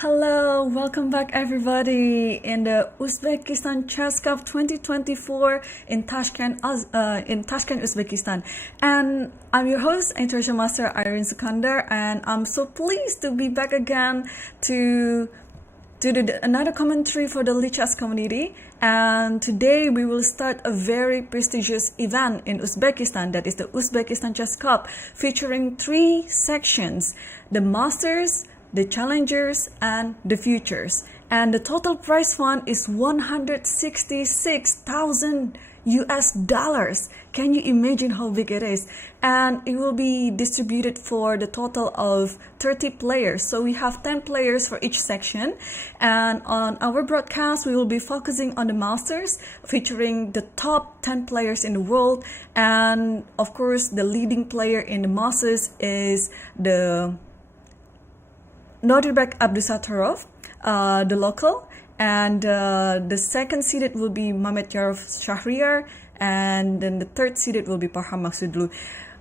Hello, welcome back everybody in the Uzbekistan Chess Cup 2024 in Tashkent, Uzbekistan. And I'm your host, International Master Irene Sukandar, and I'm so pleased to be back again to do another commentary for the Lichess community. And today we will start a very prestigious event in Uzbekistan, that is the Uzbekistan Chess Cup, featuring 3 sections: the Masters, the Challengers, and the Futures. And the total prize fund is $166,000. Can you imagine how big it is? And it will be distributed for the total of 30 players. So we have 10 players for each section. And on our broadcast, we will be focusing on the Masters, featuring the top 10 players in the world. And of course, the leading player in the Masters is the Nordirbek Abdusattorov, the local, and the second seeded will be Mamedyarov Shahriar, and then the third seeded will be Parham Maksudlu.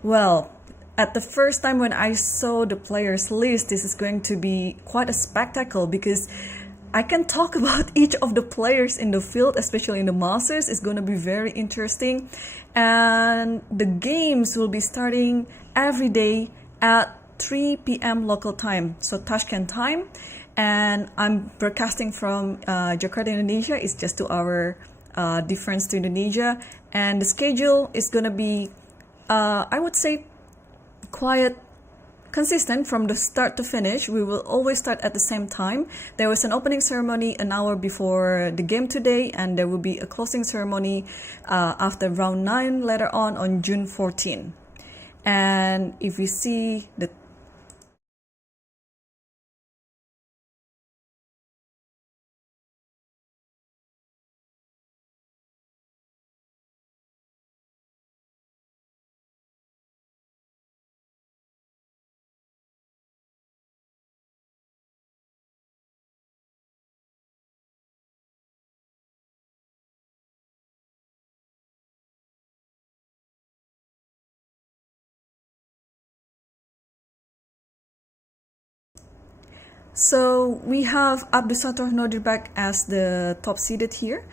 Well, at the first time when I saw the players list, this is going to be quite a spectacle because I can talk about each of the players in the field, especially in the Masters. It's going to be very interesting, and the games will be starting every day at 3 p.m. local time, so Tashkent time, and I'm broadcasting from Jakarta, Indonesia. It's just 2 hour difference to Indonesia, and the schedule is gonna be, I would say, quite consistent from the start to finish. We will always start at the same time. There was an opening ceremony an hour before the game today, and there will be a closing ceremony after round 9 later on June 14. And if you see the So we have Abdusattorov Nordirbek as the top seeded here,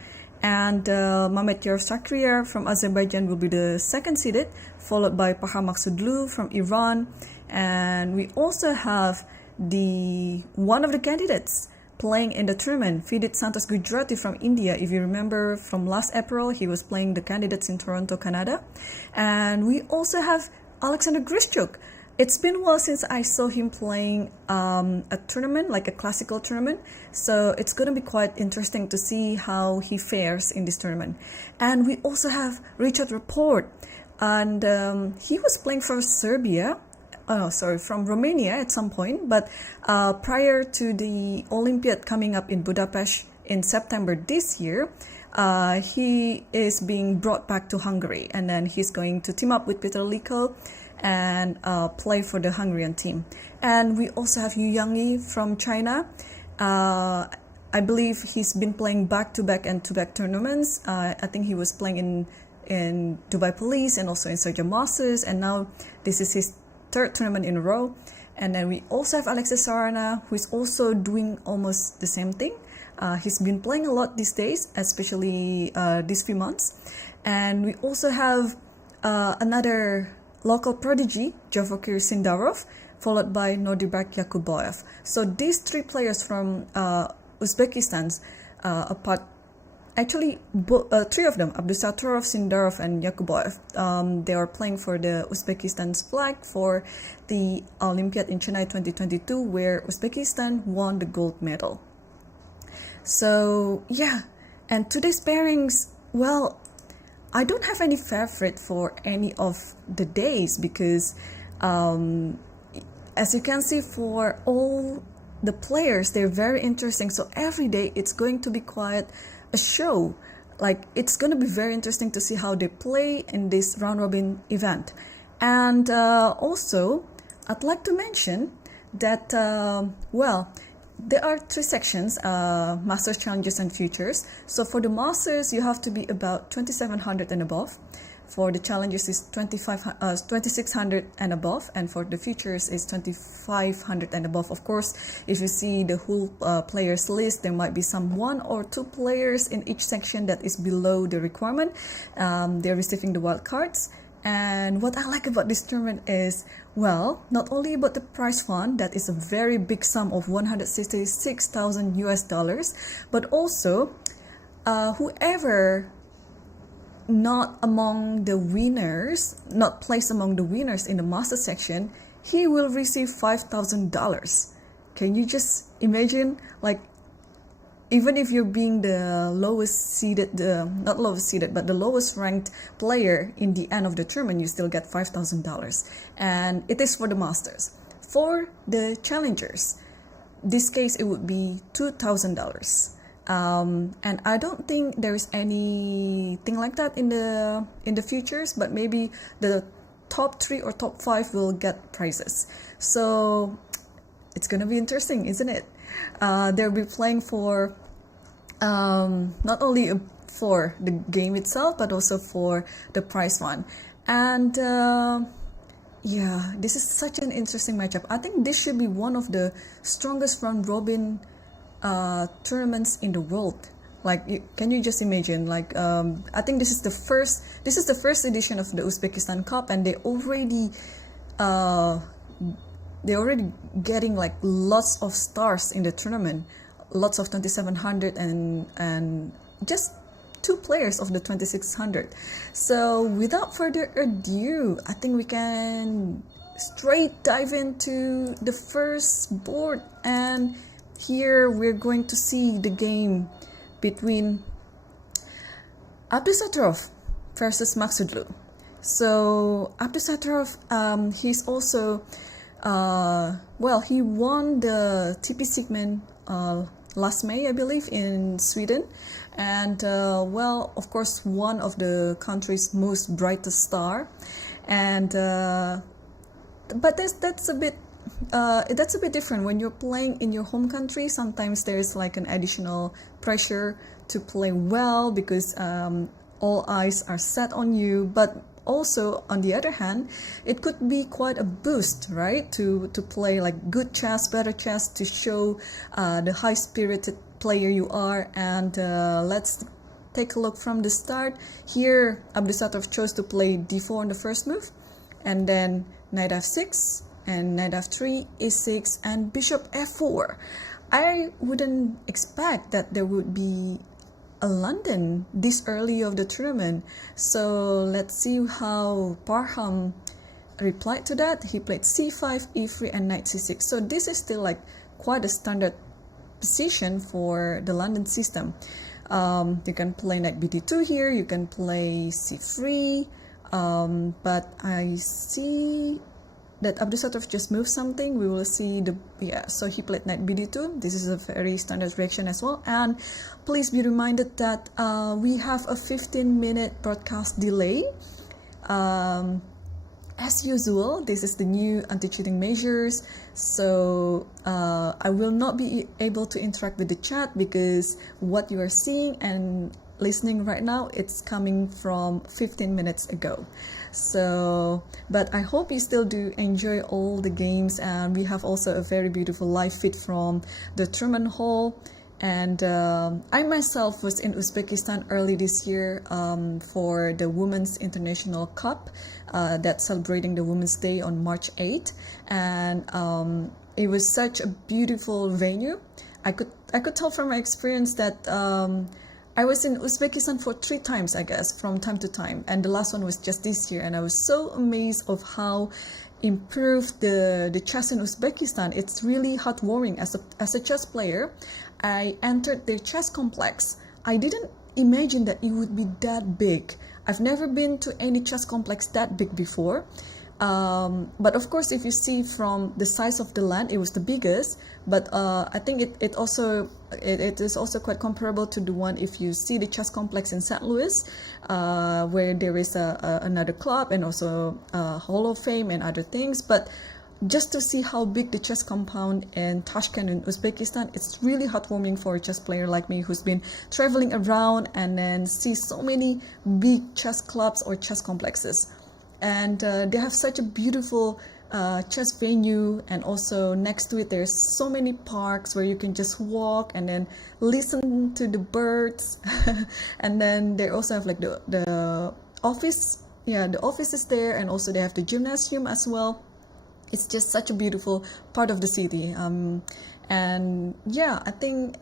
and Mamedyarov Shahriar from Azerbaijan will be the second seeded, followed by Parham Maksudlu from Iran. And we also have one of the candidates playing in the tournament, Santos from India. If you remember from last April, he was playing the candidates in Toronto, Canada. And we also have Alexander Grischuk. It's been a while since I saw him playing a tournament, like a classical tournament. So it's going to be quite interesting to see how he fares in this tournament. And we also have Rapport. And he was playing for Serbia. From Romania at some point. But prior to the Olympiad coming up in Budapest in September this year, he is being brought back to Hungary. And then he's going to team up with Peter Liko and play for the Hungarian team. And we also have Yu Yangyi from China. I believe he's been playing back-to-back tournaments. I think he was playing in Dubai Police and also in Sergio Masters, and now this is his 3rd tournament in a row. And then we also have Alexis Sarana, who is also doing almost the same thing. He's been playing a lot these days, especially these few months. And we also have another local prodigy, Javokir Sindarov, followed by Nordirbek Yakubboev. So these 3 players from Uzbekistan, actually 3 of them, Abdusattorov, Sindarov, and Yakubboev, they are playing for the Uzbekistan's flag for the Olympiad in Chennai 2022, where Uzbekistan won the gold medal. So yeah, and today's pairings, well, I don't have any favorite for any of the days because as you can see, for all the players, they're very interesting. So every day it's going to be quite a show. Like, it's going to be very interesting to see how they play in this round robin event. And also, I'd like to mention that, there are 3 sections, Masters, Challengers, and Futures. So for the Masters, you have to be about 2,700 and above. For the challengers is 2600 and above, and for the futures is 2500 and above. Of course, if you see the whole players list, there might be some 1 or 2 players in each section that is below the requirement. They're receiving the wild cards. And what I like about this tournament is, well, not only about the prize fund, that is a very big sum of 166,000 US dollars, but also whoever not among the winners, not placed among the winners in the master section, he will receive $5,000. Can you just imagine, like, even if you're being the lowest seeded, not lowest seeded, but the lowest ranked player in the end of the tournament, you still get $5,000. And it is for the masters. For the challengers, this case, it would be $2,000. And I don't think there is anything like that in the futures, but maybe the top 3 or top 5 will get prizes. So it's gonna be interesting, isn't it? They'll be playing for not only for the game itself, but also for the prize fund. And yeah, this is such an interesting matchup. I think this should be one of the strongest round robin tournaments in the world. Like, can you just imagine? Like, I think this is the first edition of the Uzbekistan Cup, and they already getting like lots of stars in the tournament, lots of 2700 and just 2 players of the 2600. So without further ado, I think we can straight dive into the first board, and here we're going to see the game between Abdusattorov versus Maksudlu. So Abdusattorov, he's also well, he won the TP segment last May, I believe, in Sweden, and well, of course, one of the country's most brightest star, and but that's a bit different when you're playing in your home country. Sometimes there's like an additional pressure to play well because all eyes are set on you, but also, on the other hand, it could be quite a boost, right? To play like good chess, better chess, to show the high-spirited player you are. And let's take a look from the start. Here, Abdusattorov chose to play d4 on the first move, and then knight f6, and knight f3, e6, and bishop f4. I wouldn't expect that there would be a London this early of the tournament. So let's see how Parham replied to that. He played c5, e3, and knight c6. So this is still like quite a standard position for the London system. You can play knight bd2 here, you can play c3, but I see that Abdusattorov just moved something. We will see so he played knight bd2. This is a very standard reaction as well. And please be reminded that we have a 15-minute broadcast delay. As usual, this is the new anti-cheating measures, so I will not be able to interact with the chat because what you are seeing and listening right now, it's coming from 15 minutes ago. So, but I hope you still do enjoy all the games, and we have also a very beautiful live feed from the tournament hall. And I myself was in Uzbekistan early this year for the Women's International Cup that's celebrating the Women's Day on March 8th, and it was such a beautiful venue. I could tell from my experience that I was in Uzbekistan for 3 times, I guess, from time to time, and the last one was just this year, and I was so amazed of how improved the chess in Uzbekistan. It's really heartwarming. As a chess player, I entered the chess complex. I didn't imagine that it would be that big. I've never been to any chess complex that big before. But of course, if you see from the size of the land, it was the biggest. But I think it is also quite comparable to the one if you see the chess complex in St. Louis, where there is another club and also Hall of Fame and other things. But just to see how big the chess compound in Tashkent in Uzbekistan, it's really heartwarming for a chess player like me who's been traveling around and then see so many big chess clubs or chess complexes. And they have such a beautiful chess venue, and also next to it there's so many parks where you can just walk and then listen to the birds. And then they also have like the office, the office is there, and also they have the gymnasium as well. It's just such a beautiful part of the city. And yeah, I think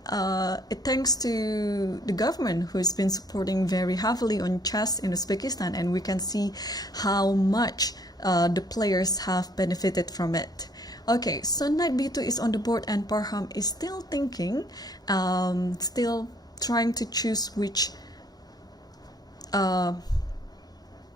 it thanks to the government who's been supporting very heavily on chess in Uzbekistan, and we can see how much the players have benefited from it. Okay, so knight b2 is on the board, and Parham is still thinking, still trying to choose which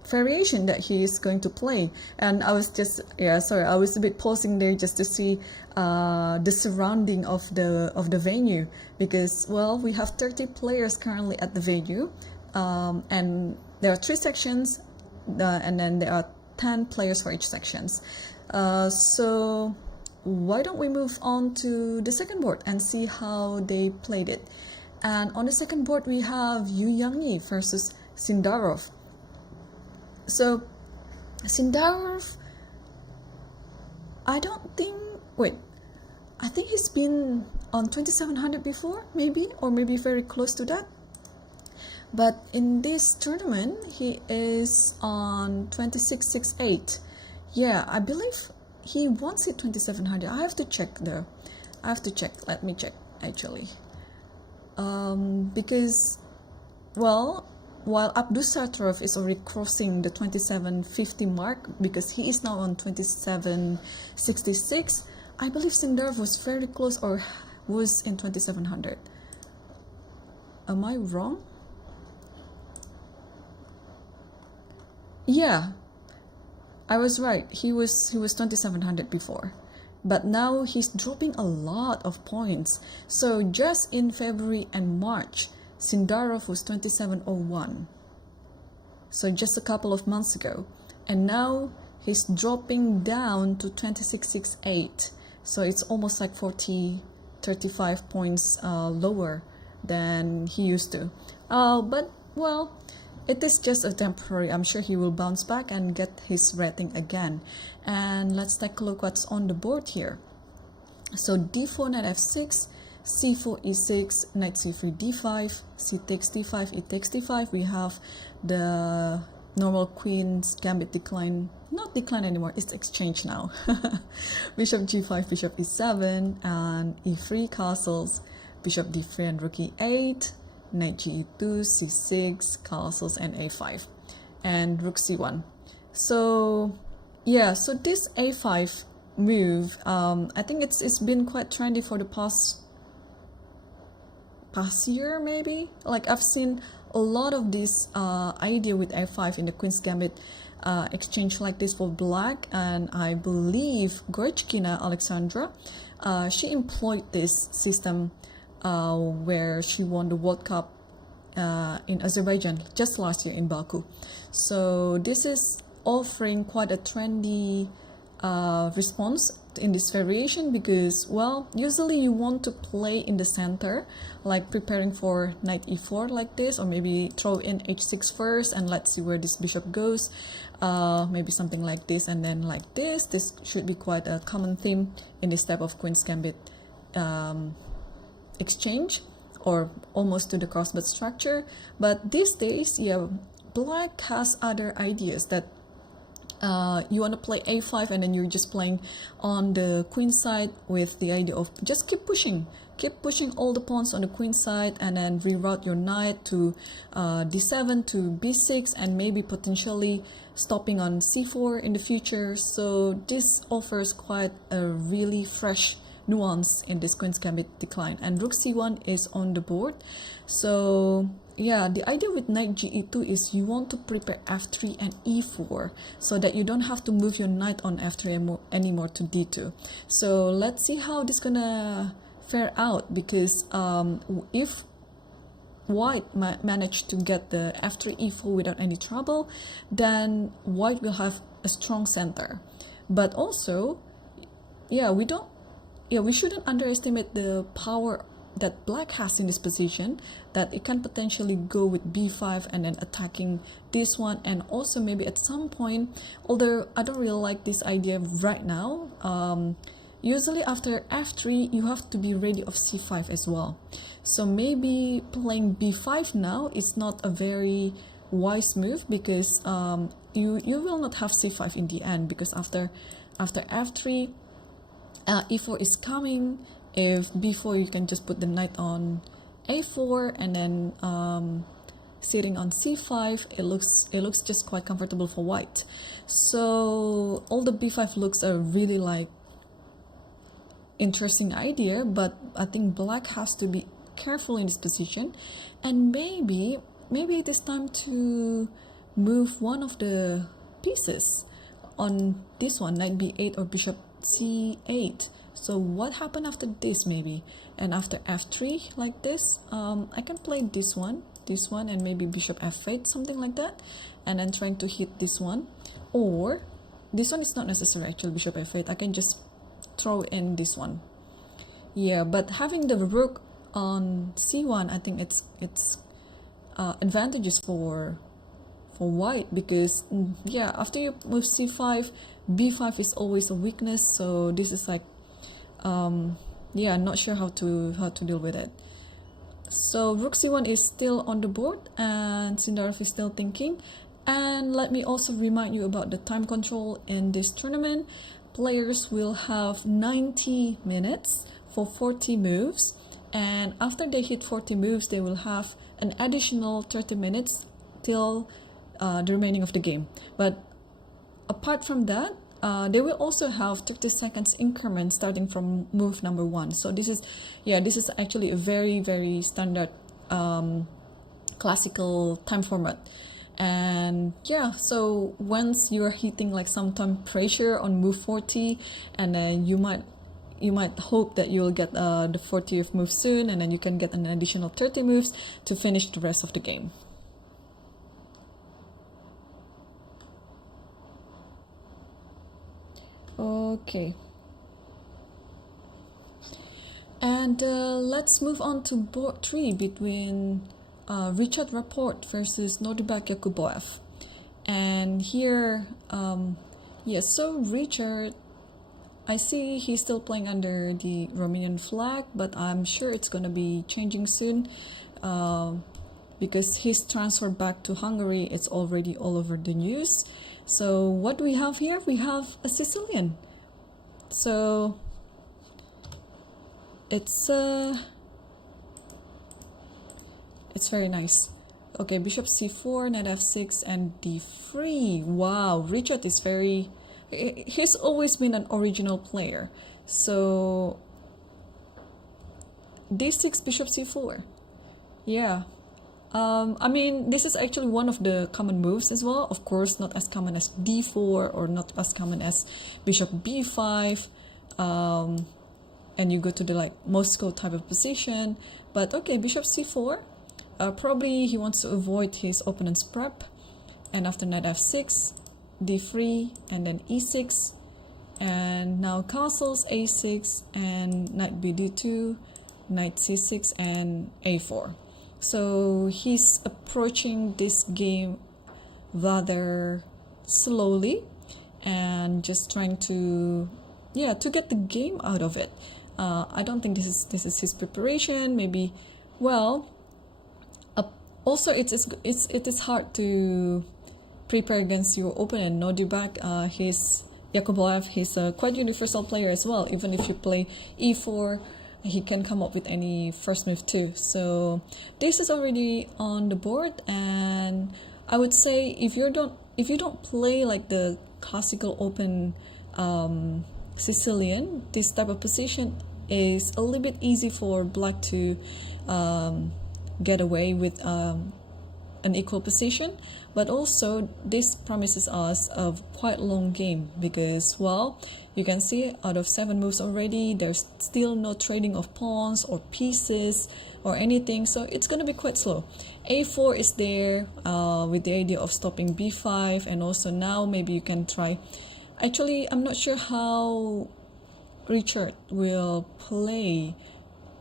variation that he is going to play. And I was just I was a bit pausing there just to see the surrounding of the venue, because well, we have 30 players currently at the venue, and there are 3 sections, and then there are 10 players for each sections. So why don't we move on to the second board and see how they played it. And on the second board we have Yu Yangyi versus Sindarov. So Sindarov, I think he's been on 2700 before, maybe, or maybe very close to that. But in this tournament he is on 2668. Yeah, I believe he wants it 2700. I have to check though. Let me check actually. Because well, while Abdusattorov is already crossing the 2750 mark, because he is now on 2766, I believe Sindarov was very close, or was in 2700. Am I wrong? Yeah, I was right. He was 2700 before, but now he's dropping a lot of points. So just in February and March, Sindarov was 2701. So just a couple of months ago, and now he's dropping down to 2668. So it's almost like 35 points lower than he used to. But well, it is just a temporary. I'm sure he will bounce back and get his rating again. And let's take a look what's on the board here. So d4, knight f6, c4, e6, knight c3, d5, c takes d5, e takes d5. We have the normal queen's gambit decline. Not decline anymore, it's exchange now. Bishop g5, bishop e7, and e3 castles, bishop d3 and rook e8, knight ge2, c6, castles, and a5, and rook c1. So yeah, so this a5 move, I think it's been quite trendy for the past year, maybe. Like I've seen a lot of this idea with a5 in the queen's gambit exchange like this for black, and I believe Grischuk Alexandra, she employed this system where she won the World Cup in Azerbaijan just last year in Baku. So this is offering quite a trendy response in this variation, because well, usually you want to play in the center, like preparing for knight e4 like this, or maybe throw in h6 first and let's see where this bishop goes, maybe something like this, and then like this should be quite a common theme in this type of queen's gambit exchange, or almost to the crossbar structure. But these days, yeah, black has other ideas that you want to play a5 and then you're just playing on the queen side with the idea of just keep pushing all the pawns on the queen side, and then reroute your knight to d7 to b6, and maybe potentially stopping on c4 in the future. So this offers quite a really fresh nuance in this queen's gambit decline. And rook c1 is on the board. So yeah, the idea with knight ge2 is you want to prepare f3 and e4 so that you don't have to move your knight on f3 anymore to d2. So let's see how this gonna fare out, because if white managed to get the f3 e4 without any trouble, then white will have a strong center. But also yeah, we shouldn't underestimate the power that black has in this position, that it can potentially go with b5 and then attacking this one, and also maybe at some point, although I don't really like this idea right now, usually after f3 you have to be ready of c5 as well. So maybe playing b5 now is not a very wise move, because you will not have c5 in the end, because after f3 e4 is coming. If b4, you can just put the knight on a4 and then sitting on c5. It looks just quite comfortable for white. So all the b5 looks are really like interesting idea, but I think black has to be careful in this position, and maybe it is time to move one of the pieces on this one, knight b8 or bishop c8. So what happened after this maybe? And after f3 like this, I can play this one, and maybe bishop f8, something like that, and then trying to hit this one. Or this one is not necessary actually, bishop f8. I can just throw in this one. Yeah, but having the rook on c1, I think it's advantageous for white, because yeah, after you move c5, b5 is always a weakness. So this is like yeah, not sure how to deal with it. So rook c1 is still on the board, and Sindarov is still thinking. And let me also remind you about the time control in this tournament. Players will have 90 minutes for 40 moves, and after they hit 40 moves, they will have an additional 30 minutes till the remaining of the game. But apart from that, they will also have 30 seconds increment starting from move number 1. So this is actually a very, very standard classical time format. And yeah, so once you're hitting like some time pressure on move 40, and then you might hope that you'll get the 40th move soon, and then you can get an additional 30 moves to finish the rest of the game. Okay, and let's move on to board 3 between Richard Rapport versus Nordibak Yakubboev. And here, yes, so Richard, I see he's still playing under the Romanian flag, but I'm sure it's going to be changing soon, because his transfer back to Hungary, it's already all over the news. So what do we have here? We have a Sicilian. So it's very nice. Okay, bishop c4, knight f6, and d3. Wow, Richard is he's always been an original player. So d6, bishop c4. Yeah. I mean, this is actually one of the common moves as well. Of course, not as common as d4 or not as common as bishop b5. And you go to the like Moscow type of position. But okay, bishop c4. Probably he wants to avoid his opponent's prep. And after knight f6, d3, and then e6. And now castles a6 and knight bd2, knight c6, and a4. So he's approaching this game rather slowly and just trying to get the game out of it. I don't think this is his preparation. Maybe, well, also it is hard to prepare against your opponent. Nordibak, Yakubboev, he's a quite universal player as well. Even if you play e4, he can come up with any first move too. So this is already on the board, and I would say if you don't play like the classical open Sicilian, this type of position is a little bit easy for black to get away with an equal position. But also this promises us a quite long game, because, well, you can see out of 7 moves already, there's still no trading of pawns or pieces or anything, so it's going to be quite slow. a4 is there with the idea of stopping b5, and also now maybe you can try, actually I'm not sure how Richard will play,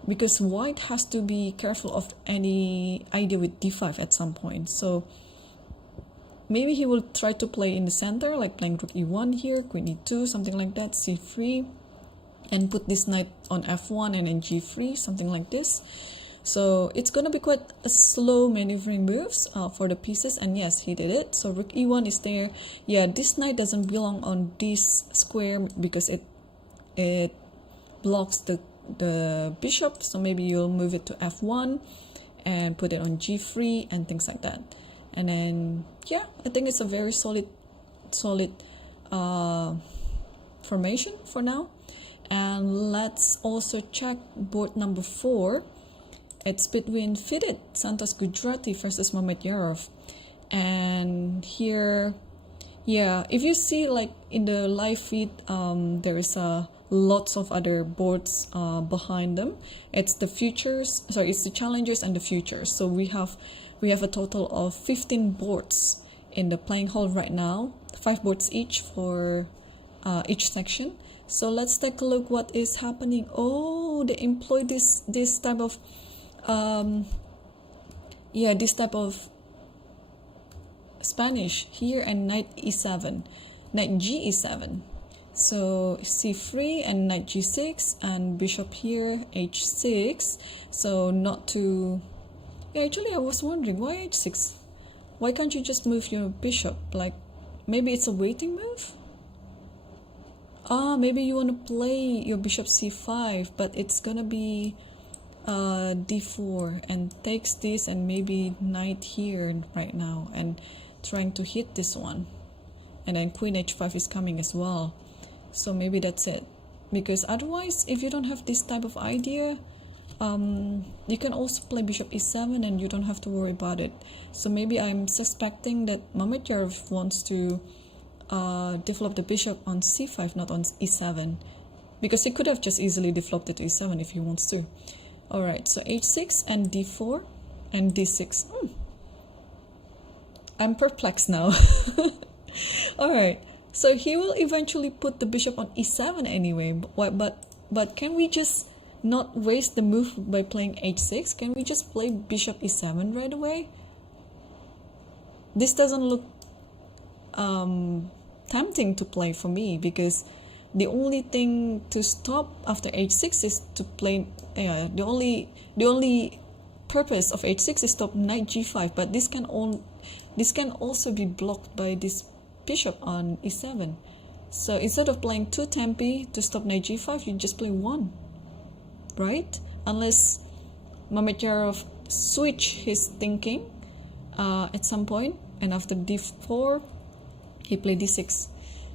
because white has to be careful of any idea with d5 at some point. So maybe he will try to play in the center, like playing rook e1 here, queen e2, something like that, c3, and put this knight on f1 and then g3, something like this. So it's gonna be quite a slow maneuvering moves for the pieces, and yes, he did it. So rook e1 is there. Yeah, this knight doesn't belong on this square because it blocks the bishop, so maybe you'll move it to f1 and put it on g3 and things like that. And then yeah, I think it's a very solid formation for now. And let's also check board number 4. It's between fitted Santos Gujarati versus Mamedyarov. And here, yeah, if you see like in the live feed, there is lots of other boards behind them. It's the futures, sorry, it's the challengers and the futures. So we have a total of 15 boards in the playing hall right now, 5 boards each for each section. So let's take a look what is happening. Oh, they employ this type of this type of Spanish here, and knight e7, knight g e7. So c3 and knight g6 and bishop here h6. So not to, yeah, actually I was wondering why h6. Why can't you just move your bishop? Like maybe it's a waiting move. Maybe you want to play your bishop c5, but it's gonna be d4 and takes this, and maybe knight here right now and trying to hit this one, and then queen h5 is coming as well. So maybe that's it, because otherwise if you don't have this type of idea, you can also play bishop e7 and you don't have to worry about it. So maybe I'm suspecting that Mamedyarov wants to develop the bishop on c5, not on e7, because he could have just easily developed it to e7 if he wants to. Alright, so h6 and d4 and d6. I'm perplexed now. Alright, so he will eventually put the bishop on e7 anyway, but can we just not waste the move by playing h6? Can we just play bishop e7 right away? This doesn't look tempting to play for me, because the only thing to stop after h6 is to play the only purpose of h6 is to stop knight g5, but this can also be blocked by this bishop on e7. So instead of playing 2 tempi to stop knight g5, you just play 1, right? Unless Mamedyarov switch his thinking at some point, and after d4 he played d6.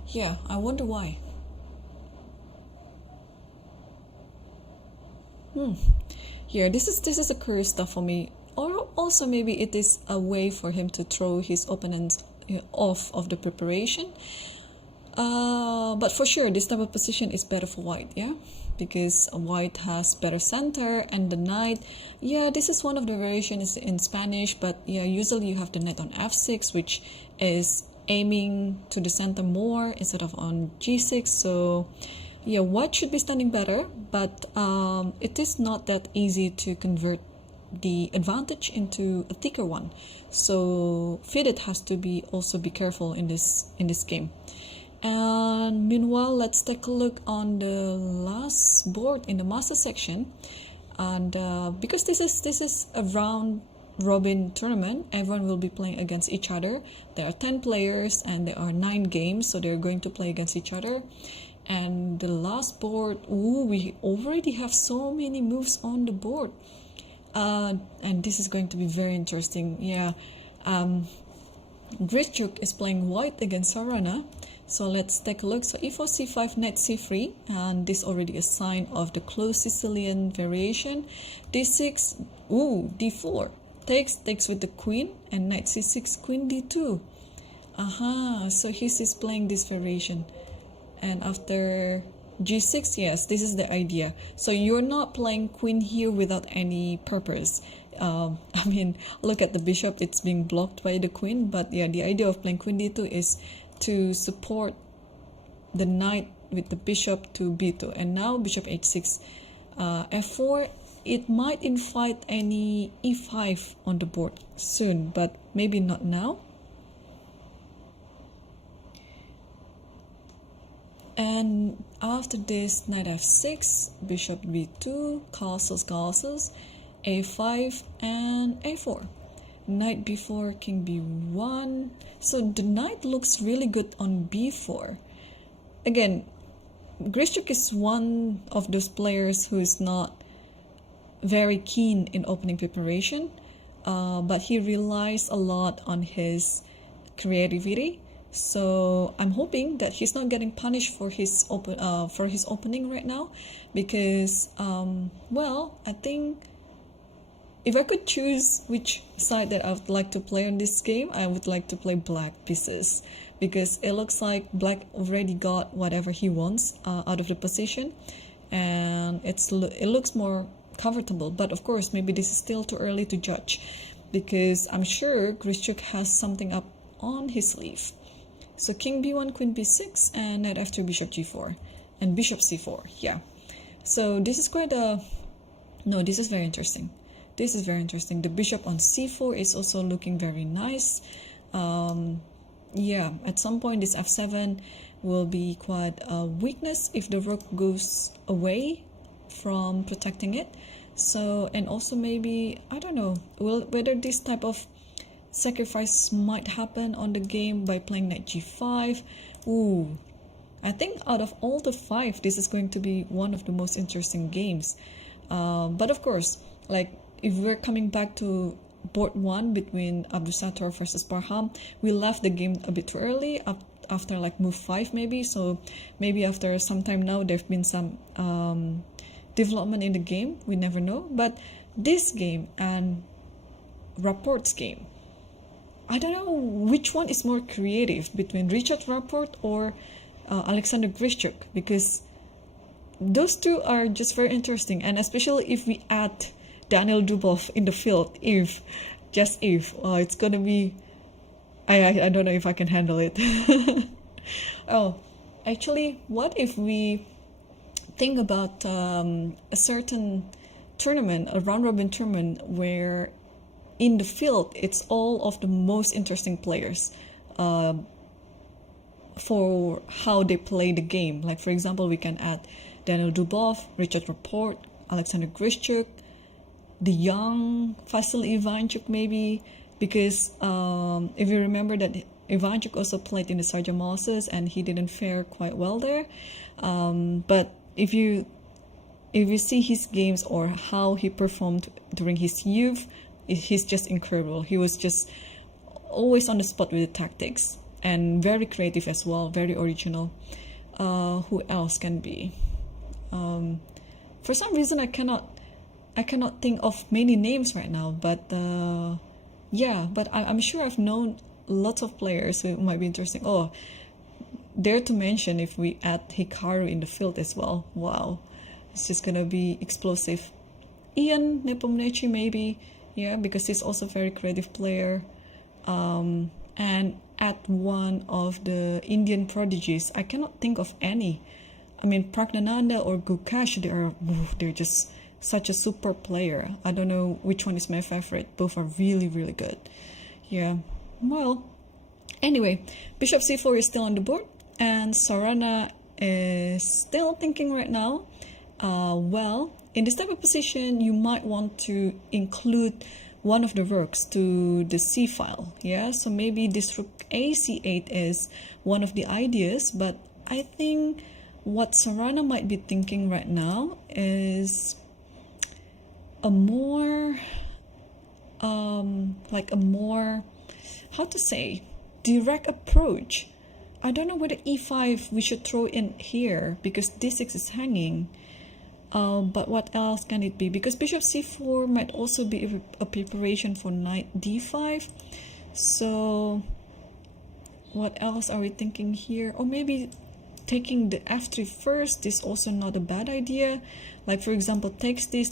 Yeah, I wonder why. Here, this is a curious stuff for me. Or also maybe it is a way for him to throw his opponents off of the preparation. But for sure, this type of position is better for white, yeah? Because white has better center, and the knight, yeah, this is one of the variations in Spanish, but yeah, usually you have the knight on f6, which is aiming to the center more instead of on g6. So yeah, white should be standing better, but it is not that easy to convert the advantage into a thicker one. So fitted has to also be careful in this game. And meanwhile, let's take a look on the last board in the master section. And because this is a round robin tournament, everyone will be playing against each other. There are 10 players and there are 9 games, so they're going to play against each other. And the last board, we already have so many moves on the board, and this is going to be very interesting. Yeah, Grischuk is playing white against Sarana. So let's take a look. So e4, c5, knight c3, and this already a sign of the close Sicilian variation. d6, d4, takes with the queen, and knight c6, queen d2. So he's playing this variation. And after g6, yes, this is the idea. So you're not playing queen here without any purpose. I mean, look at the bishop, it's being blocked by the queen. But yeah, the idea of playing queen d2 is to support the knight with the bishop to b2, and now bishop h6, f4. It might invite any e5 on the board soon, but maybe not now. And after this, knight f6, bishop b2, castles, a5 and a4. Knight b4, king b1. So the knight looks really good on b4. Again, Grischuk is one of those players who is not very keen in opening preparation, but he relies a lot on his creativity. So I'm hoping that he's not getting punished for his opening right now, because well, I think if I could choose which side that I would like to play in this game, I would like to play black pieces, because it looks like black already got whatever he wants out of the position, and it looks more comfortable. But of course, maybe this is still too early to judge, because I'm sure Grischuk has something up on his sleeve. So king b1, queen b6, and knight f2, bishop g4, and bishop c4. Yeah. So this is quite a... No, this is very interesting. This is very interesting. The bishop on c4 is also looking very nice. Yeah, at some point this f7 will be quite a weakness if the rook goes away from protecting it. So, and also maybe, I don't know, whether this type of sacrifice might happen on the game by playing knight g5. Ooh, I think out of all the 5, this is going to be one of the most interesting games. But of course, like, if we're coming back to board 1 between Abdusattorov versus Parham, we left the game a bit too early, after like move 5 maybe. So maybe after some time now, there have been some development in the game. We never know. But this game and Rapport's game, I don't know which one is more creative, between Richard Rapport or Alexander Grischuk, because those two are just very interesting. And especially if we add Daniel Dubov in the field, just if, it's gonna be, I don't know if I can handle it. Oh, actually, what if we think about a certain tournament, a round-robin tournament, where in the field it's all of the most interesting players for how they play the game. Like, for example, we can add Daniel Dubov, Richard Rapport, Alexander Grischuk, the young Vasily Ivanchuk maybe, because if you remember that Ivanchuk also played in the Sergeant Moses and he didn't fare quite well there. But if you see his games or how he performed during his youth, he's just incredible. He was just always on the spot with the tactics and very creative as well, very original. Who else can be? For some reason, I cannot think of many names right now, but yeah, but I'm sure I've known lots of players who might be interesting. Oh, dare to mention if we add Hikaru in the field as well. Wow, it's just gonna be explosive. Ian Nepomniachtchi maybe, yeah, because he's also a very creative player. And add one of the Indian prodigies. I cannot think of any. I mean, Pragnananda or Gukesh, they're just such a super player. I don't know which one is my favorite. Both are really, really good. Yeah. Well, anyway, bishop c4 is still on the board, and Sarana is still thinking right now. Well, in this type of position, you might want to include one of the rooks to the c file. Yeah, so maybe this rook a c8 is one of the ideas, but I think what Sarana might be thinking right now is a more how to say, direct approach. I don't know whether e5 we should throw in here, because d6 is hanging. But what else can it be? Because bishop c4 might also be a preparation for knight d5. So what else are we thinking here? Or maybe taking the f3 first is also not a bad idea. Like, for example, takes this,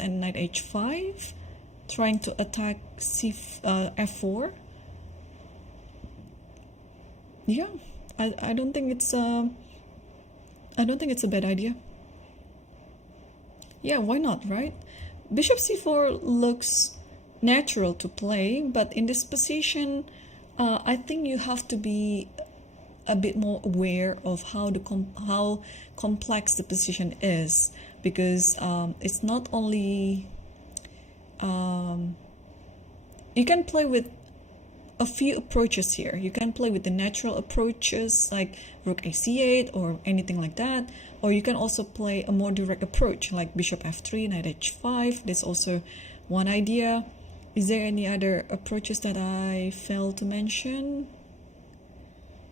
and knight h5, trying to attack f4. Yeah, I don't think it's I don't think it's a bad idea. Yeah, why not, right? Bishop c4 looks natural to play, but in this position, I think you have to be a bit more aware of how complex the position is, because it's not only you can play with a few approaches here. You can play with the natural approaches like rook ac8 or anything like that, or you can also play a more direct approach like bishop f3, knight h5. That's also one idea. Is there any other approaches that I failed to mention?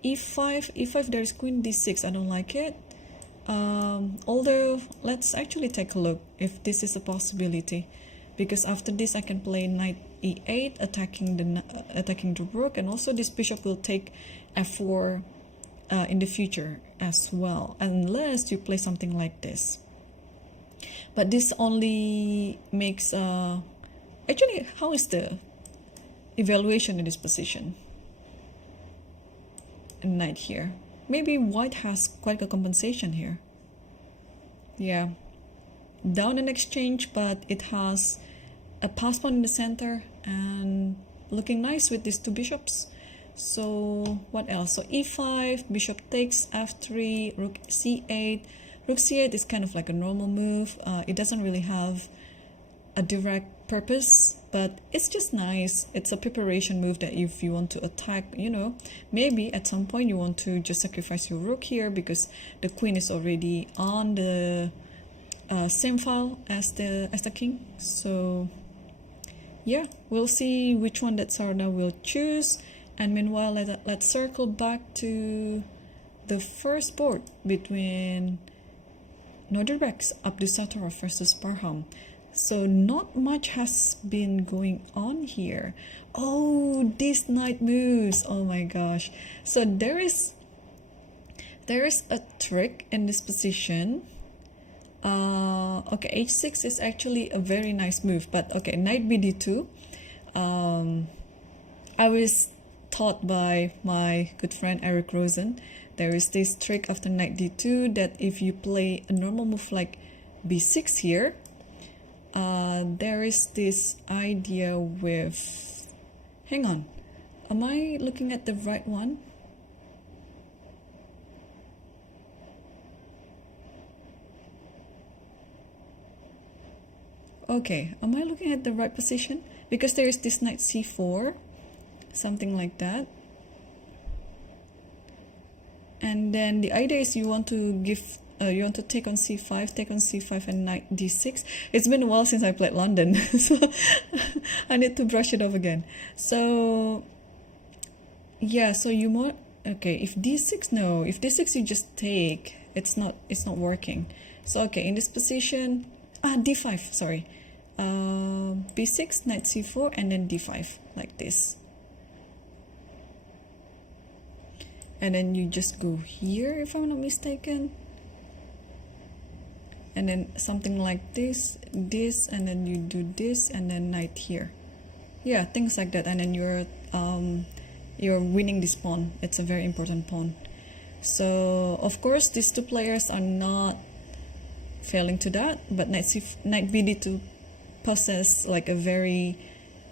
e5, there's queen d6. I don't like it. Although let's actually take a look if this is a possibility, because after this I can play knight e8, attacking the rook, and also this bishop will take f4 in the future as well, unless you play something like this. But this only makes actually, how is the evaluation in this position? A knight here. Maybe white has quite a compensation here. Yeah, down an exchange, but it has a pass pawn in the center and looking nice with these two bishops. So what else? So e5, bishop takes f3, rook c8. Rook c8 is kind of like a normal move. It doesn't really have a direct purpose, but it's just nice. It's a preparation move that if you want to attack, you know, maybe at some point you want to just sacrifice your rook here because the queen is already on the same file as the king. So yeah, we'll see which one that Sarana will choose. And meanwhile, let's circle back to the first board between Nordirbek's Abdusattorov versus Parham. So not much has been going on here. Oh, these knight moves. Oh my gosh. So there is a trick in this position. Okay, h6 is actually a very nice move, but okay, knight bd2. I was taught by my good friend Eric Rosen. There is this trick after knight d2 that if you play a normal move like b6 here, there is this idea with, hang on, am I looking at the right one? Okay, am I looking at the right position? Because there is this knight c4, something like that. And then the idea is you want to give you want to take on c5, and knight d6. It's been a while since I played London, so I need to brush it off again. So yeah, so you want, okay, if d6, no, if d6 you just take, it's not working. So okay, in this position, d5, sorry, b6, knight c4, and then d5 like this. And then you just go here, if I'm not mistaken. And then something like this, and then you do this, and then knight here. Yeah, things like that. And then you're winning this pawn. It's a very important pawn. So of course these two players are not failing to that, but knight bd2 possess like a very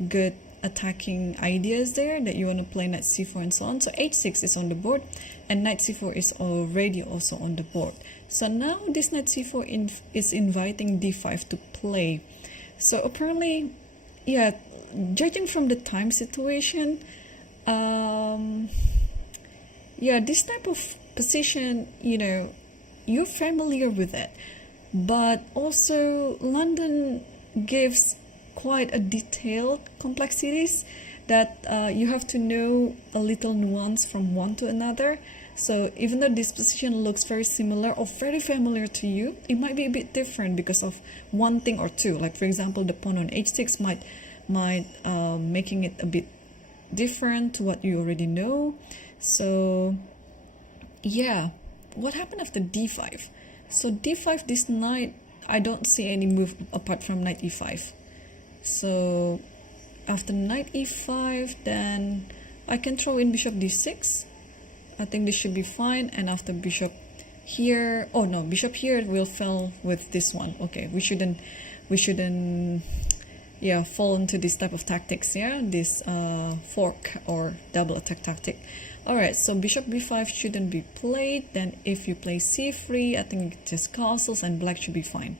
good attacking ideas there that you want to play knight c4 and so on. So h6 is on the board, and knight c4 is already also on the board. So now this knight c4 is inviting d5 to play. So apparently, yeah, judging from the time situation, yeah, this type of position, you know, you're familiar with it, but also London gives quite a detailed complexities that you have to know a little nuance from one to another. So even though this position looks very similar or very familiar to you, it might be a bit different because of one thing or two. Like for example, the pawn on h6 might making it a bit different to what you already know. So yeah, what happened after d5? So d5, this knight, I don't see any move apart from knight e5. So after knight e5, then I can throw in bishop d6. I think this should be fine. And after bishop here. Oh no, bishop here will fall with this one. Okay, we shouldn't yeah, fall into this type of tactics. Yeah, this fork or double attack tactic. All right, so bishop b5 shouldn't be played. Then if you play c3, I think it just castles and black should be fine.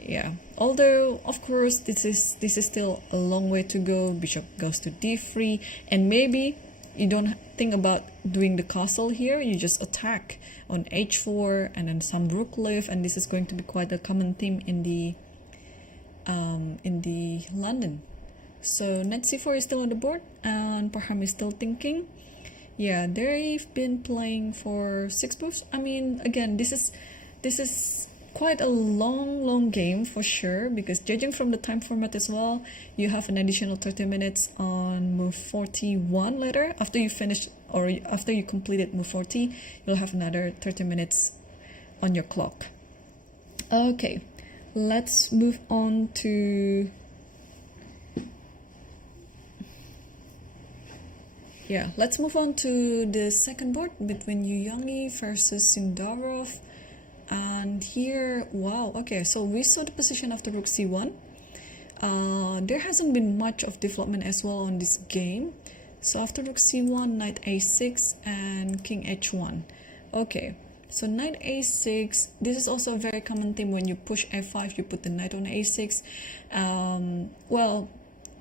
Yeah, although of course this is still a long way to go. Bishop goes to d3, and maybe you don't think about doing the castle here. You just attack on h4 and then some rook lift, and this is going to be quite a common theme in the London. So knight c4 is still on the board, and Parham is still thinking. Yeah, they've been playing for 6 moves. I mean, again, this is quite a long game for sure, because judging from the time format as well, you have an additional 30 minutes on move 41 later. After you finish, or after you completed move 40, you'll have another 30 minutes on your clock. Okay, let's move on to let's move on to the second board between Yuyangi versus Sindarov. And here, wow, okay, so we saw the position after rook c1. There hasn't been much of development as well on this game. So after rook c1, knight a6 and king h1. Okay, so knight a6, this is also a very common thing. When you push f5, you put the knight on a6. Well,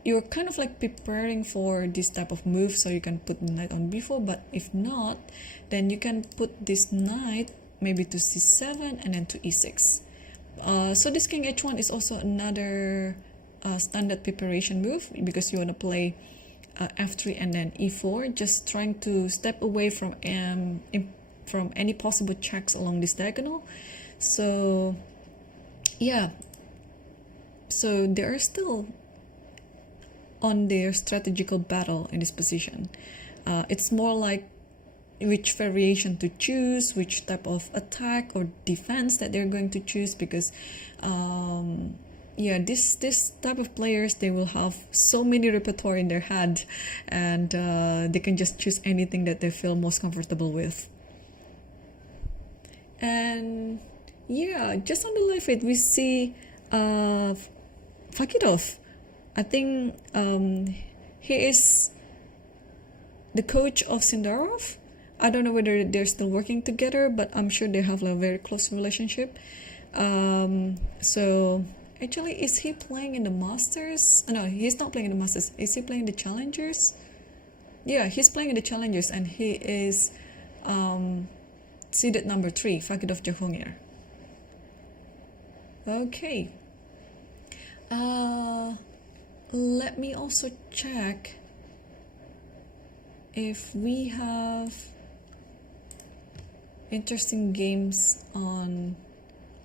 you're kind of like preparing for this type of move, so you can put the knight on b4, but if not, then you can put this knight maybe to c7 and then to e6. So this king h1 is also another standard preparation move, because you want to play f3 and then e4, just trying to step away from any possible checks along this diagonal. So yeah, so they are still on their strategical battle in this position. It's more like which variation to choose, which type of attack or defense that they're going to choose, because yeah, this type of players, they will have so many repertoire in their head, and they can just choose anything that they feel most comfortable with. And yeah, just on the live feed we see Fakirov. I think he is the coach of Sindarov. I don't know whether they're still working together, but I'm sure they have a very close relationship. So actually, is he playing in the Masters? No, he's not playing in the Masters. Is he playing the Challengers? Yeah, he's playing in the Challengers, and he is seeded number 3, Fakirov Jahongir. Okay. Let me also check if we have interesting games on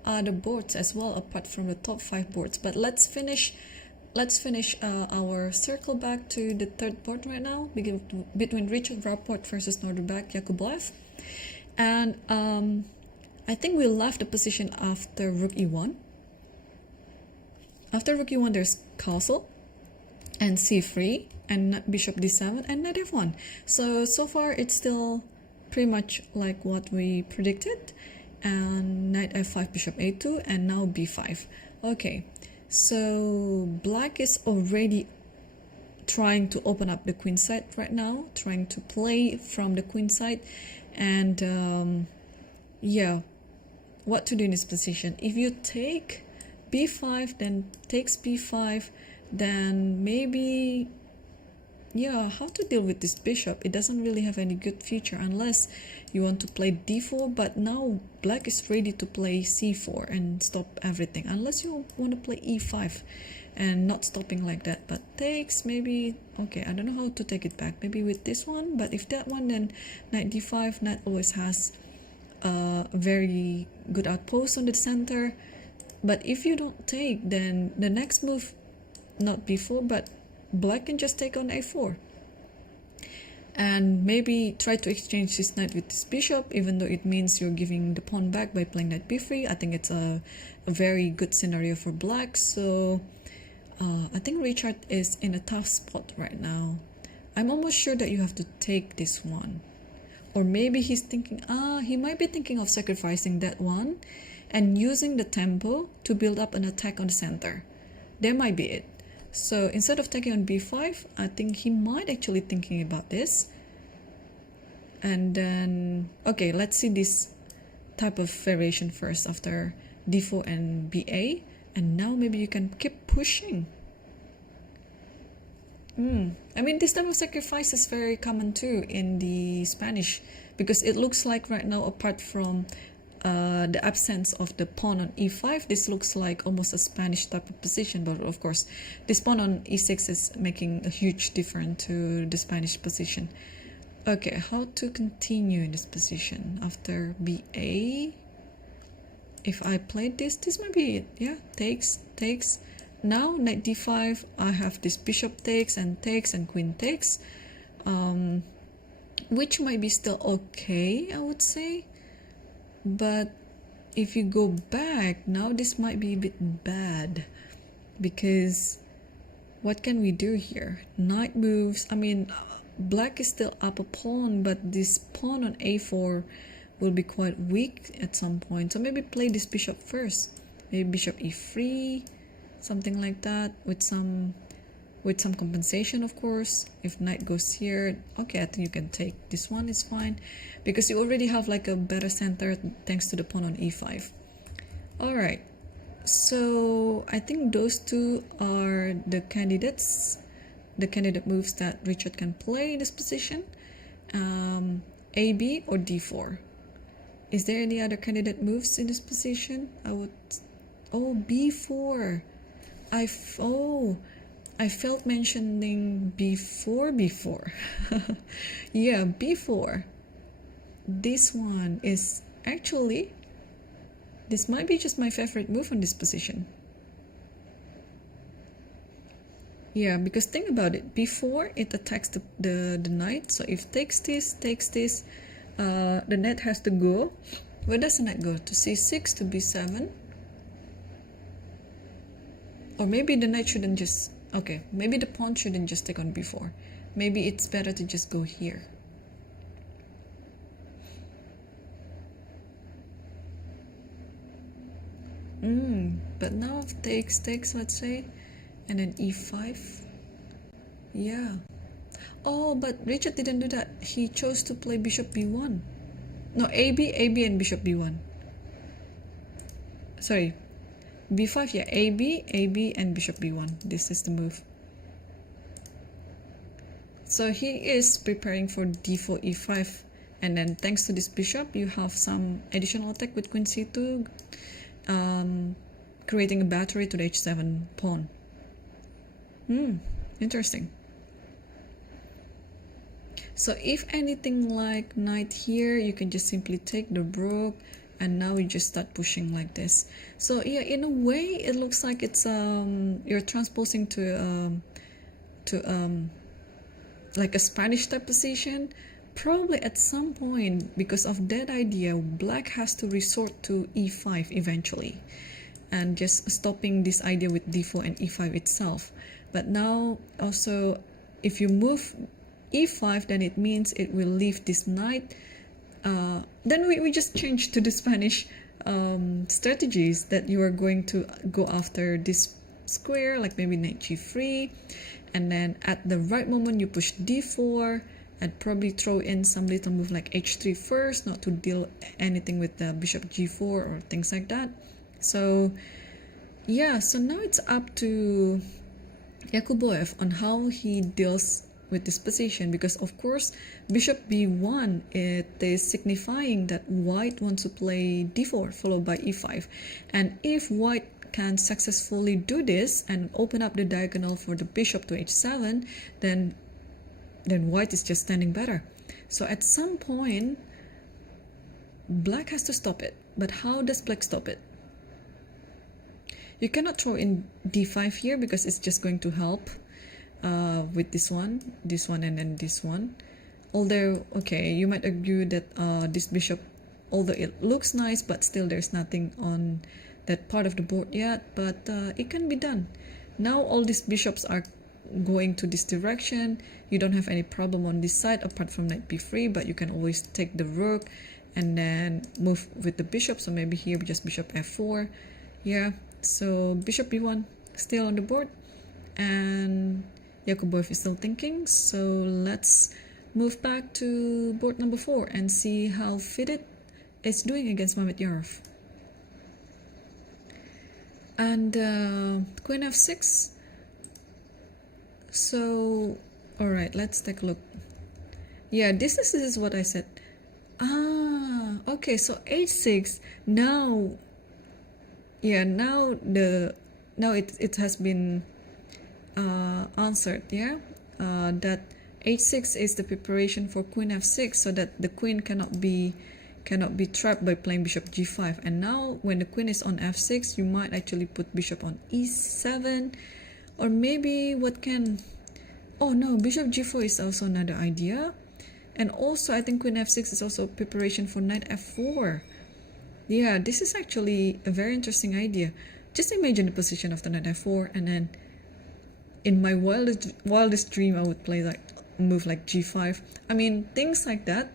other boards as well, apart from the top 5 boards. But let's finish our circle back to the third board right now, between Richard Rapport versus Norderback Yakubboev. And I think we left the position after rook e1. After rook e1, there's castle and c3 and bishop d7 and knight f1. So far it's still pretty much like what we predicted, and knight f5, bishop a2, and now b5. Okay, so black is already trying to open up the queen side right now, trying to play from the queen side. And yeah, what to do in this position? If you take b5, then takes b5, then maybe, yeah, how to deal with this bishop? It doesn't really have any good future unless you want to play d4, but now black is ready to play c4 and stop everything, unless you want to play e5 and not stopping like that. But takes, maybe, okay, I don't know how to take it back, maybe with this one. But if that one, then knight d5. Knight always has a very good outpost on the center. But if you don't take, then the next move, not b4, but black can just take on a4 and maybe try to exchange this knight with this bishop, even though it means you're giving the pawn back by playing knight b3. I think it's a very good scenario for black. So I think Richard is in a tough spot right now. I'm almost sure that you have to take this one. Or maybe he's thinking, he might be thinking of sacrificing that one and using the tempo to build up an attack on the center. That might be it. So instead of taking on b5, I think he might actually thinking about this. And then, okay, let's see this type of variation first after d4 and ba. And now maybe you can keep pushing. I mean, this type of sacrifice is very common too in the Spanish, because it looks like right now, apart from the absence of the pawn on e5, this looks like almost a Spanish type of position. But of course, this pawn on e6 is making a huge difference to the Spanish position. Okay, how to continue in this position after ba? If I played this might be it. Yeah, takes. Now knight d5, I have this bishop takes and queen takes, which might be still okay, I would say. But if you go back, now this might be a bit bad, because what can we do here? Knight moves, I mean, black is still up a pawn, but this pawn on a4 will be quite weak at some point. So maybe play this bishop first. Maybe bishop e3, something like that, with some compensation, of course. If knight goes here, okay, I think you can take this one, is fine, because you already have like a better center thanks to the pawn on e5. All right, so I think those two are the candidate moves that Richard can play in this position. AB or d4. Is there any other candidate moves in this position? b4. I felt mentioning b4 before. Yeah, b4. This one is actually, this might be just my favorite move on this position. Yeah, because think about it. b4, it attacks the knight. So if takes this, the knight has to go. Where does the knight go? To c6, to b7. Or maybe the knight shouldn't just, okay, maybe the pawn shouldn't just take on b4. Maybe it's better to just go here. But now if takes, let's say, and then e5. Yeah. Oh, but Richard didn't do that. He chose to play bishop b1. No, AB and bishop b1. Sorry. b5, yeah, AB and bishop b1. This is the move. So he is preparing for d4, e5, and then thanks to this bishop, you have some additional attack with queen c2, creating a battery to the h7 pawn. Interesting. So if anything like knight here, you can just simply take the rook, and now you just start pushing like this. So yeah, in a way, it looks like it's you're transposing to like a Spanish type position. Probably at some point, because of that idea, black has to resort to e5 eventually, and just stopping this idea with d4 and e5 itself. But now also, if you move e5, then it means it will leave this knight. Then we just change to the Spanish strategies, that you are going to go after this square, like maybe knight g3, and then at the right moment you push d4, and probably throw in some little move like h3 first, not to deal anything with the bishop g4 or things like that. So yeah, so now it's up to Yakubboev on how he deals with this position, because of course bishop b1, it is signifying that white wants to play d4 followed by e5, and if white can successfully do this and open up the diagonal for the bishop to h7, then white is just standing better. So at some point black has to stop it. But how does black stop it? You cannot throw in d5 here, because it's just going to help with this one, and then this one. Although, okay, you might argue that this bishop, although it looks nice, but still there's nothing on that part of the board yet, but it can be done. Now all these bishops are going to this direction, you don't have any problem on this side apart from knight b3, but you can always take the rook and then move with the bishop. So maybe here just bishop f4. Yeah, so bishop b1 still on the board, and Yakubboev is still thinking. So let's move back to board number 4 and see how fitted it's doing against Mamedyarov. And queen f6. So all right, let's take a look. Yeah, this is what I said. Okay, so h6 now. Yeah, now it has been answered. Yeah, that h6 is the preparation for queen f6, so that the queen cannot be trapped by playing bishop g5. And now when the queen is on f6, you might actually put bishop on e7, or maybe what can, oh no, bishop g4 is also another idea. And also I think queen f6 is also preparation for knight f4. Yeah, this is actually a very interesting idea. Just imagine the position of the knight f4, and then in my wildest dream I would play like move like g5. I mean, things like that,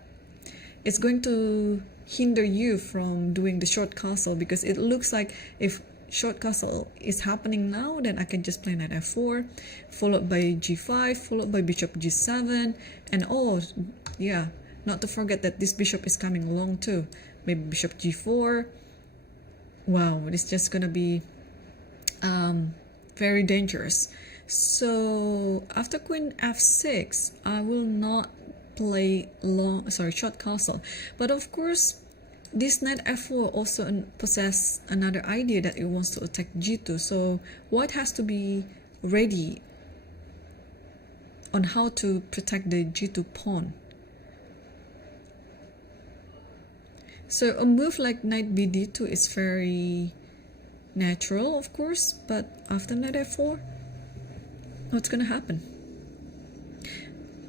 it's going to hinder you from doing the short castle, because it looks like if short castle is happening now, then I can just play knight f4 followed by g5 followed by bishop g7, and oh yeah, not to forget that this bishop is coming along too. Maybe bishop g4. Wow, it's just gonna be very dangerous. So after queen f6, I will not play short castle. But of course, this knight f4 also possess another idea that it wants to attack g2. So white has to be ready on how to protect the g2 pawn. So a move like knight bd2 is very natural, of course, but after knight f4, what's gonna happen?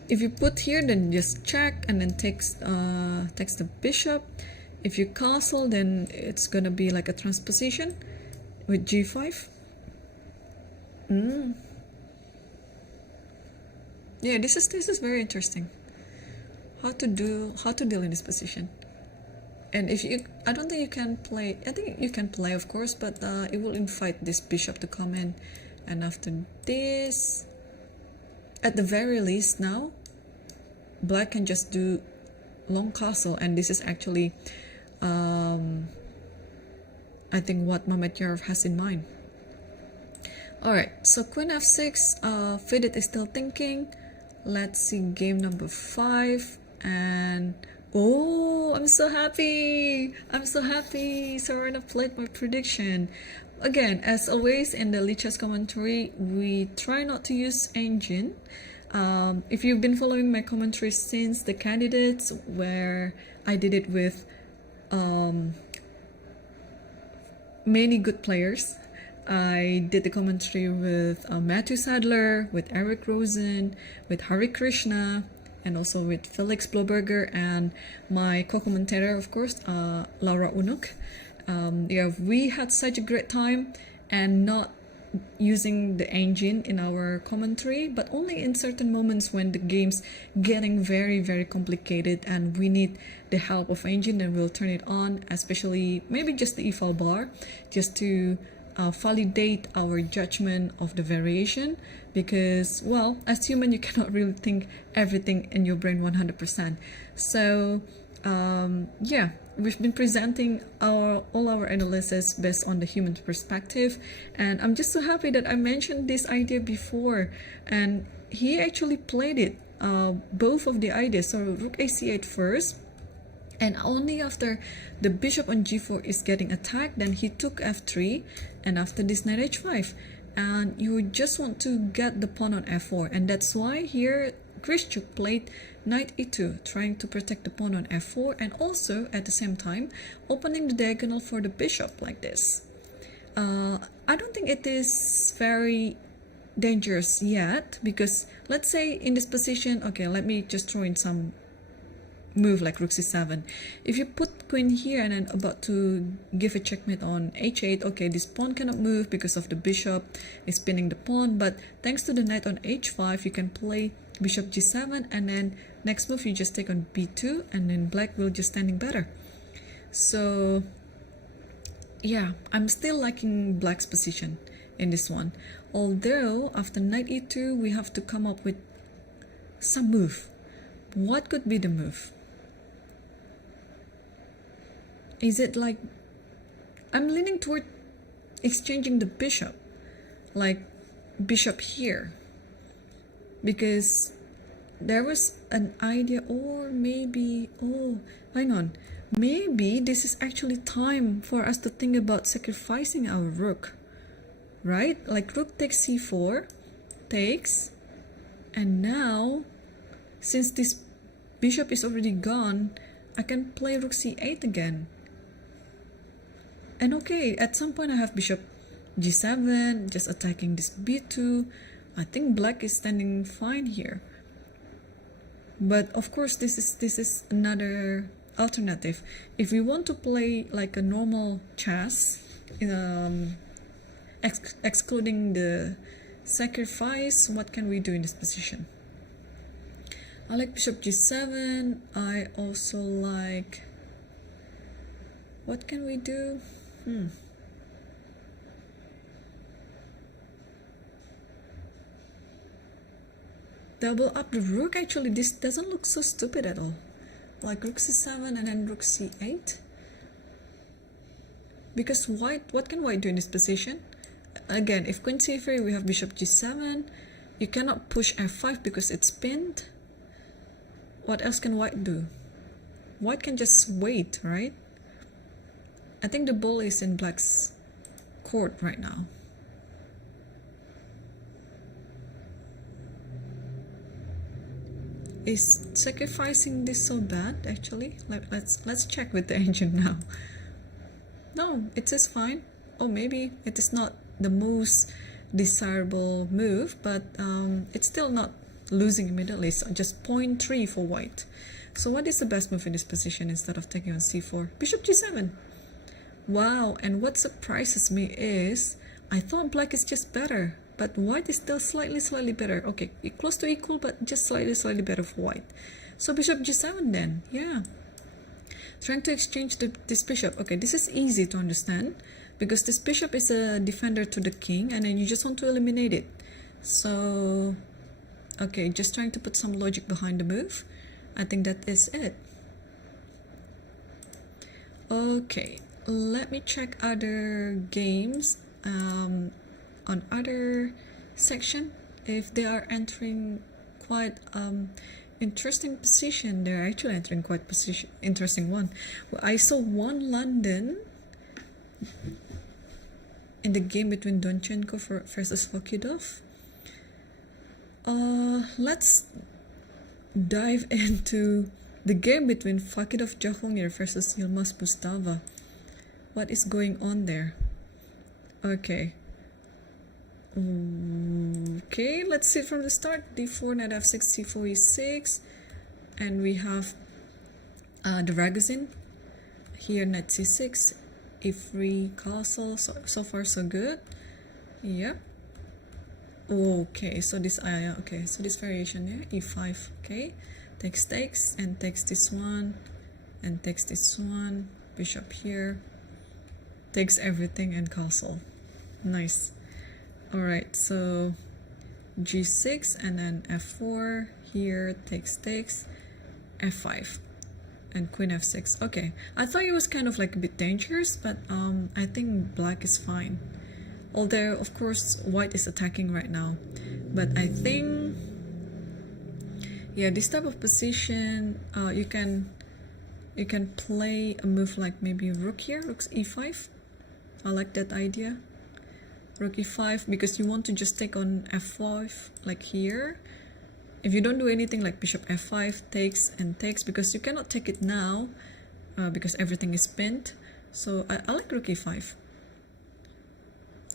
If you put here, then just check and then takes the bishop. If you castle, then it's gonna be like a transposition with g5. Yeah, this is very interesting. How to deal in this position. And if you, I don't think you can play. I think you can play, of course, but it will invite this bishop to come in. And after this, at the very least now, black can just do long castle, and this is actually, I think, what Mamedyarov has in mind. Alright, so queen f6, Fidit is still thinking. Let's see game number 5, and oh, I'm so happy! I'm so happy! Sarana played my prediction. Again, as always in the Lichess commentary, we try not to use engine. If you've been following my commentary since the candidates, where I did it with many good players. I did the commentary with Matthew Sadler, with Eric Rosen, with Hari Krishna, and also with Felix Bloberger, and my co-commentator, of course, Laura Unuk. Yeah, we had such a great time, and not using the engine in our commentary, but only in certain moments when the game's getting very, very complicated and we need the help of engine, then we'll turn it on, especially maybe just the e-file bar, just to validate our judgment of the variation, because, well, as human, you cannot really think everything in your brain 100%. So yeah, we've been presenting all our analysis based on the human perspective, and I'm just so happy that I mentioned this idea before, and he actually played it, both of the ideas. So rook a8 first, and only after the bishop on g4 is getting attacked, then he took f3, and after this knight h5, and you just want to get the pawn on f4, and that's why here Grischuk played knight e2, trying to protect the pawn on f4, and also at the same time opening the diagonal for the bishop like this. I don't think it is very dangerous yet, because let's say in this position, okay, let me just throw in some move like rook c7. If you put queen here and then about to give a checkmate on h8, okay, this pawn cannot move because of the bishop is pinning the pawn, but thanks to the knight on h5, you can play bishop g7, and then next move you just take on b2, and then black will just standing better. So yeah, I'm still liking black's position in this one, although after knight e2 we have to come up with some move. What could be the move? Is it like, I'm leaning toward exchanging the bishop, like bishop here, because there was an idea, or maybe, oh, hang on, maybe this is actually time for us to think about sacrificing our rook, right? Like rook takes c4, takes, and now since this bishop is already gone, I can play rook c8 again. And okay, at some point I have bishop g7, just attacking this b2. I think black is standing fine here. But of course, this is another alternative. If we want to play like a normal chess, excluding the sacrifice, what can we do in this position? I like bishop g7. I also like, what can we do? Double up the rook. Actually, this doesn't look so stupid at all. Like rook c7 and then rook c8. Because white, what can white do in this position? Again, if queen c3, we have bishop g7. You cannot push f5 because it's pinned. What else can white do? White can just wait, right? I think the ball is in black's court right now. Is sacrificing this so bad? Actually, let's check with the engine now. No, it is fine. Oh, maybe it is not the most desirable move, but it's still not losing immediately. So just 0.3 for white. So what is the best move in this position instead of taking on c4? Bishop g7. Wow, and what surprises me is I thought black is just better, but white is still slightly better. Okay, close to equal, but just slightly better for white. So bishop g7 then, yeah. Trying to exchange this bishop. Okay, this is easy to understand because this bishop is a defender to the king, and then you just want to eliminate it. So, okay, just trying to put some logic behind the move. I think that is it. Okay, let me check other games on other section if they are entering quite interesting position. They're actually entering quite interesting one. Well, I saw one London in the game between Donchenko versus Fakidov. Let's dive into the game between Fakidov Jahongir versus Yilmaz Mustafa. What is going on there? Okay. Okay, let's see from the start. d4, knight f6, c4, e6, and we have the Ragozin here. Knight c6, e3, castle. So far so good. Yep. Okay, so this okay, so this variation, yeah, e5. Okay, takes and takes this one and takes this one. Bishop here, takes everything and castle. Nice. Alright, so g6 and then f4 here, takes, f5 and queen f6. Okay, I thought it was kind of like a bit dangerous, but I think black is fine. Although of course white is attacking right now, but I think, yeah, this type of position you can play a move like maybe rook here, rook e5. I like that idea. Rook e5, because you want to just take on f5 like here. If you don't do anything like bishop f5, takes and takes, because you cannot take it now because everything is pinned. So I like rook e5.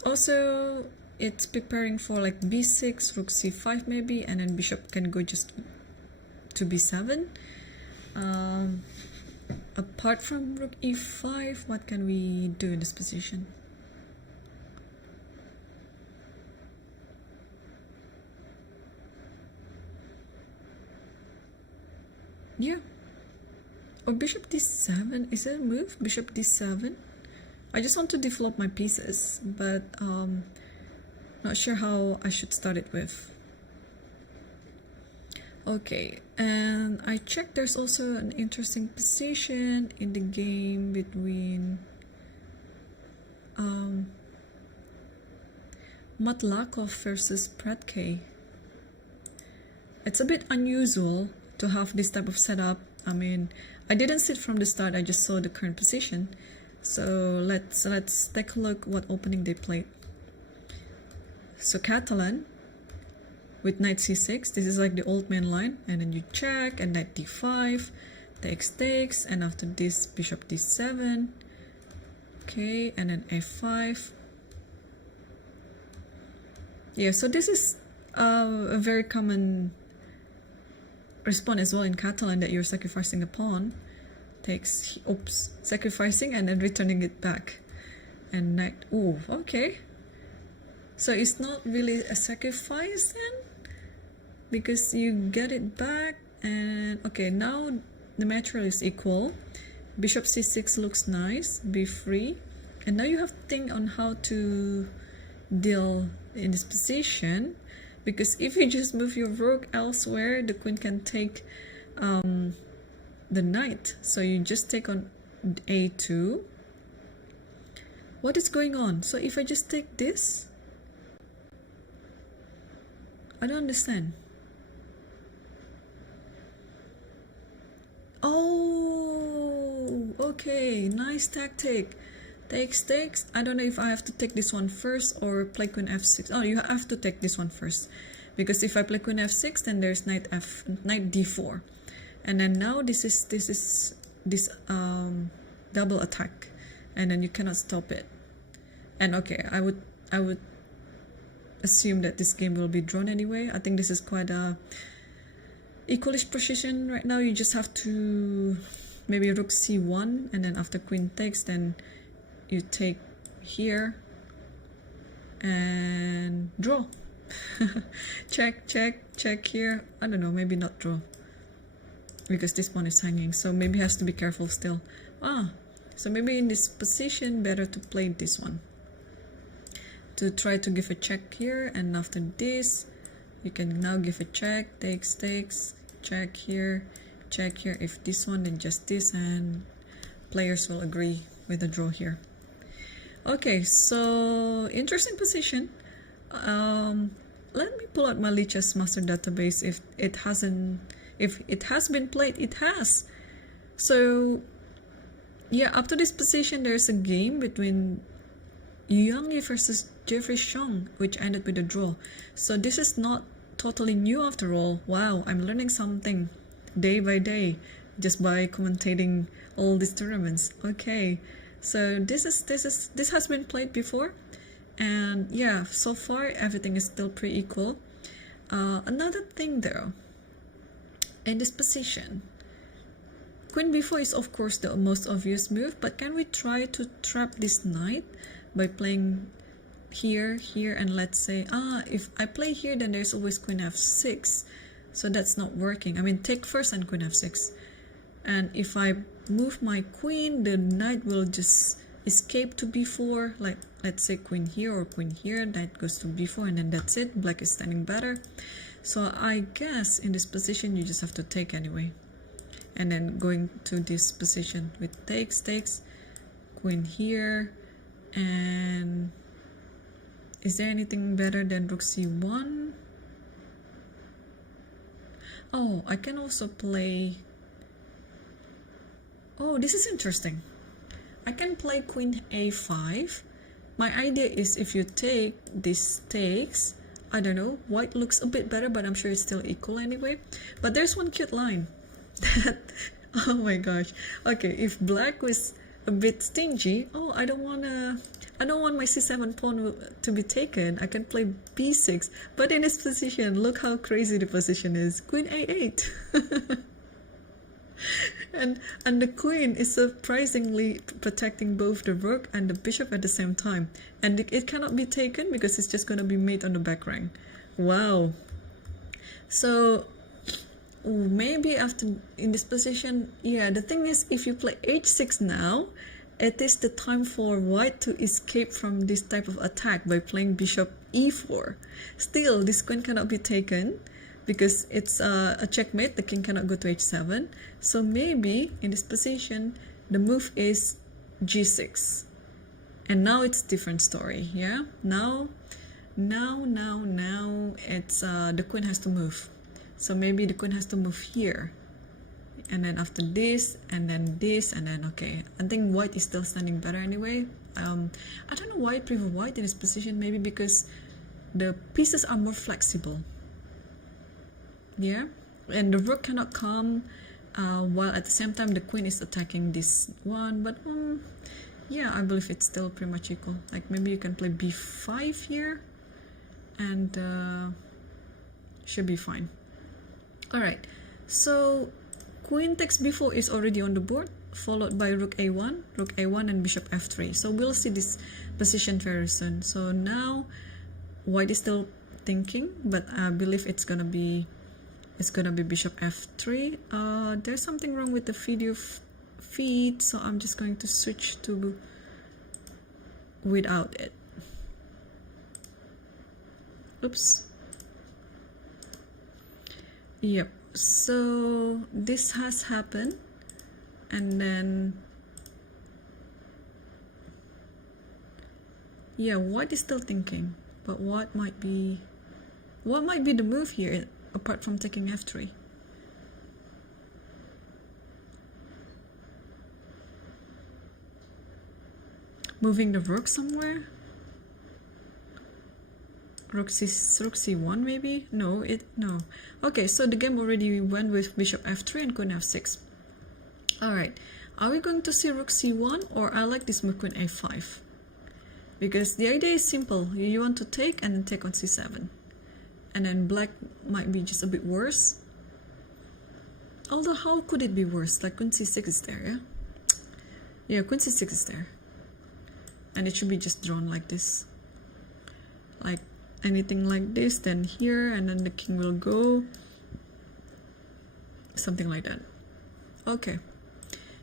Also, it's preparing for like b6, rook c5 maybe, and then bishop can go just to b7. Apart from rook e5, what can we do in this position? Yeah. Or bishop d7, is it a move? Bishop d7. I just want to develop my pieces, but not sure how I should start it with. Okay, and I checked there's also an interesting position in the game between Matlakov versus Predke. It's a bit unusual to have this type of setup. I mean, I didn't see it from the start, I just saw the current position. So let's take a look what opening they played. So Catalan with knight c6, this is like the old man line, and then you check, and knight d5, takes, and after this bishop d7, okay, and then a5. Yeah, so this is a very common response as well in Catalan, that you're sacrificing a pawn, sacrificing and then returning it back, and knight, ooh, okay. So it's not really a sacrifice then, because you get it back, and okay, now the material is equal. Bishop c6 looks nice, b3, and now you have to think on how to deal in this position, because if you just move your rook elsewhere, the queen can take the knight. So you just take on a2. What is going on? So if I just take this, I don't understand. Oh, okay, nice tactic. Takes. I don't know if I have to take this one first or play queen f6. Oh, you have to take this one first, because if I play queen f6, then there's knight d4, and then now this double attack, and then you cannot stop it. And okay, I would assume that this game will be drawn anyway. I think this is quite a equalish position right now. You just have to maybe rook c1, and then after queen takes, then you take here and draw. check here. I don't know, maybe not draw, because this pawn is hanging, so maybe has to be careful still. So maybe in this position better to play this one, to try to give a check here, and after this you can now give a check, takes, check here. If this one, then just this, and players will agree with the draw here. Okay, so interesting position. Let me pull out my Lichess master database. If it has been played, it has. So yeah, up to this position there's a game between Yang Yi versus Jeffrey Xiong, which ended with a draw. So this is not totally new after all. Wow, I'm learning something day by day just by commentating all these tournaments. Okay, so this has been played before, and yeah, so far everything is still pretty equal. Another thing though, in this position, queen b4 is of course the most obvious move, but can we try to trap this knight by playing here, and let's say if I play here, then there's always queen f6, so that's not working. I mean, take first and queen f6, and if I move my queen, the knight will just escape to b4, like let's say queen here or queen here, knight goes to b4, and then that's it. Black is standing better. So I guess in this position you just have to take anyway, and then going to this position with takes, queen here, and is there anything better than rook c1? Oh, I can also play, oh, this is interesting. I can play queen a5. My idea is if you take this takes, I don't know, white looks a bit better, but I'm sure it's still equal anyway. But there's one cute line that, oh my gosh. Okay, if black was a bit stingy, oh, I don't want my c7 pawn to be taken. I can play b6, but in this position, look how crazy the position is. Queen a8. and the queen is surprisingly protecting both the rook and the bishop at the same time, and it cannot be taken because it's just gonna be mate on the back rank. Wow. So maybe after in this position, yeah, the thing is, if you play h6 now, it is the time for white to escape from this type of attack by playing bishop e4. Still, this queen cannot be taken because it's a checkmate. The king cannot go to h7. So maybe in this position, the move is g6. And now it's different story, yeah? Now it's the queen has to move. So maybe the queen has to move here. And then after this, and then this, and then okay. I think white is still standing better anyway. I don't know why I prefer white in this position. Maybe because the pieces are more flexible. Yeah, and the rook cannot come while at the same time the queen is attacking this one. But yeah, I believe it's still pretty much equal. Like maybe you can play b5 here, and should be fine. All right, so queen takes b4 is already on the board, followed by rook a1, and bishop f3. So we'll see this position very soon. So now white is still thinking, but I believe it's gonna be bishop f3. There's something wrong with the video feed, so I'm just going to switch to without it. Oops. Yep. So this has happened, and then yeah, white is still thinking, but what might be the move here apart from taking f3? Moving the rook somewhere? Rook c1 maybe? No. Okay, so the game already went with bishop f3 and queen f6. Alright, are we going to see rook c1, or I like this move queen a5? Because the idea is simple. You want to take and then take on c7. And then black might be just a bit worse. Although how could it be worse? Like queen c6 is there, yeah? Yeah, queen c6 is there. And it should be just drawn like this. Like anything like this, then here, and then the king will go. Something like that. Okay.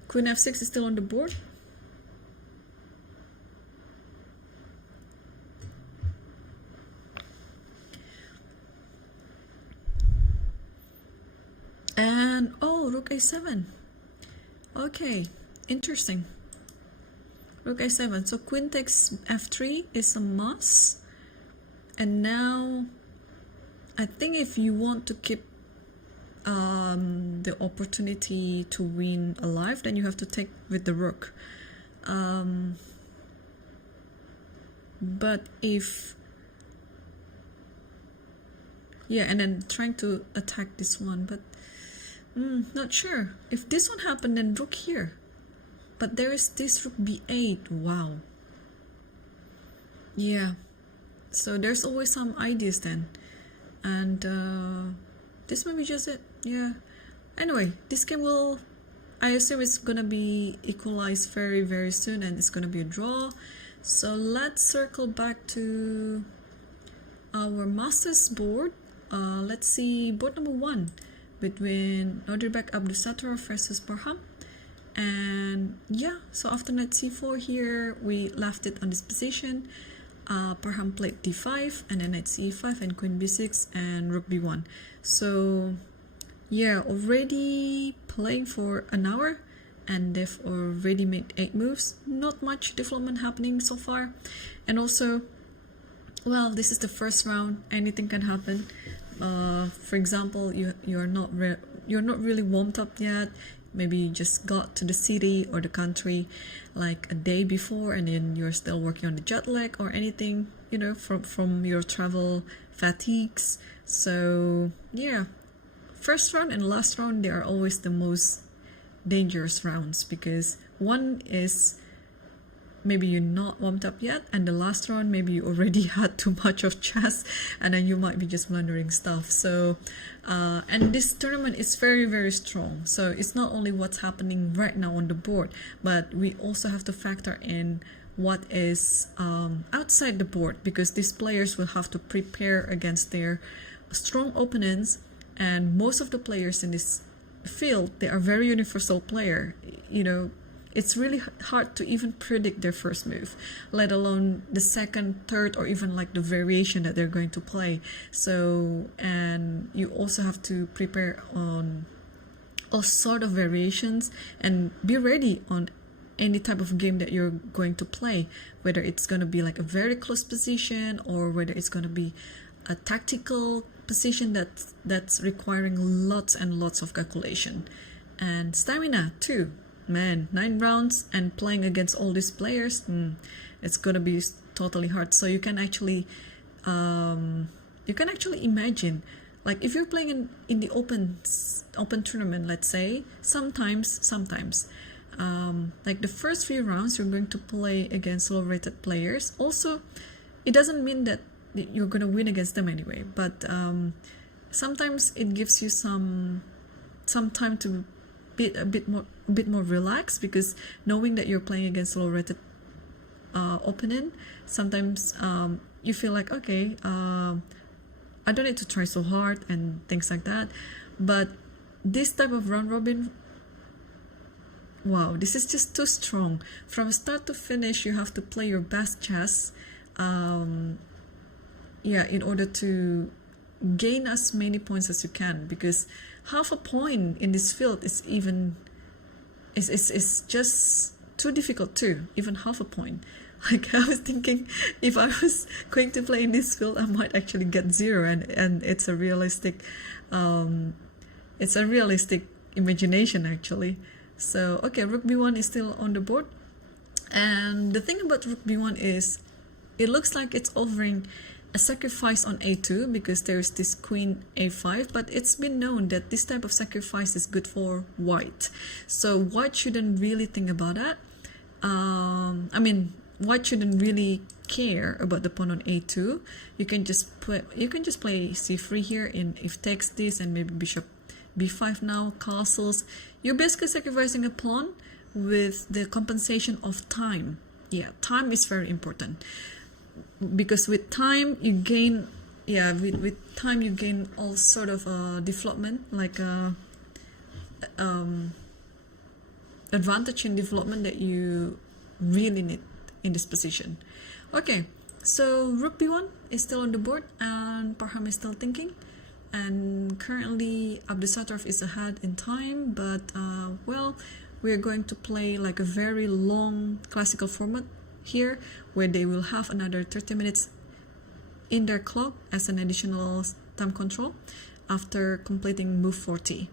Queen f6 is still on the board. And oh, rook a7. Okay, interesting. Rook a7. So queen takes f3 is a must. And now, I think if you want to keep the opportunity to win alive, then you have to take with the rook. But if yeah, and then trying to attack this one, but not sure. If this one happened, then rook here. But there is this rook b8. Wow. Yeah. So there's always some ideas then. And this may be just it. Yeah. Anyway, this game will, I assume it's gonna be equalized very, very soon, and it's gonna be a draw. So let's circle back to our Masters board. Let's see board number 1 between Nordirback Abdusattorov versus Parham. And yeah, so after knight c4 here, we left it on this position. Parham played d5, and then knight c5 and queen b6 and rook b1. So yeah, already playing for an hour, and they've already made 8 moves. Not much development happening so far. And also, well, this is the first round. Anything can happen. For example, you're not really warmed up yet. Maybe you just got to the city or the country like a day before, and then you're still working on the jet lag or anything, you know, from your travel fatigues. So yeah, first round and last round, they are always the most dangerous rounds, because one is maybe you're not warmed up yet, and the last round maybe you already had too much of chess, and then you might be just wondering stuff. So and this tournament is very strong, so it's not only what's happening right now on the board, but we also have to factor in what is outside the board, because these players will have to prepare against their strong opponents, and most of the players in this field, they are very universal player. You know, it's really hard to even predict their first move, let alone the second, third, or even like the variation that they're going to play. So, and you also have to prepare on all sort of variations and be ready on any type of game that you're going to play, whether it's going to be like a very close position or whether it's going to be a tactical position that's requiring lots and lots of calculation and stamina too. Man, 9 rounds and playing against all these players, it's gonna be totally hard. So you can actually imagine, like if you're playing in the open tournament, let's say, sometimes like the first few rounds you're going to play against low rated players. Also, it doesn't mean that you're going to win against them anyway, but sometimes it gives you some time to be a bit more relaxed, because knowing that you're playing against low rated opponent, sometimes you feel like, okay, I don't need to try so hard and things like that. But this type of round robin, wow, this is just too strong. From start to finish, you have to play your best chess, in order to gain as many points as you can, because half a point in this field is just too difficult too, even half a point. Like I was thinking, if I was going to play in this field, I might actually get 0, and it's a realistic imagination actually. So okay, rook b1 is still on the board, and the thing about rook b1 is it looks like it's offering a sacrifice on a2 because there's this queen a5, but it's been known that this type of sacrifice is good for white, so white shouldn't really think about that. White shouldn't really care about the pawn on a2. You can just play c3 here, and if takes this, and maybe bishop b5 now, castles. You're basically sacrificing a pawn with the compensation of time. Yeah, time is very important, because with time you gain, with time you gain all sort of development, like advantage in development that you really need in this position. Okay, so rook b1 is still on the board, and Parham is still thinking, and currently Abdusattorov is ahead in time, but we're going to play like a very long classical format here, where they will have another 30 minutes in their clock as an additional time control after completing move 40.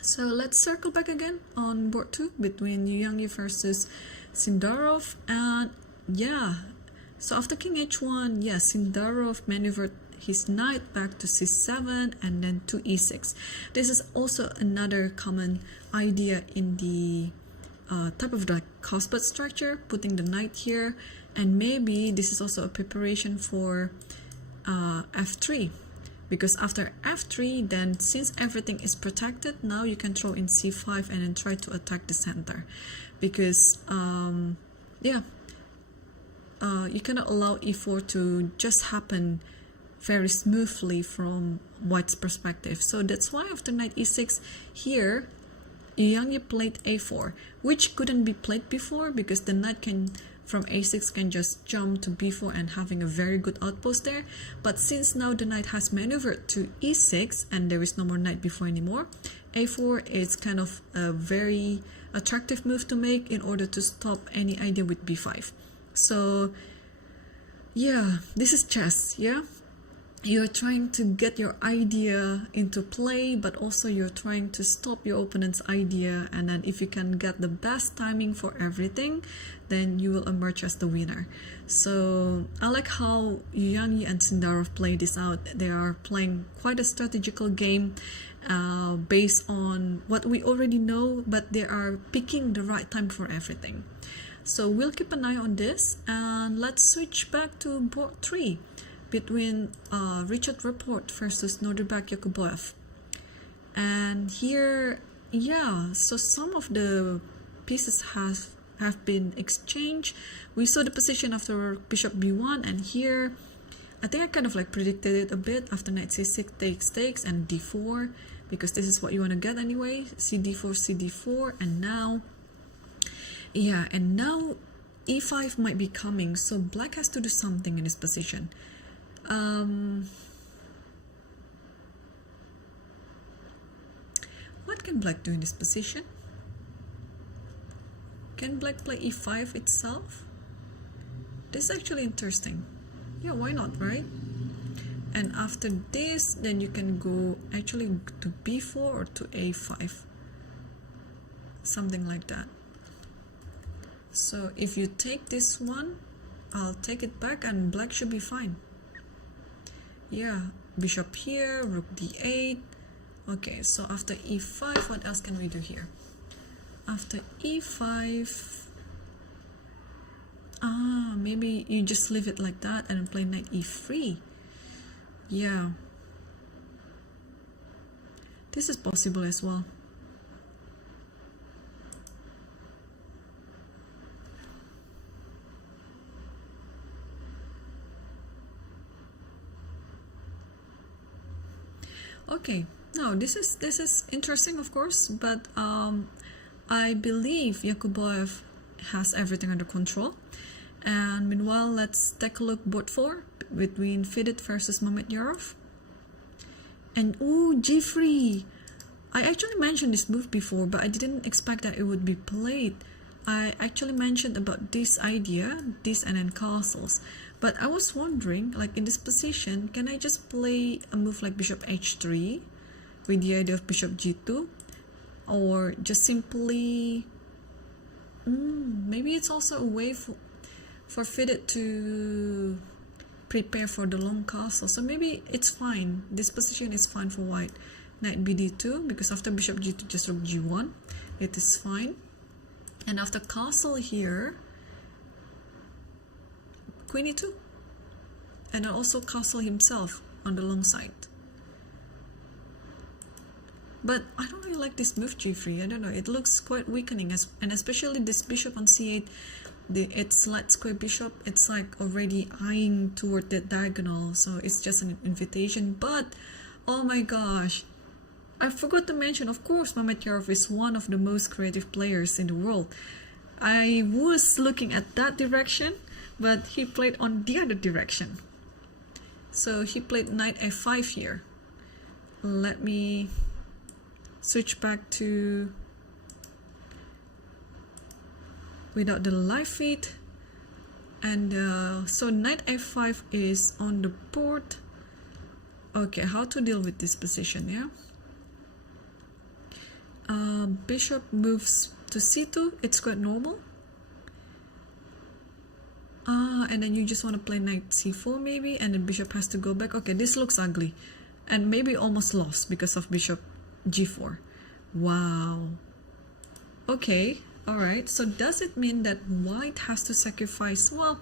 So let's circle back again on board 2 between Yang versus Sindarov, and so after king h1, Sindarov maneuvered his knight back to c7 and then to e6. This is also another common idea in the type of the Cuthbert structure, putting the knight here, and maybe this is also a preparation for f3, because after f3, then since everything is protected, now you can throw in c5 and then try to attack the center, because you cannot allow e4 to just happen very smoothly from white's perspective. So that's why after knight e6 here, Yang played a4, which couldn't be played before, because the knight from a6 can just jump to b4 and having a very good outpost there. But since now the knight has maneuvered to e6 and there is no more knight b4 anymore, a4 is kind of a very attractive move to make in order to stop any idea with b5. So this is chess. You're trying to get your idea into play, but also you're trying to stop your opponent's idea, and then if you can get the best timing for everything, then you will emerge as the winner. So I like how Yang and Sindarov play this out. They are playing quite a strategical game based on what we already know, but they are picking the right time for everything. So we'll keep an eye on this, and let's switch back to board 3 between Richard Rapport versus Nordirbek Yakubboev. And here, yeah, so some of the pieces have been exchanged. We saw the position after bishop b1, and here I think I kind of like predicted it a bit after knight c6 takes and d4, because this is what you want to get anyway. cd4, cd4, and now, yeah, and now e5 might be coming, so black has to do something in this position. What can black do in this position? Can black play e5 itself? This is actually interesting. Yeah, why not, right? And after this, then you can go actually to b4 or to a5. Something like that. So if you take this one, I'll take it back and black should be fine. Yeah, bishop here, rook d8. Okay, so after e5, what else can we do here? After e5, maybe you just leave it like that and play knight e3. Yeah, this is possible as well. Okay, now this is interesting, of course, but I believe Yakubboev has everything under control. And meanwhile, let's take a look board 4 between Fidit versus Mamedyarov. And ooh, g3. I actually mentioned this move before, but I didn't expect that it would be played. I actually mentioned about this idea, this and then castles. But I was wondering, like in this position, can I just play a move like bishop h3 with the idea of bishop g2? Or just simply... maybe it's also a way for Fidit to prepare for the long castle. So maybe it's fine. This position is fine for white. Knight bd2, because after bishop g2, just rook g1. It is fine. And after castle here, queen e2. And also castle himself on the long side. But I don't really like this move g3. I don't know. It looks quite weakening, and especially this bishop on c8. It's light square bishop. It's like already eyeing toward that diagonal. So it's just an invitation. But oh my gosh, I forgot to mention. Of course, Mamedyarov is one of the most creative players in the world. I was looking at that direction, but he played on the other direction. So he played knight f5 here. Let me switch back to without the live feed. And so knight f5 is on the board. Okay, how to deal with this position, yeah? Bishop moves to c2. It's quite normal. And then you just want to play knight c4 maybe, and the bishop has to go back. Okay, this looks ugly, and maybe almost lost because of bishop g4. Wow. Okay, all right. So does it mean that white has to sacrifice? Well,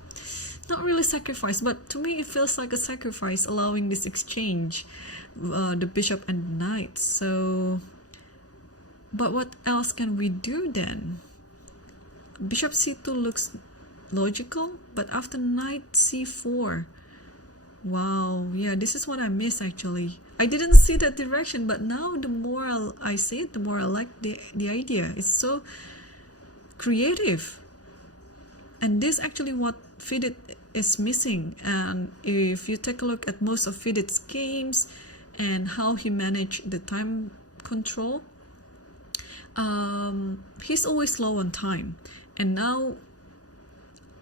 not really sacrifice, but to me it feels like a sacrifice, allowing this exchange, the bishop and knight. So, but what else can we do then? Bishop c2 looks logical, but after knight c4, wow, yeah, this is what I miss actually. I didn't see that direction, but now the more I see it, the more I like the idea. It's so creative, and this actually what Fidit is missing. And if you take a look at most of Fidit's games and how he managed the time control, he's always slow on time. And now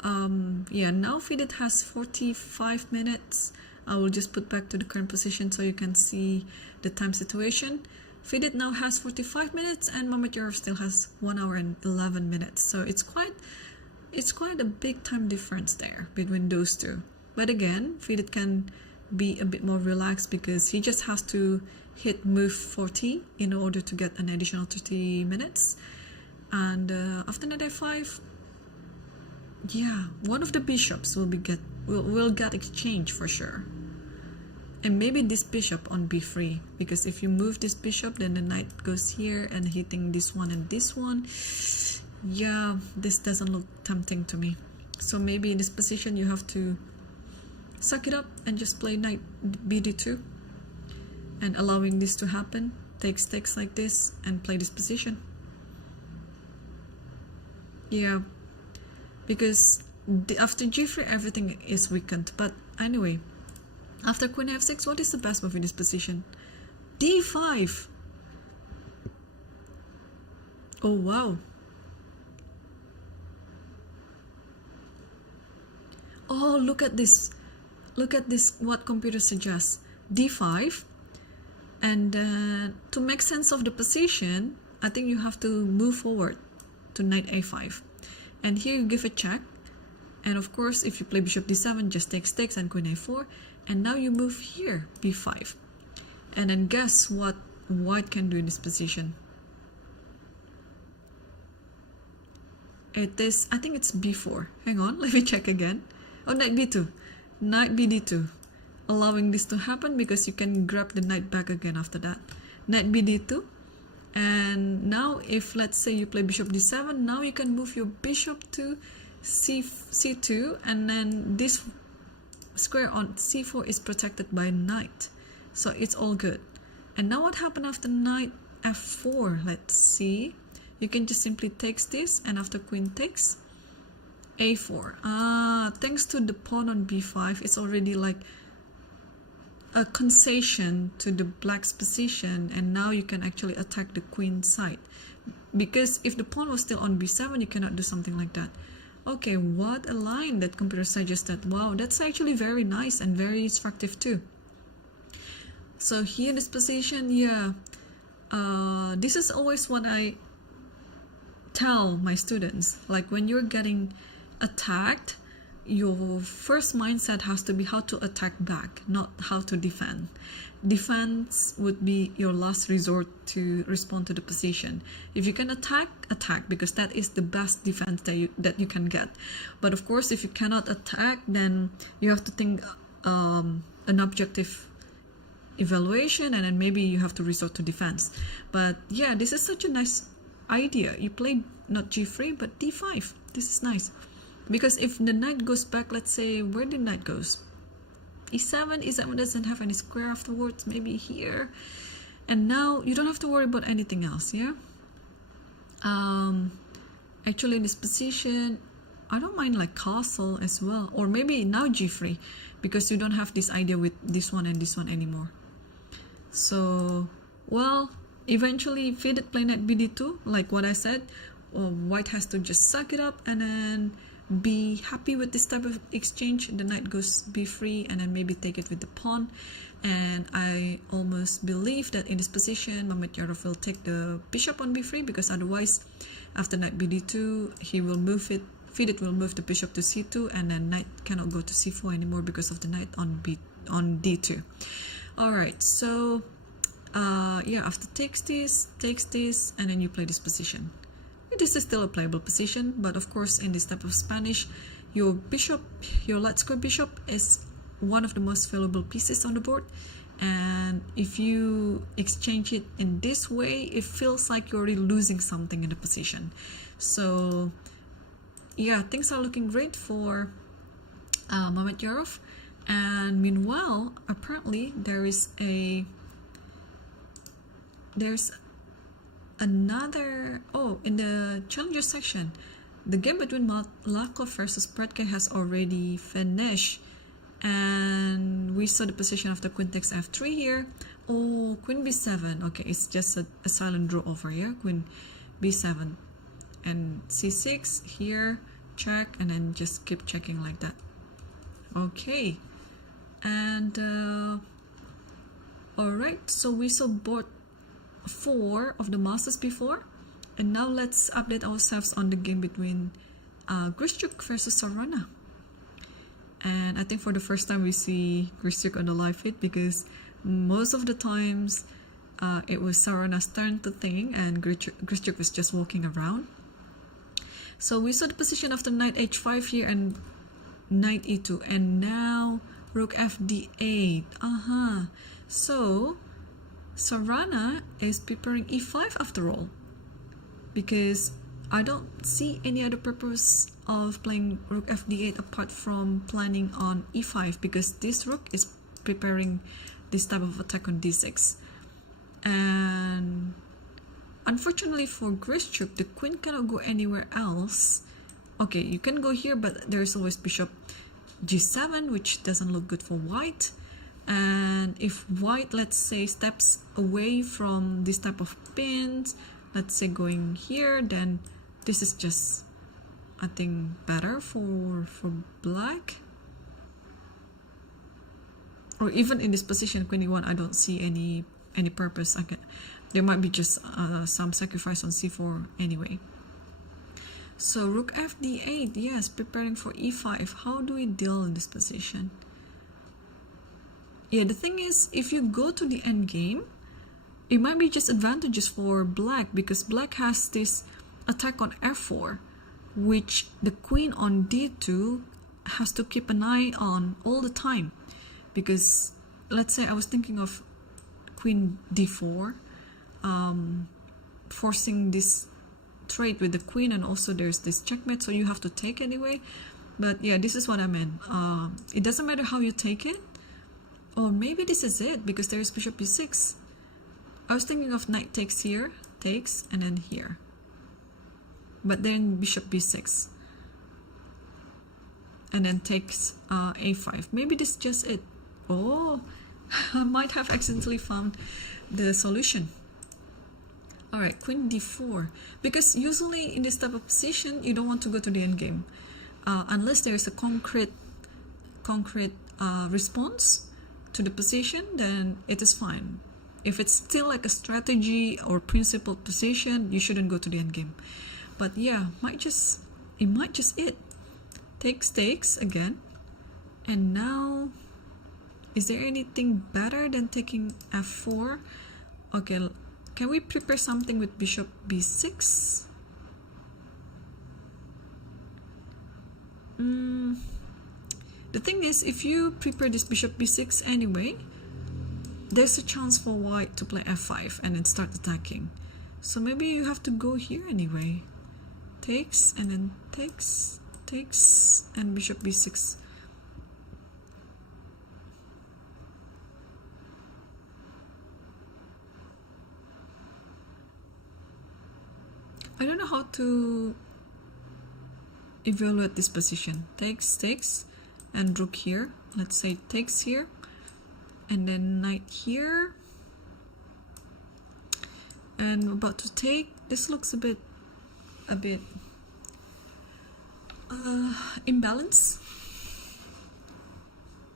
now Fidit has 45 minutes. I will just put back to the current position so you can see the time situation. Fidit now has 45 minutes and Mamedyarov still has 1 hour and 11 minutes. So it's quite a big time difference there between those two. But again, Fidit can be a bit more relaxed because he just has to hit move 40 in order to get an additional 30 minutes. And after knight f5, Yeah, one of the bishops will get exchanged for sure. And maybe this bishop on b3, because if you move this bishop, then the knight goes here and hitting this one and this one. Yeah, this doesn't look tempting to me. So maybe in this position you have to suck it up and just play knight bd2, and allowing this to happen, takes like this, and play this position. Yeah, because after g3 everything is weakened. But anyway, after queen f6, what is the best move in this position? d5. Oh wow. Oh, look at this. Look at this, what computer suggests. d5. And to make sense of the position, I think you have to move forward to knight a5. And here you give a check. And of course, if you play bishop d7, just takes and queen a4. And now you move here, b5. And then guess what white can do in this position? It is, I think it's b4. Hang on, let me check again. Oh, knight b2. Knight bd2. Allowing this to happen because you can grab the knight back again after that. Knight bd2. And now if let's say you play bishop d7, now you can move your bishop to c2, and then this square on c4 is protected by knight. So it's all good. And now what happened after knight f4? Let's see. You can just simply take this, and after queen takes, a4. Thanks to the pawn on b5, it's already like a concession to the black's position, and now you can actually attack the queen side. Because if the pawn was still on b7, you cannot do something like that. Okay, what a line that computer suggested. Wow, that's actually very nice and very instructive too. So here in this position, yeah, this is always what I tell my students. Like when you're getting attacked, your first mindset has to be how to attack back, not how to defend. Defense would be your last resort to respond to the position. If you can attack, because that is the best defense that you can get. But of course, if you cannot attack, then you have to think an objective evaluation, and then maybe you have to resort to defense. But yeah, this is such a nice idea. You played not g3 but d5. This is nice. Because if the knight goes back, let's say, where the knight goes? e7, e7 doesn't have any square afterwards, maybe here. And now you don't have to worry about anything else, yeah? Actually in this position, I don't mind like castle as well. Or maybe now g3, because you don't have this idea with this one and this one anymore. So, well, eventually faded play knight bd2, like what I said. White has to just suck it up and then be happy with this type of exchange. The knight goes b3 and then maybe take it with the pawn. And I almost believe that in this position Mamedyarov will take the bishop on b3, because otherwise after knight bd2 he will move it, faded will move the bishop to c2, and then knight cannot go to c4 anymore because of the knight on d2. Alright, so yeah, after takes this, and then you play this position. This is still a playable position, but of course in this type of Spanish, your bishop, your light square bishop is one of the most valuable pieces on the board, and if you exchange it in this way, it feels like you're already losing something in the position. So yeah, things are looking great for Mamedyarov. And meanwhile, apparently there's another, in the challenger section, the game between Maku versus Predke has already finished, and we saw the position after queen takes f3 here. Oh, queen b7. Okay, it's just a silent draw over here. Queen b7 and c6 here, check, and then just keep checking like that. Okay, and all right, so we saw board 4 of the Masters before, and now let's update ourselves on the game between Grischuk versus Sarana. And I think for the first time we see Grischuk on the live feed, because most of the times it was Sarana's turn to think and Grischuk was just walking around. So we saw the position after knight h5 here and knight e2, and now rook f d8. So Sarana is preparing e5 after all, because I don't see any other purpose of playing rook f d8 apart from planning on e5, because this rook is preparing this type of attack on d6. And unfortunately for Grischuk, the queen cannot go anywhere else. Okay, you can go here, but there's always bishop g7, which doesn't look good for white. And if white, let's say, steps away from this type of pins, let's say going here, then this is just, I think, better for black. Or even in this position, queen e1, I don't see any purpose. There might be just some sacrifice on c4 anyway. So rook f d8, yes, preparing for e5. How do we deal in this position? Yeah, the thing is, if you go to the endgame, it might be just advantageous for black, because black has this attack on f4, which the queen on d2 has to keep an eye on all the time. Because let's say I was thinking of queen d4, forcing this trade with the queen, and also there's this checkmate, so you have to take anyway. But yeah, this is what I meant. It doesn't matter how you take it. Or maybe this is it, because there is bishop b6. I was thinking of knight takes here, takes, and then here. But then bishop b6. And then takes a5. Maybe this is just it. Oh, I might have accidentally found the solution. Alright, queen d4. Because usually in this type of position, you don't want to go to the endgame. Unless there is a concrete response to the position, then it is fine. If it's still like a strategy or principled position, you shouldn't go to the endgame. But yeah, it might just it. Takes again. And now, is there anything better than taking f4? Okay, can we prepare something with bishop b6? The thing is, if you prepare this bishop b6 anyway, there's a chance for white to play f5 and then start attacking. So maybe you have to go here anyway. Takes, and then takes, and bishop b6. I don't know how to evaluate this position. Takes, and rook here. Let's say takes here, and then knight here, and about to take. This looks a bit imbalanced,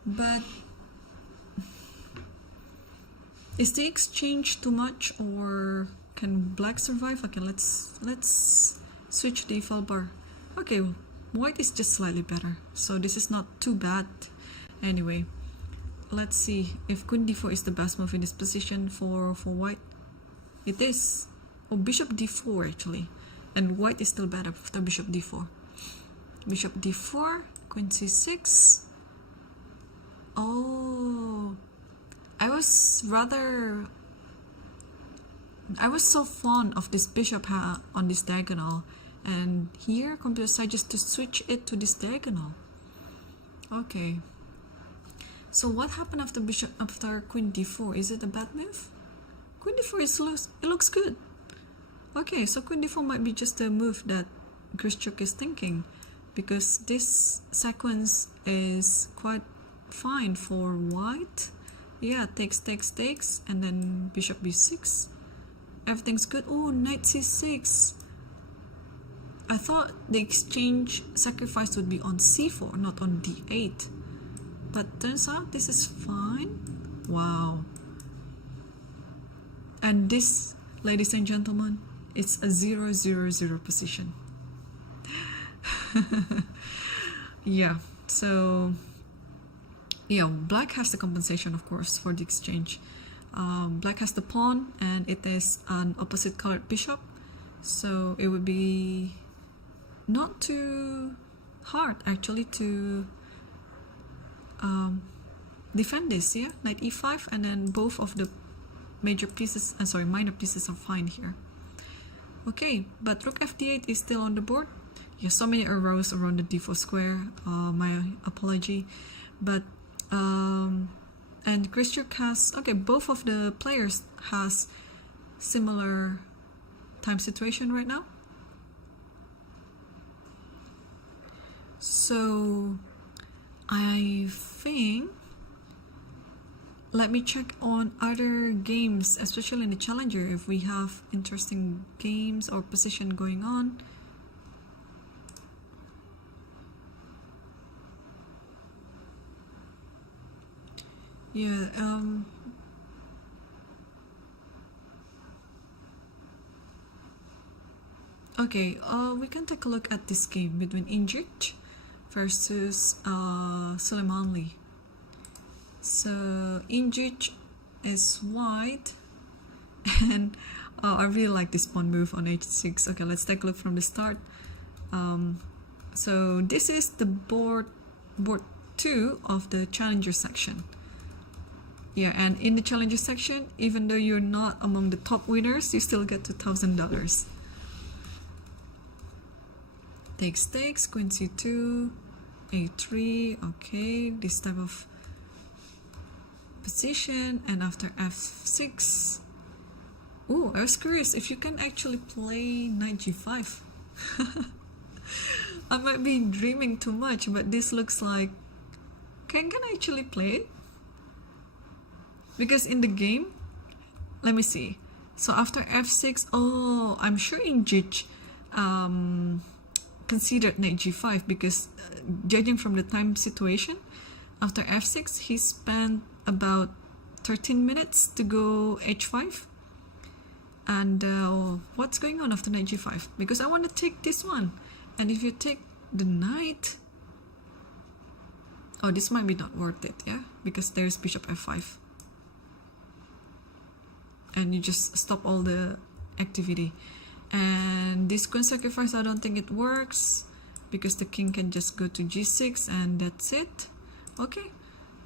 but is the exchange too much, or can black survive? Okay, let's switch the file bar. Okay, white is just slightly better, so this is not too bad. Anyway, let's see if queen d4 is the best move in this position for white. It is. Oh, bishop d4 actually, and white is still better after bishop d4. Bishop d4, queen c6. Oh, I was so fond of this bishop on this diagonal, and here computer decided just to switch it to this diagonal. Okay, so what happened after queen d4? Is it a bad move? Queen d4 it looks good. Okay, so queen d4 might be just a move that Grischuk is thinking, because this sequence is quite fine for white. Yeah, takes, and then bishop b6. Everything's good. Oh, knight c6. I thought the exchange sacrifice would be on c4, not on d8. But turns out this is fine. Wow. And this, ladies and gentlemen, it's a 0-0-0 position. Yeah, so yeah, black has the compensation, of course, for the exchange. Black has the pawn, and it is an opposite colored bishop, so it would be not too hard actually to defend this. Yeah, knight e5, and then both of the major pieces, minor pieces are fine here. Okay, but rook fd8 is still on the board. Yeah, so many arrows around the d4 square. My apology, but and Grischuk has, okay, both of the players has similar time situation right now. So I think, let me check on other games, especially in the Challenger, if we have interesting games or position going on. Yeah, okay, we can take a look at this game between Injich versus Suleimanli. So Injich is white, and I really like this pawn move on h6. Okay, let's take a look from the start. So this is the board 2 of the Challenger section. Yeah, and in the Challenger section, even though you're not among the top winners, you still get $2,000. Takes, queen c2, a3, okay, this type of position, and after f6. Oh, I was curious if you can actually play knight g5. I might be dreaming too much, but this looks like, can I actually play it? Because in the game, let me see. So after f6, oh, I'm sure Injich considered knight g5 because judging from the time situation, after f6 he spent about 13 minutes to go h5. And what's going on after knight g5? Because I want to take this one, and if you take the knight, oh, this might be not worth it, yeah, because there's bishop f5, and you just stop all the activity. And this queen sacrifice, I don't think it works because the king can just go to g6 and that's it. Okay,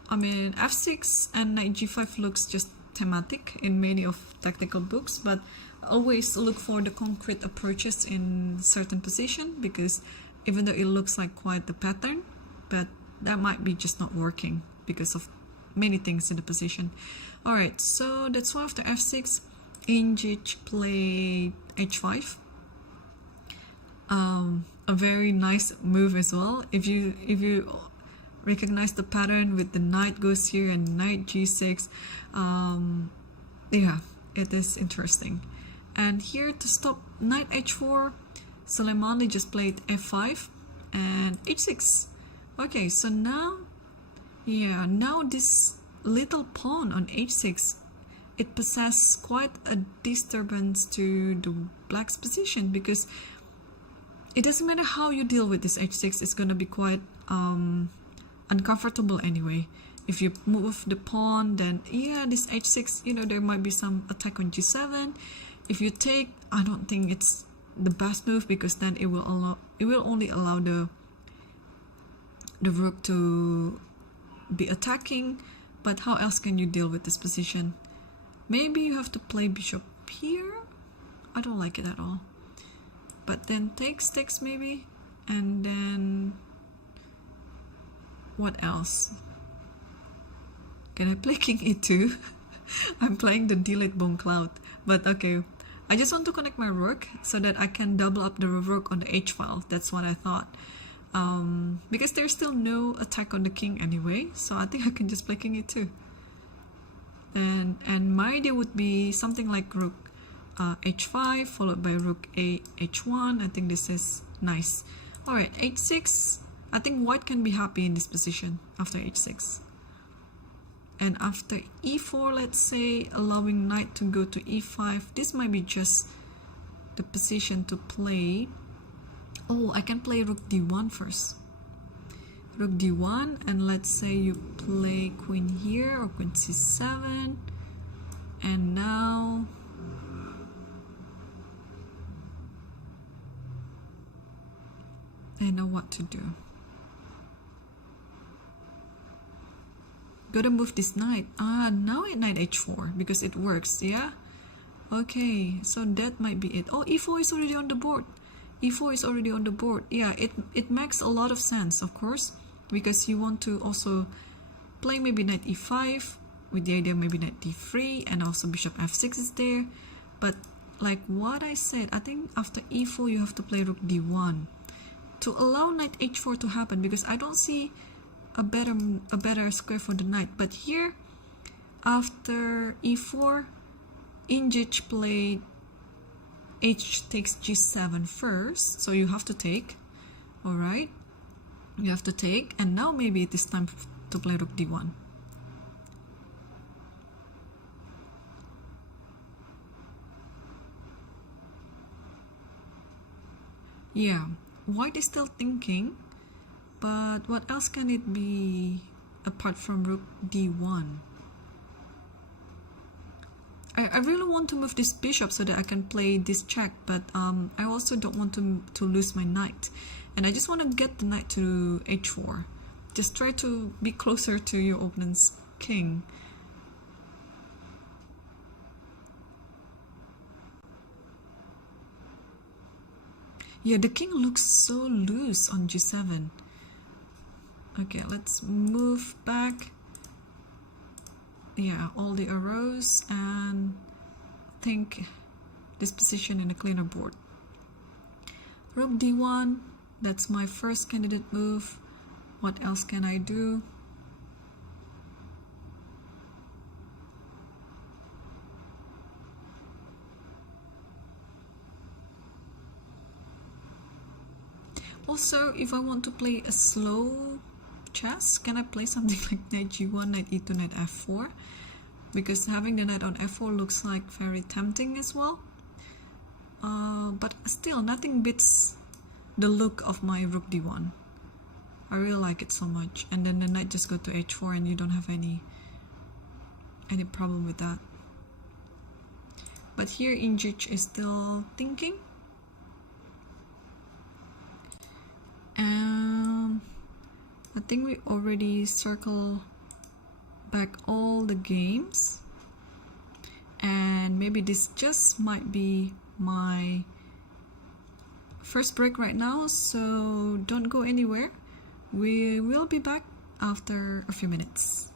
I mean f6 and knight g5 looks just thematic in many of tactical books, but always look for the concrete approaches in certain position, because even though it looks like quite the pattern, but that might be just not working because of many things in the position. Alright, so that's why after f6 Injich played h5. A very nice move as well. If you recognize the pattern with the knight goes here and knight g6, yeah, it is interesting. And here to stop knight h4, Suleimanli just played f5 and h6. Okay, so now, yeah, now this little pawn on h6, it possesses quite a disturbance to the black's position, because it doesn't matter how you deal with this h6, it's gonna be quite uncomfortable anyway. If you move the pawn, then yeah, this h6, you know, there might be some attack on g7. If you take, I don't think it's the best move, because then it will only allow the rook to be attacking. But how else can you deal with this position? Maybe you have to play bishop here. I don't like it at all. But then takes maybe, and then what else? Can I play king e2? I'm playing the delete bone cloud, but okay. I just want to connect my rook so that I can double up the rook on the h file. That's what I thought. Because there's still no attack on the king anyway, so I think I can just play king e2. And my idea would be something like rook h5 followed by rook a h1. I think this is nice. Alright, h6. I think white can be happy in this position after h6. And after e4, let's say, allowing knight to go to e5. This might be just the position to play. Oh, I can play rook d1 first. Rook d1, and let's say you play queen here or queen c7. And now I know what to do. Gotta move this knight. Now at knight h4 because it works, yeah? Okay, so that might be it. Oh, e4 is already on the board. E4 is already on the board. Yeah, it makes a lot of sense, of course, because you want to also play maybe knight e5 with the idea maybe knight d3, and also bishop f6 is there. But like what I said, I think after e4 you have to play rook d1 to allow knight h4 to happen, because I don't see a better square for the knight. But here after e4, Injich played h takes g7 first, so you have to take. All right, you have to take, and now maybe it is time to play rook d1. Yeah, white is still thinking, but what else can it be apart from rook d1? I really want to move this bishop so that I can play this check, but I also don't want to lose my knight, and I just want to get the knight to h4. Just try to be closer to your opponent's king. Yeah, the king looks so loose on g7. Okay, let's move back. Yeah, all the arrows, and think this position in a cleaner board. Rook d1, that's my first candidate move. What else can I do? Also, if I want to play a slow chess, can I play something like knight g1, knight e2, knight f4? Because having the knight on f4 looks like very tempting as well. But still, nothing beats the look of my rook d1. I really like it so much. And then the knight just go to h4, and you don't have any problem with that. But here Injich is still thinking. I think we already circle back all the games, and maybe this just might be my first break right now, so don't go anywhere. We will be back after a few minutes.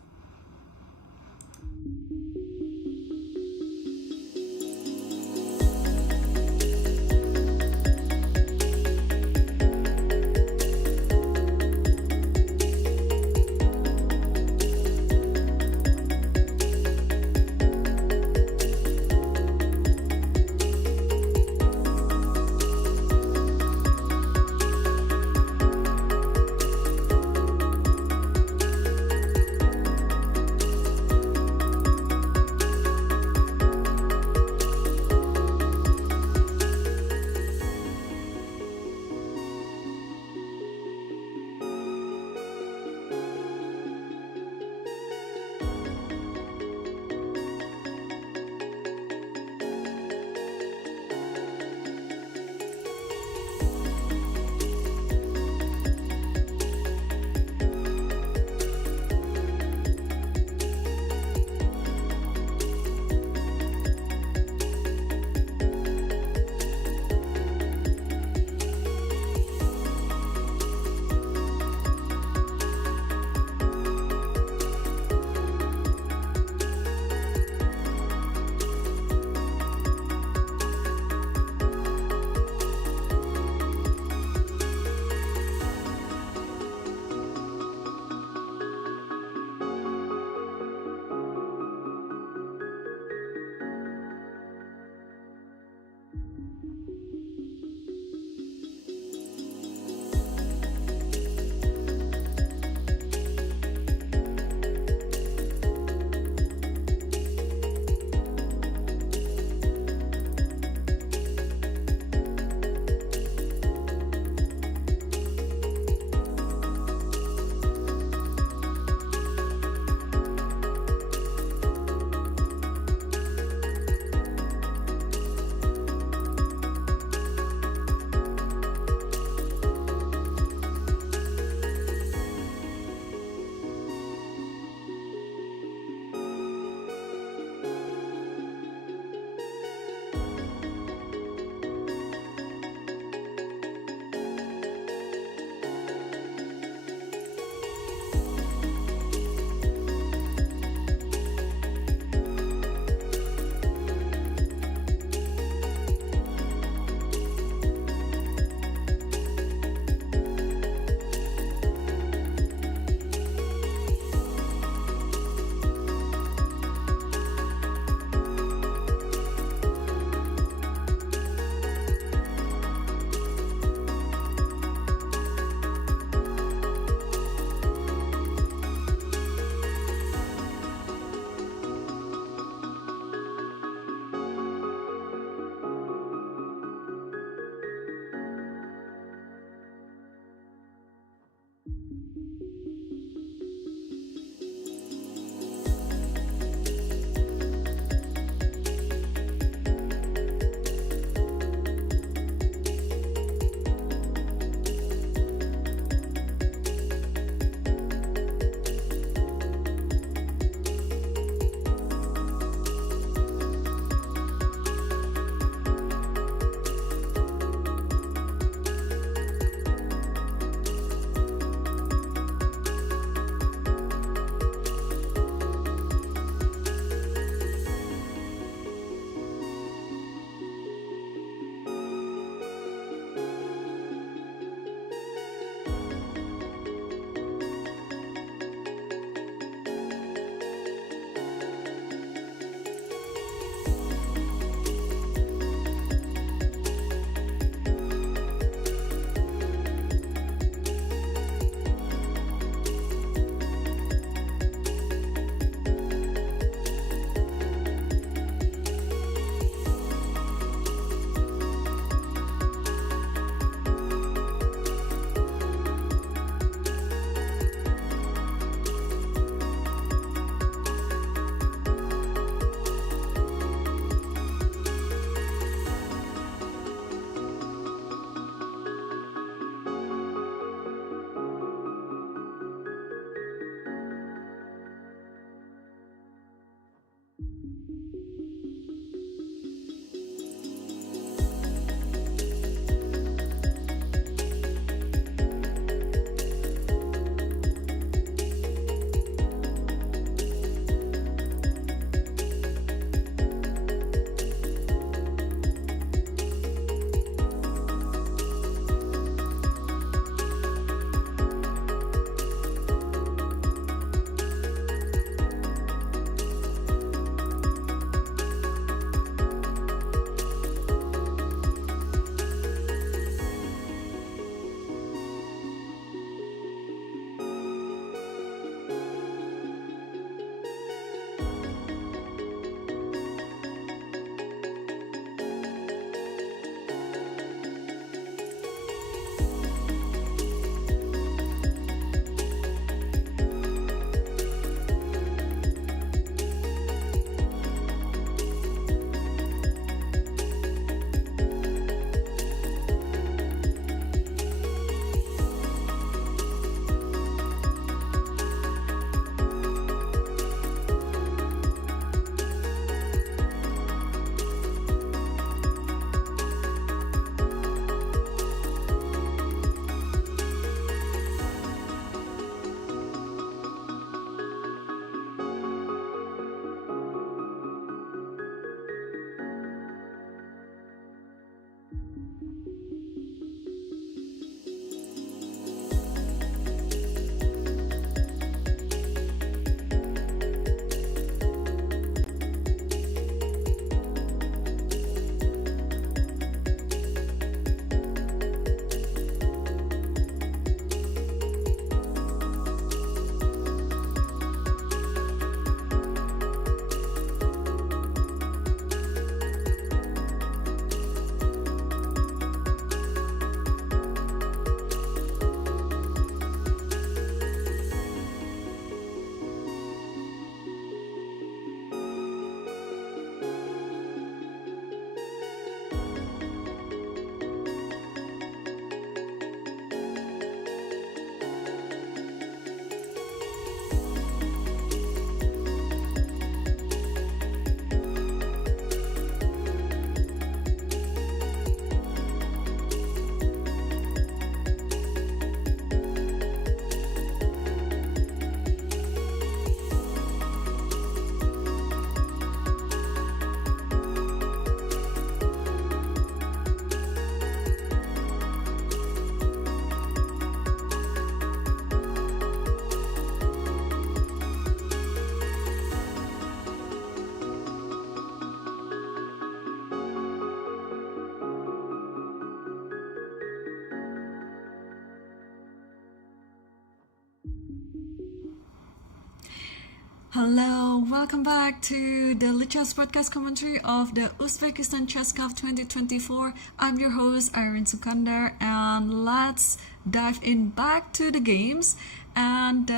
Hello, welcome back to the Lichess podcast commentary of the Uzbekistan Chess Cup 2024. I'm your host, Irene Sukandar, and let's dive in back to the games. And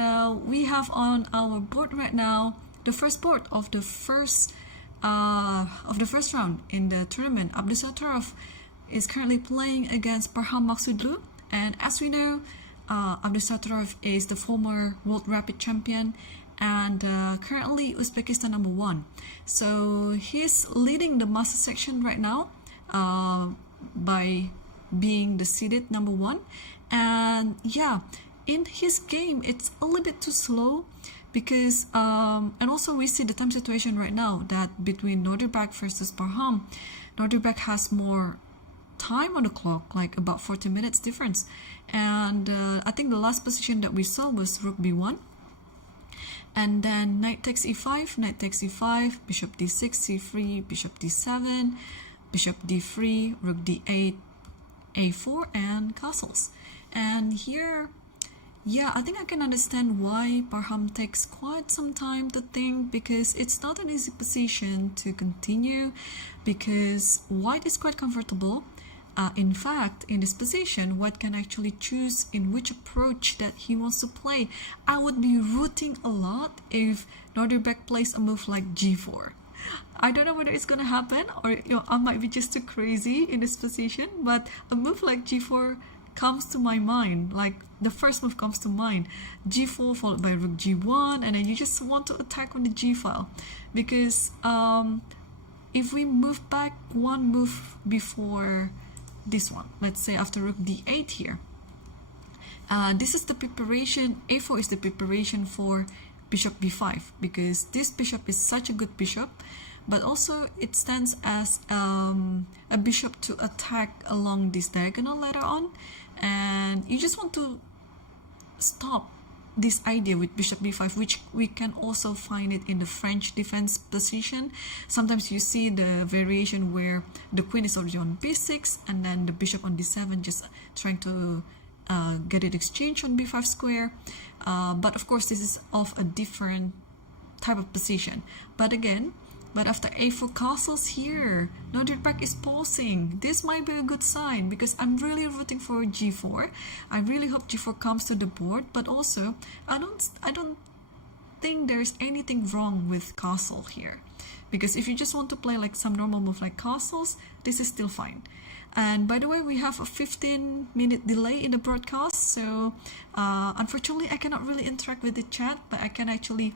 we have on our board right now the first board of the first round in the tournament. Abdusattorov is currently playing against Parham Maksudlu, and as we know, Abdusattorov is the former World Rapid Champion and currently Uzbekistan number 1. So he's leading the master section right now by being the seeded number 1. And yeah, in his game, it's a little bit too slow because, and also we see the time situation right now that between Norderberg versus Parham, Norderberg has more time on the clock, like about 40 minutes difference. And I think the last position that we saw was Rook B1. And then knight takes e5, knight takes e5, bishop d6, c3, bishop d7, bishop d3, rook d8, a4, and castles. And here, yeah, I think I can understand why Parham takes quite some time to think, because it's not an easy position to continue, because white is quite comfortable. In fact, in this position, white can actually choose in which approach that he wants to play. I would be rooting a lot if Norderberg plays a move like g4. I don't know whether it's gonna happen, or I might be just too crazy in this position, but a move like g4 comes to my mind. Like the first move comes to mind, g4 followed by rook g1, and then you just want to attack on the g file, because if we move back one move before this one, let's say after rook d8 here, this is the preparation. A4 is the preparation for bishop b5, because this bishop is such a good bishop, but also it stands as a bishop to attack along this diagonal later on, and you just want to stop this idea with bishop b5, which we can also find it in the French defense position. Sometimes you see the variation where the queen is already on b6 and then the bishop on d7 just trying to get it exchanged on b5 square. But of course this is of a different type of position. But after a4 castles here, Norderberg is pausing. This might be a good sign, because I'm really rooting for g4. I really hope g4 comes to the board, but also I don't think there's anything wrong with castle here, because if you just want to play like some normal move like castles, this is still fine. And by the way, we have a 15-minute delay in the broadcast, so unfortunately I cannot really interact with the chat, but I can actually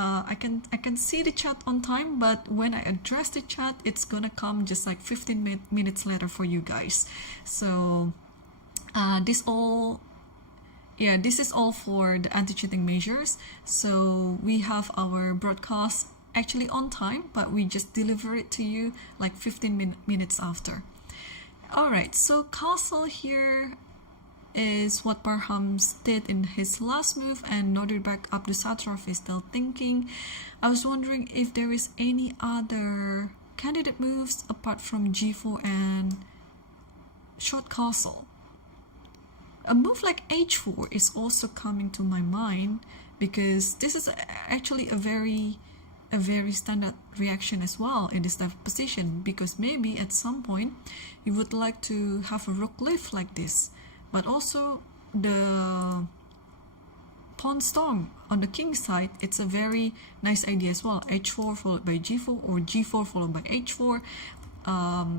I can see the chat on time, but when I address the chat, it's gonna come just like 15 minutes later for you guys. So this is all for the anti-cheating measures. So we have our broadcast actually on time, but we just deliver it to you like 15 minutes after. Alright, so castle here is what Parham did in his last move, and Norderberg Abdusattorov is still thinking. I was wondering if there is any other candidate moves apart from g4 and short castle. A move like h4 is also coming to my mind, because this is actually a very standard reaction as well in this type of position, because maybe at some point you would like to have a rook lift like this. But also the pawn storm on the king side, it's a very nice idea as well. h4 followed by g4, or g4 followed by h4.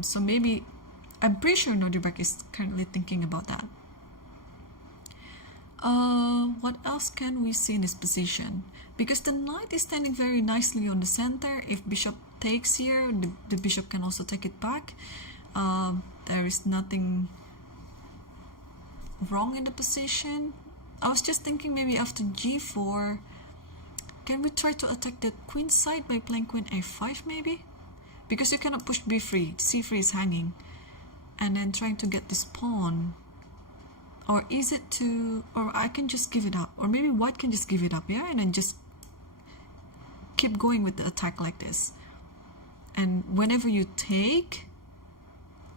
So maybe, I'm pretty sure Norderberg is currently thinking about that. What else can we see in this position? Because the knight is standing very nicely on the center. If bishop takes here, the bishop can also take it back. There is nothing wrong in the position. I was just thinking maybe after g4, can we try to attack the queen side by playing queen a5 maybe? Because you cannot push b3, c3 is hanging, and then trying to get this pawn. Or is it to, or I can just give it up, or maybe white can just give it up, yeah, and then just keep going with the attack like this. And whenever you take,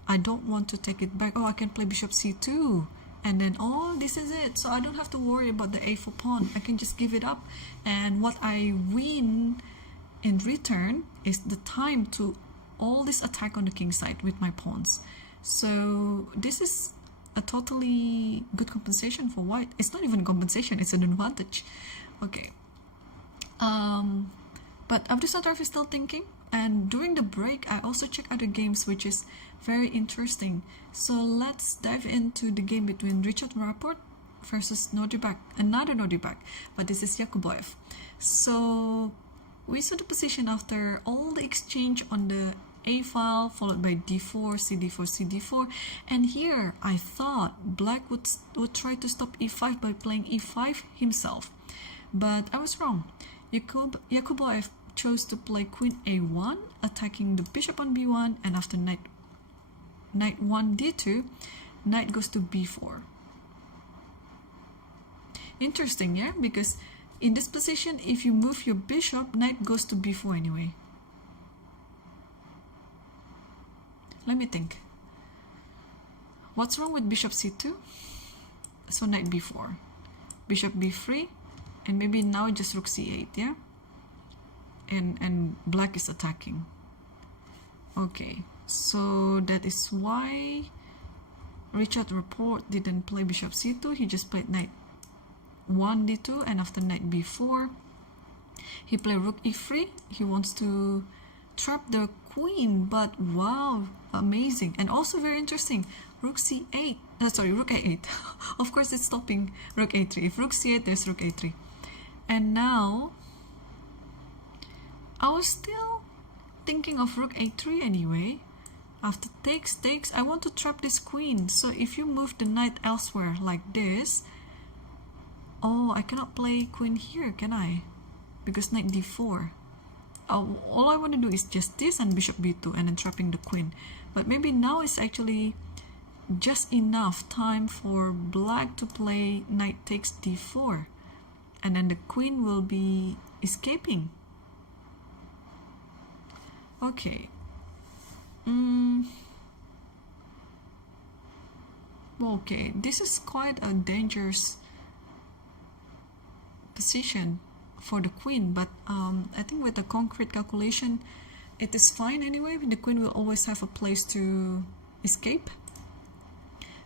I don't want to take it back. Oh, I can play bishop c2. And then, oh, this is it. So I don't have to worry about the a4 pawn. I can just give it up. And what I win in return is the time to all this attack on the king side with my pawns. So this is a totally good compensation for white. It's not even a compensation, it's an advantage. Okay. But Abdusattorov is still thinking. And during the break, I also check other games, which is very interesting. So let's dive into the game between Rapport versus Nordic, another Nordic, but this is Yakubboev. So we saw the position after all the exchange on the A file, followed by d4, cd4, cd4. And here I thought black would try to stop e5 by playing e5 himself. But I was wrong. Yakubboev chose to play queen a1, attacking the bishop on b1, and after knight 1 d2, knight goes to b4. Interesting, yeah? Because in this position, if you move your bishop, knight goes to b4 anyway. Let me think. What's wrong with bishop c2? So knight b4. Bishop b3, and maybe now just rook c8, yeah? And black is attacking. Okay, so that is why Rapport didn't play bishop c2. He just played knight 1 d2, and after knight b4 he played rook e3. He wants to trap the queen, but wow, amazing. And also very interesting, rook c8, rook a8. Of course it's stopping rook a3. If rook c8, there's rook a3. And now I was still thinking of rook a3 anyway. After takes, I want to trap this queen. So if you move the knight elsewhere like this, oh, I cannot play queen here, can I? Because knight d4. All I want to do is just this and bishop b2 and then trapping the queen. But maybe now is actually just enough time for black to play knight takes d4. And then the queen will be escaping. Okay. Okay, this is quite a dangerous position for the queen, but I think with the concrete calculation, it is fine anyway. The queen will always have a place to escape.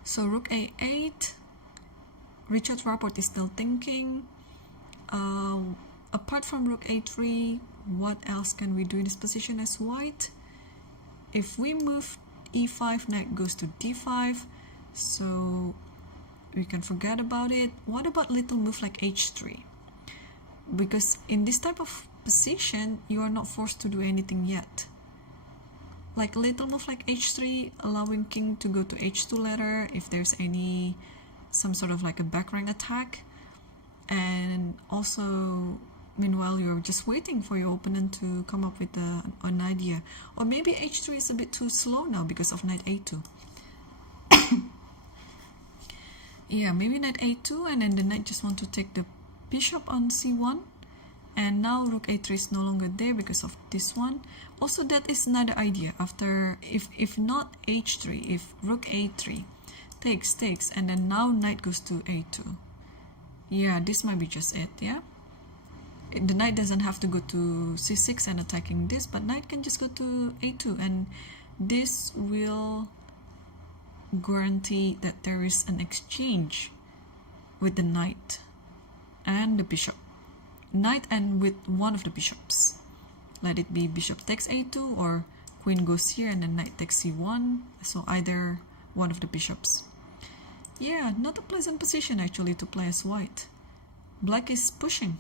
So rook a8. Rapport is still thinking. Apart from rook a3, what else can we do in this position as white? If we move e5, knight goes to d5, so we can forget about it. What about little move like h3? Because in this type of position, you are not forced to do anything yet. Like little move like h3, allowing king to go to h2 ladder if there's some sort of like a back rank attack. And also, meanwhile, you're just waiting for your opponent to come up with an idea. Or maybe h3 is a bit too slow now because of knight a2. Yeah, maybe knight a2, and then the knight just want to take the bishop on c1. And now rook a3 is no longer there because of this one. Also, that is another idea. After, if not h3, if rook a3 takes, and then now knight goes to a2. Yeah, this might be just it, yeah? The knight doesn't have to go to c6 and attacking this, but knight can just go to a2, and this will guarantee that there is an exchange with the knight and the bishop. Knight and with one of the bishops. Let it be bishop takes a2 or queen goes here and then knight takes c1. So either one of the bishops. Yeah, not a pleasant position actually to play as white. Black is pushing.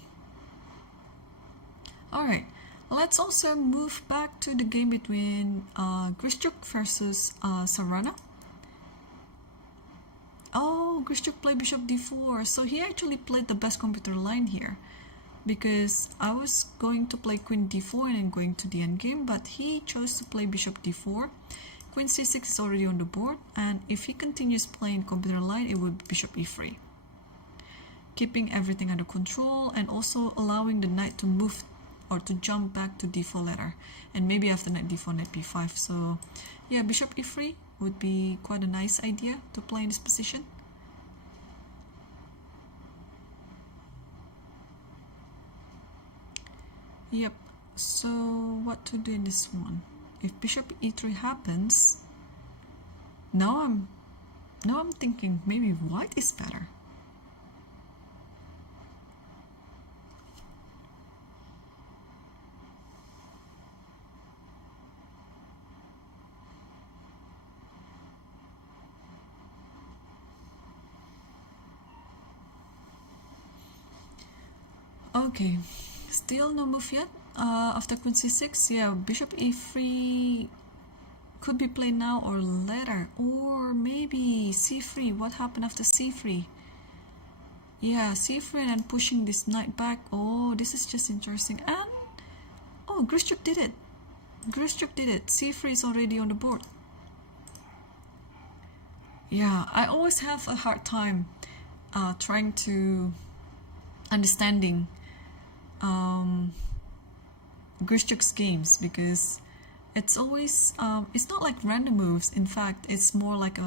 Alright, let's also move back to the game between Grischuk versus Sarana. Oh, Grischuk played bishop d4. So he actually played the best computer line here. Because I was going to play queen d4 and then going to the endgame, but he chose to play bishop d4. Queen c6 is already on the board, and if he continues playing computer line, it would be bishop e3. Keeping everything under control and also allowing the knight to move or to jump back to d4 ladder. And maybe after knight d4, knight b5. So yeah, bishop e3 would be quite a nice idea to play in this position. Yep. So what to do in this one? If bishop e3 happens, now I'm thinking maybe white is better. Okay, still no move yet. After queen c6, yeah, bishop e3 could be played now or later, or maybe c3. What happened after c3? Yeah, c3 and then pushing this knight back. Oh, this is just interesting. And oh, Grischuk did it. Grischuk did it. c3 is already on the board. Yeah, I always have a hard time trying to understanding Grischuk's games, because it's always it's not like random moves. In fact, it's more like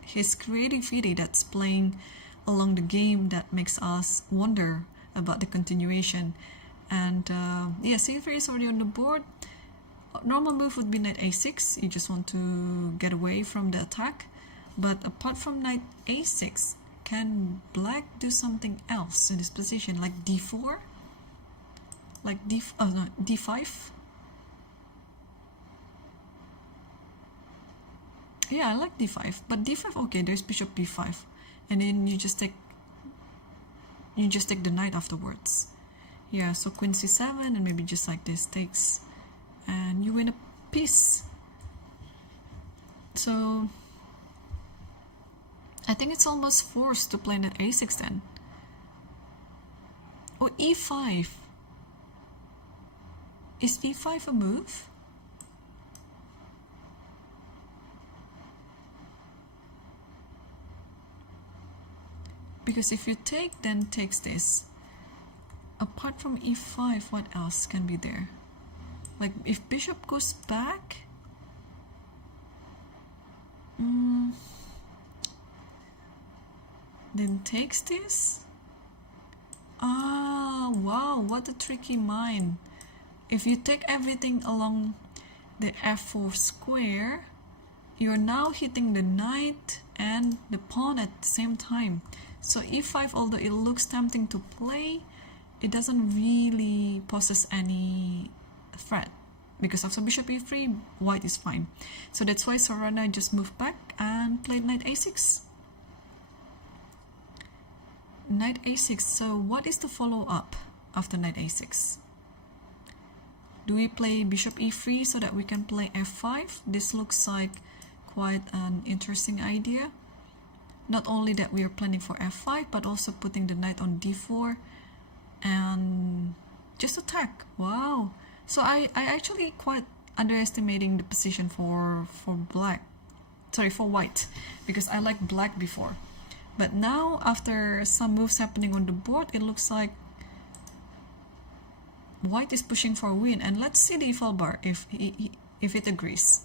his creativity that's playing along the game that makes us wonder about the continuation. And yeah, c3 is already on the board. Normal move would be knight a6. You just want to get away from the attack. But apart from knight a6, can black do something else in this position, like d4? Like d5? Yeah, I like d5, but d5, okay, there's bishop b5, and then you just take the knight afterwards. Yeah, so queen c7, and maybe just like this takes, and you win a piece. So I think it's almost forced to play knight a6 then. Oh, e5. Is e5 a move? Because if you take, then takes this. Apart from e5, what else can be there? Like if bishop goes back, then takes this. Ah, wow, what a tricky mind. If you take everything along the f4 square, you're now hitting the knight and the pawn at the same time. So e5, although it looks tempting to play, it doesn't really possess any threat, because after bishop e3, white is fine. So that's why Sarana just moved back and played knight a6. Knight a6. So what is the follow-up after knight a6? Do we play bishop e3 so that we can play f5? This looks like quite an interesting idea. Not only that we are planning for f5, but also putting the knight on d4 and just attack. Wow. So I actually quite underestimating the position for white, because I like black before. But now, after some moves happening on the board, it looks like white is pushing for a win. And let's see the eval bar if it agrees.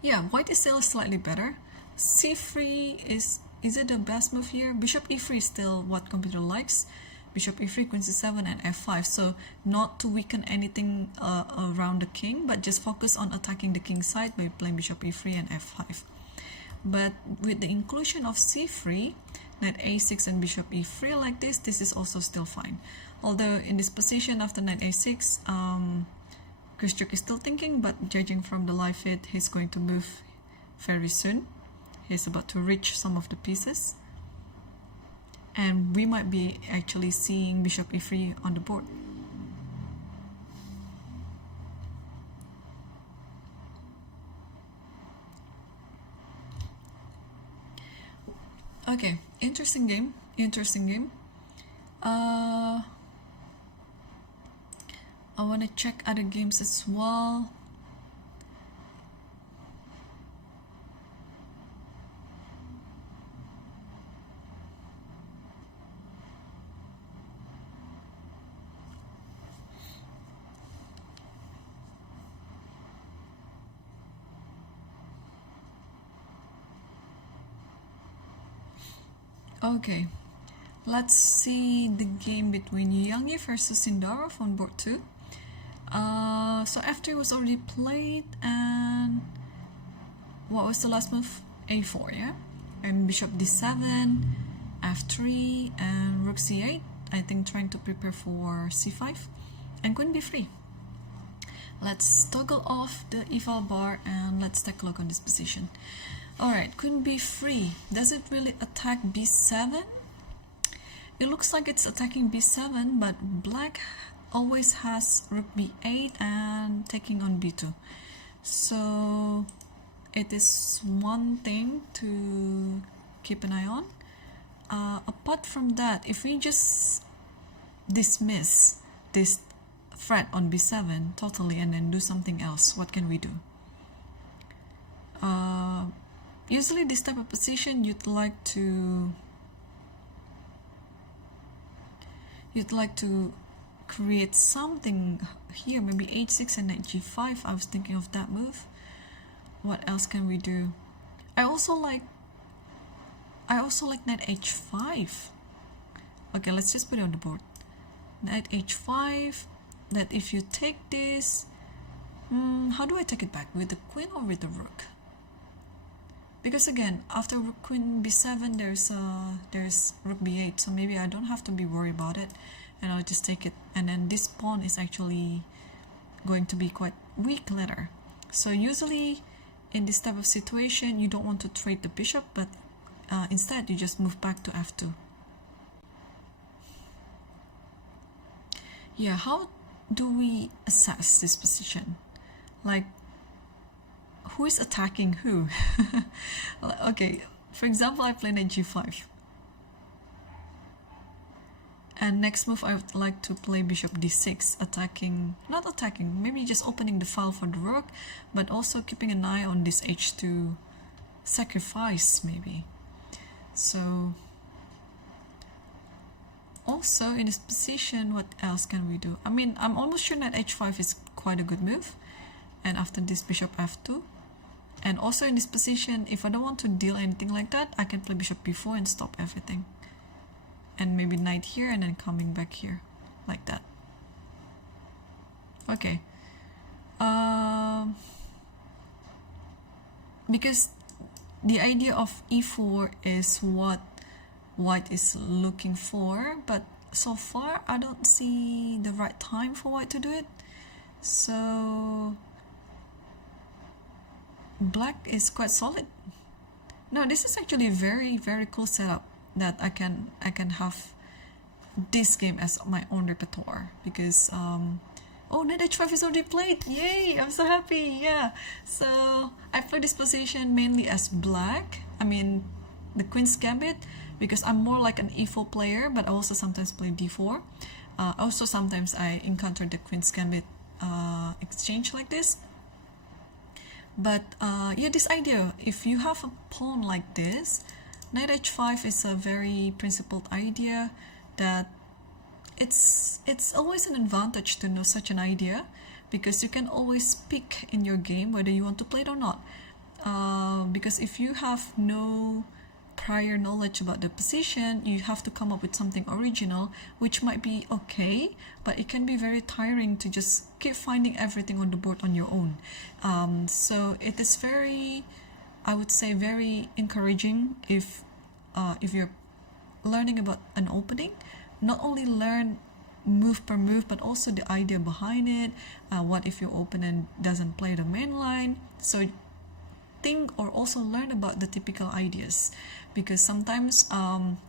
Yeah, white is still slightly better. c3 is it the best move here? Bishop e3 is still what computer likes. Bishop e3, queen c7, and f5. So not to weaken anything around the king, but just focus on attacking the king side by playing bishop e3 and f5. But with the inclusion of c3, knight a6 and bishop e3 like this is also still fine. Although in this position after knight a6, Grischuk is still thinking, but judging from the live feed, he's going to move very soon. He's about to reach some of the pieces. And we might be actually seeing bishop e3 on the board. Okay, interesting game. I want to check other games as well. Okay, Let's see the game between Yang versus Sindarov on board 2. So f3 was already played, and what was the last move? a4, yeah? And bishop d7, f3, and rook c8, I think trying to prepare for c5, and queen b3. Let's toggle off the eval bar and let's take a look on this position. Alright, queen b3, does it really attack b7? It looks like it's attacking b7, but black always has rook b8 and taking on b2. So it is one thing to keep an eye on. Apart from that, if we just dismiss this threat on b7 totally and then do something else, what can we do? Usually this type of position you'd like to create something here, maybe h6 and knight g5. I was thinking of that move. What else can we do? I also like knight h5. Okay, let's just put it on the board. Knight h5, that if you take this, how do I take it back? With the queen or with the rook? Because again, after rook queen b7, there's rook b8, so maybe I don't have to be worried about it, and I'll just take it. And then this pawn is actually going to be quite weak later. So usually in this type of situation, you don't want to trade the bishop, but instead you just move back to f2. Yeah, how do we assess this position? Like, who is attacking who? Okay, for example, I play knight g5. And next move, I would like to play bishop d6, not attacking, maybe just opening the file for the rook, but also keeping an eye on this h2 sacrifice, maybe. So, also in this position, what else can we do? I mean, I'm almost sure that h5 is quite a good move. And after this, bishop f2. And also in this position, if I don't want to deal anything like that, I can play bishop b4 and stop everything. And maybe knight here and then coming back here, like that. Okay. Because the idea of e4 is what white is looking for, but so far I don't see the right time for white to do it. So black is quite solid. No, this is actually a very, very cool setup that I can have this game as my own repertoire, because oh, knight h5 is already played. Yay, I'm so happy. Yeah, so I play this position mainly as black, I mean the queen's gambit, because I'm more like an e4 player, but I also sometimes play d4. Also sometimes I encounter the queen's gambit exchange like this. But yeah, this idea, if you have a pawn like this, knight h5 is a very principled idea that it's always an advantage to know such an idea, because you can always pick in your game whether you want to play it or not. Because if you have no prior knowledge about the position, you have to come up with something original, which might be okay, but it can be very tiring to just keep finding everything on the board on your own. So it is very, I would say, very encouraging if you're learning about an opening, not only learn move per move, but also the idea behind it. What if your opponent doesn't play the main line? So think or also learn about the typical ideas, because sometimes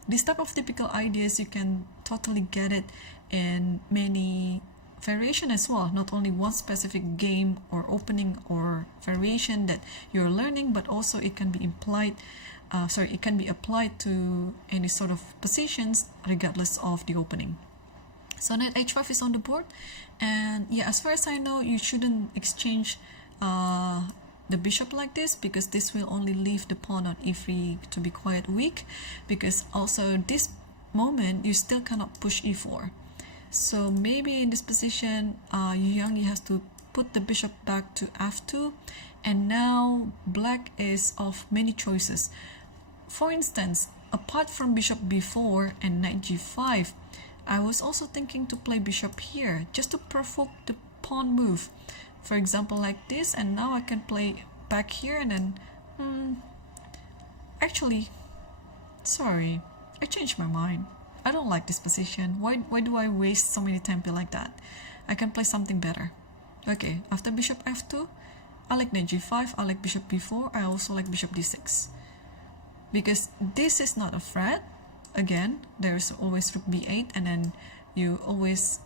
this type of typical ideas you can totally get it in many variation as well, not only one specific game or opening or variation that you're learning, but also it can be it can be applied to any sort of positions regardless of the opening. So knight h5 is on the board, and yeah, as far as I know, you shouldn't exchange the bishop like this, because this will only leave the pawn on e3 to be quite weak, because also this moment you still cannot push e4. So maybe in this position, Yang has to put the bishop back to f2, and now black is of many choices. for instance, apart from bishop b4 and knight g5, I was also thinking to play bishop here, just to provoke the pawn move. For example, like this, and now I can play back here and then... Actually, sorry, I changed my mind. I don't like this position. Why do I waste so many time like that? I can play something better. Okay, after bishop f2, I like knight g5, I like bishop b4, I also like bishop d6. Because this is not a threat. Again, there's always rook b8, and then you always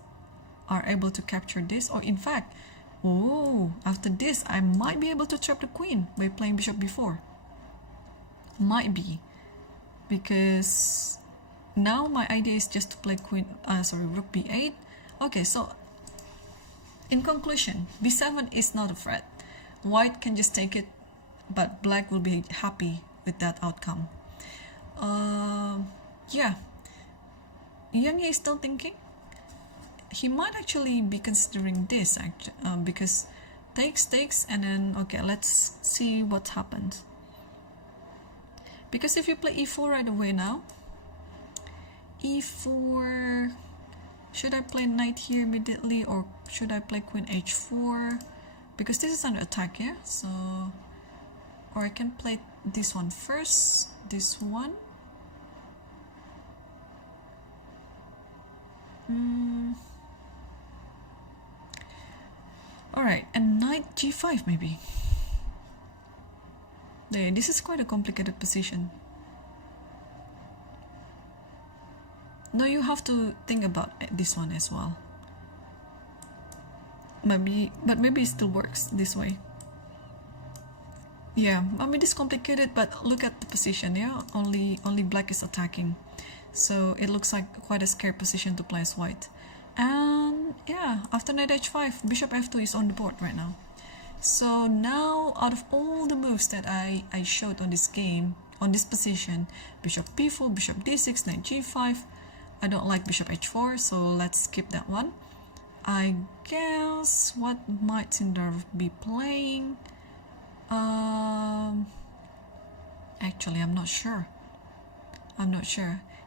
are able to capture this. Or in fact, after this, I might be able to trap the queen by playing bishop b4. Might be. Because now my idea is just to play rook b8. Okay, so in conclusion, b7 is not a threat. White can just take it, but black will be happy with that outcome. Yeah, Yang is still thinking. He might actually be considering this because takes, and then okay, let's see what happens. Because if you play e4 right away now, e4, should I play knight here immediately, or should I play queen h4? Because this is under attack, yeah? So, or I can play this one first, this one. Alright, and knight g5 maybe. There, this is quite a complicated position. Now you have to think about this one as well. Maybe it still works this way. Yeah, I mean it's complicated, but look at the position. Yeah, only black is attacking, so it looks like quite a scared position to play as white. And yeah, after knight h5, bishop f2 is on the board right now. So now, out of all the moves that I showed on this game, on this position, bishop b4, bishop d6, knight g5, I don't like bishop h4, so let's skip that one. I guess what might Sindarov be playing? Actually, I'm not sure.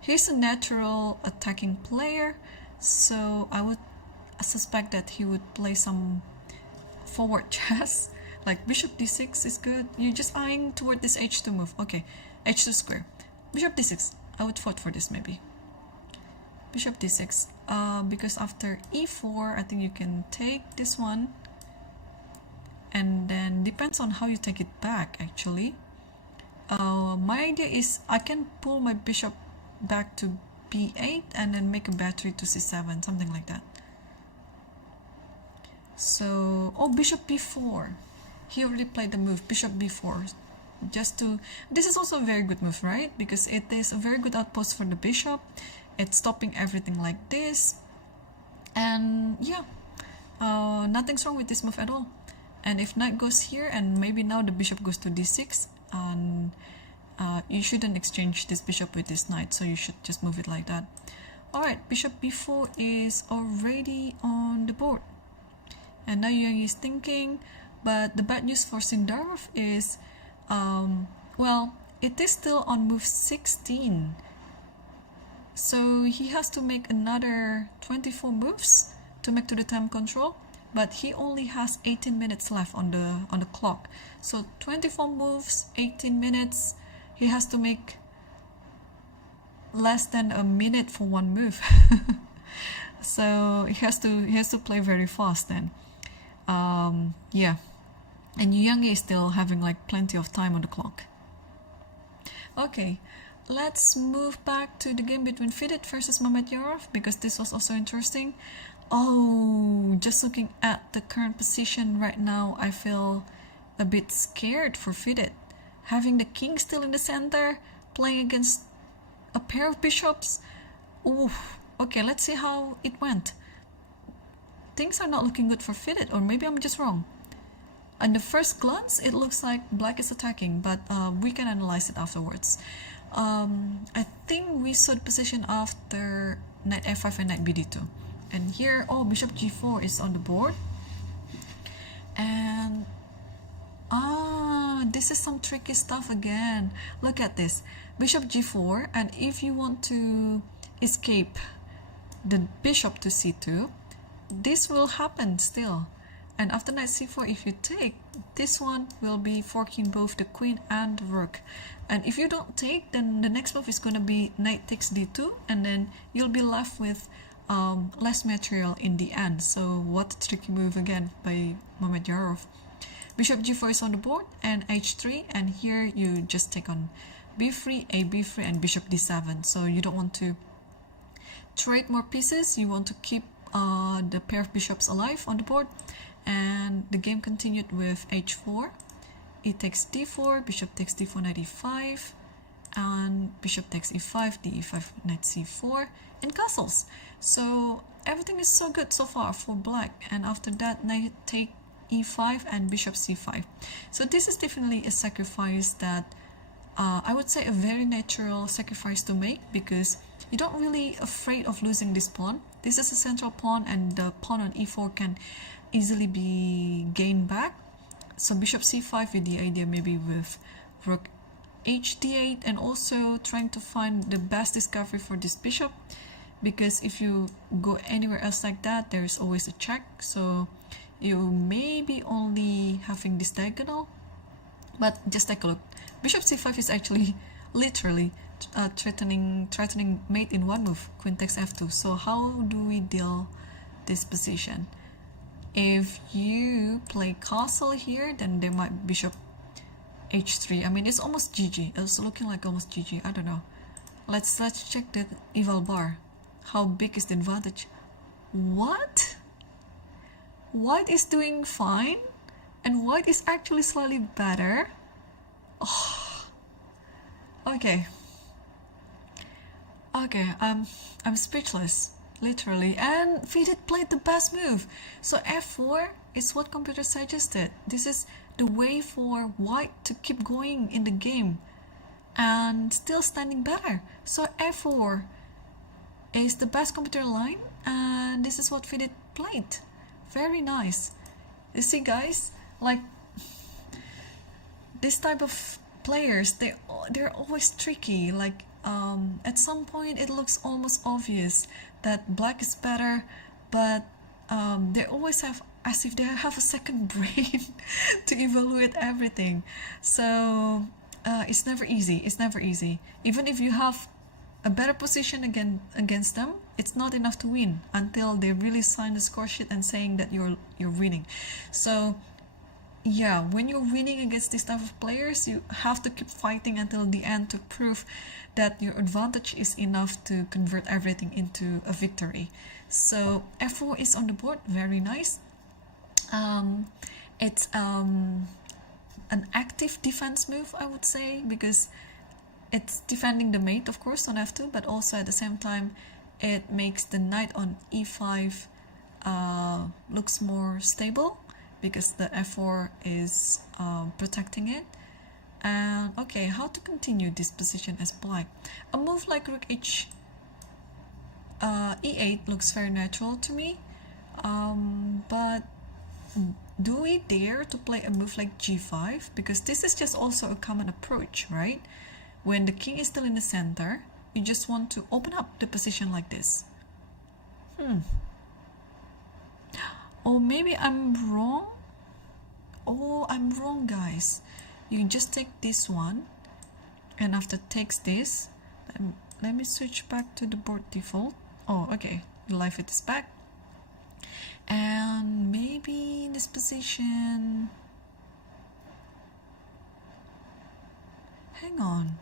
He's a natural attacking player, so I would suspect that he would play some forward chess, like bishop d6 is good. You're just eyeing toward this h2 move. Okay, h2 square, bishop d6. I would vote for this maybe. Bishop d6, because after e4, I think you can take this one, and then depends on how you take it back actually. My idea is I can pull my bishop back to b8 and then make a battery to c7, something like that. So, bishop b4. He already played the move, bishop b4. This is also a very good move, right? Because it is a very good outpost for the bishop. It's stopping everything like this. And yeah, nothing's wrong with this move at all. And if knight goes here, and maybe now the bishop goes to d6, and you shouldn't exchange this bishop with this knight, so you should just move it like that. Alright, bishop b4 is already on the board. And now Yang is thinking, but the bad news for Sindarov is, well, it is still on move 16. So he has to make another 24 moves to make to the time control, but he only has 18 minutes left on the clock. So 24 moves, 18 minutes, he has to make less than a minute for one move. So he has to play very fast then. Yeah, and Yang is still having like plenty of time on the clock. Okay, let's move back to the game between Fidit versus Mamedyarov, because this was also interesting. Just looking at the current position right now, I feel a bit scared for Fidit. Having the king still in the center, playing against a pair of bishops. Okay, let's see how it went. Things are not looking good for Fidit, or maybe I'm just wrong. On the first glance, it looks like black is attacking, but we can analyze it afterwards. I think we saw the position after knight f5 and knight bd2. And here, bishop g4 is on the board. And Ah, this is some tricky stuff again. Look at this. Bishop g4, and if you want to escape the bishop to c2, this will happen still. And after knight c4, if you take, this one will be forking both the queen and the rook. And if you don't take, then the next move is going to be knight takes d2, and then you'll be left with less material in the end. So what a tricky move again by Mamedyarov. Bishop g4 is on the board, and h3, and here you just take on b3, a b3, and bishop d7. So you don't want to trade more pieces, you want to keep the pair of bishops alive on the board. And the game continued with h4, e takes d4, bishop takes d4, knight e5, and bishop takes e5, d e5, knight c4, and castles. So everything is so good so far for black. And after that, knight take e5 and bishop c5. So this is definitely a sacrifice that I would say a very natural sacrifice to make, because you don't really afraid of losing this pawn. This is a central pawn, and the pawn on e4 can easily be gained back. So bishop c5 with the idea maybe with rook h d8, and also trying to find the best discovery for this bishop, because if you go anywhere else like that, there is always a check. So you may be only having this diagonal, but just take a look. Bishop c5 is actually literally threatening mate in one move, queen takes f2. So how do we deal this position? If you play castle here, then there might be bishop h3. I mean, it's almost GG. It's looking like almost GG. I don't know. Let's check the eval bar. How big is the advantage? What? White is doing fine, and white is actually slightly better. Oh. Okay. I'm speechless, literally. And Fidit played the best move. So f4 is what computer suggested. This is the way for white to keep going in the game and still standing better. So f4 is the best computer line, and this is what Fidit played. Very nice. You see, guys, like this type of players, they're always tricky. Like at some point it looks almost obvious that black is better, but they always have as if they have a second brain to evaluate everything. So it's never easy. It's never easy. Even if you have a better position against them, it's not enough to win until they really sign the score sheet and saying that you're winning. So yeah, when you're winning against this type of players, you have to keep fighting until the end to prove that your advantage is enough to convert everything into a victory. So f4 is on the board. Very nice. It's an active defense move, I would say, because it's defending the mate, of course, on f2, but also at the same time it makes the knight on e5 looks more stable, because the f4 is protecting it. And okay, how to continue this position as black? A move like rook h e8 looks very natural to me, but do we dare to play a move like g5? Because this is just also a common approach, right? When the king is still in the center, you just want to open up the position like this. Or maybe I'm wrong. Oh, I'm wrong, guys. You just take this one, and after takes this, let me switch back to the board default. Oh, okay, the live it is back. And maybe in this position, hang on,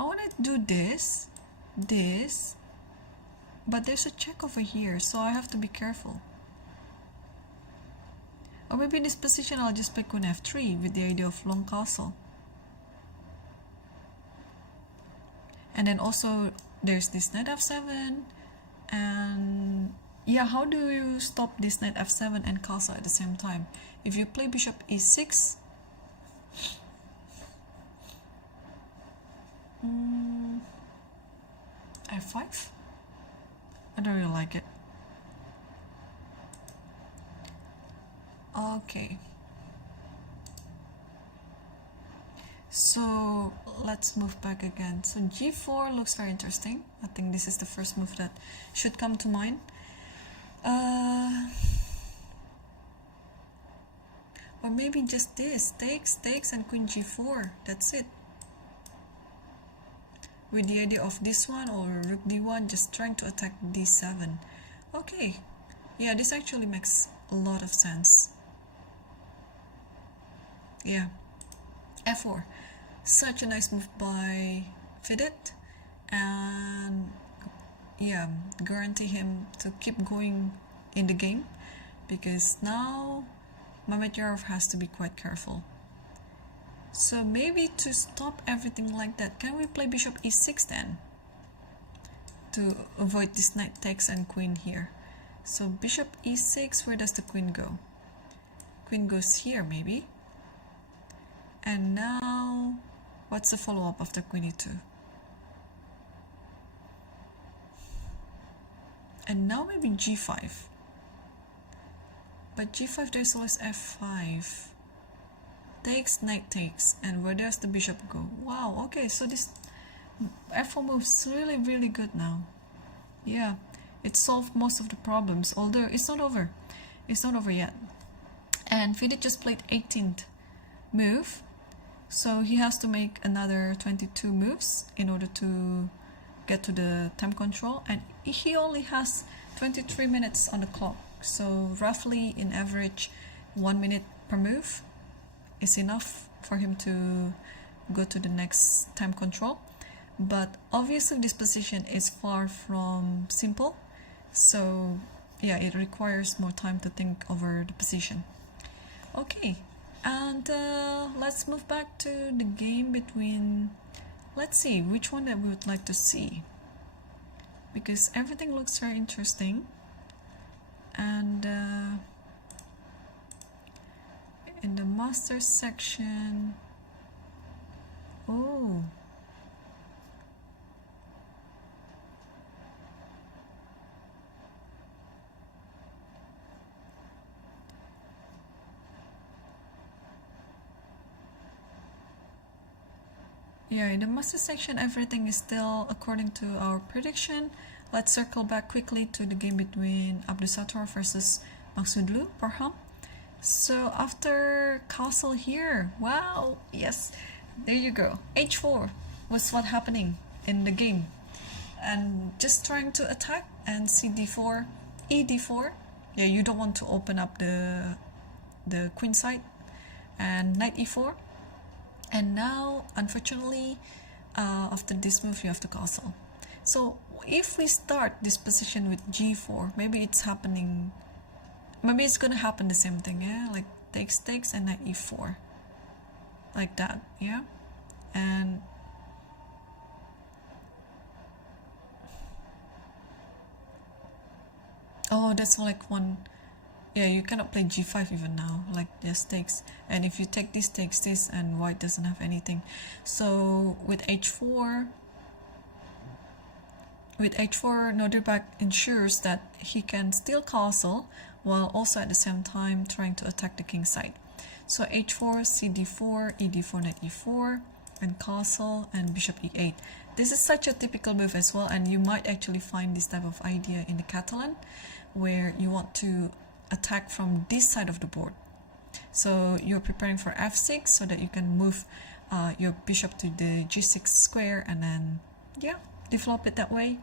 I want to do this, but there's a check over here, so I have to be careful. Or maybe in this position I'll just play queen f3 with the idea of long castle. And then also there's this knight f7, and yeah, how do you stop this knight f7 and castle at the same time? If you play bishop e6, f5, I don't really like it. Okay, So let's move back again. So g4 looks very interesting. I think this is the first move that should come to mind. Or maybe just this, takes and queen g4, that's it. With the idea of this one or rook d1, just trying to attack d7. Okay, yeah, this actually makes a lot of sense. Yeah, f4, such a nice move by Fidel, and yeah, guarantee him to keep going in the game, because now Mamedyarov has to be quite careful. So maybe to stop everything like that, can we play bishop e6 then? To avoid this knight takes and queen here. So bishop e6, where does the queen go? Queen goes here maybe. And now, what's the follow-up after queen e2? And now maybe g5. But g5, there's always f5. Takes, knight takes, and where does the bishop go? Wow, okay, so this f4 move's really, really good now. Yeah, it solved most of the problems, although it's not over. It's not over yet. And Fidel just played 18th move, so he has to make another 22 moves in order to get to the time control, and he only has 23 minutes on the clock. So roughly, in average, 1 minute per move is enough for him to go to the next time control. But obviously this position is far from simple, so yeah, it requires more time to think over the position. Okay, and let's move back to the game between, let's see which one that we would like to see, because everything looks very interesting. And in the master section, oh, yeah, in the master section everything is still according to our prediction. Let's circle back quickly to the game between Abdusattorov versus Maku Parham. So after castle here, wow, yes, there you go. h4 was what happening in the game. And just trying to attack, and cd4, ed4. Yeah, you don't want to open up the queen side. And knight e4. And now, unfortunately, after this move, you have to castle. So if we start this position with g4, maybe it's happening, maybe it's gonna happen the same thing, yeah, like takes and knight e4, like that, yeah. And oh, that's like one, yeah, you cannot play g5 even now, like just takes, and if you take this, takes this, and white doesn't have anything. So with h4, Nordirback ensures that he can still castle while also at the same time trying to attack the king side. So h4, cd4, ed4, knight e4, and castle, and bishop e8. This is such a typical move as well, and you might actually find this type of idea in the Catalan, where you want to attack from this side of the board. So you're preparing for f6 so that you can move your bishop to the g6 square, and then yeah, develop it that way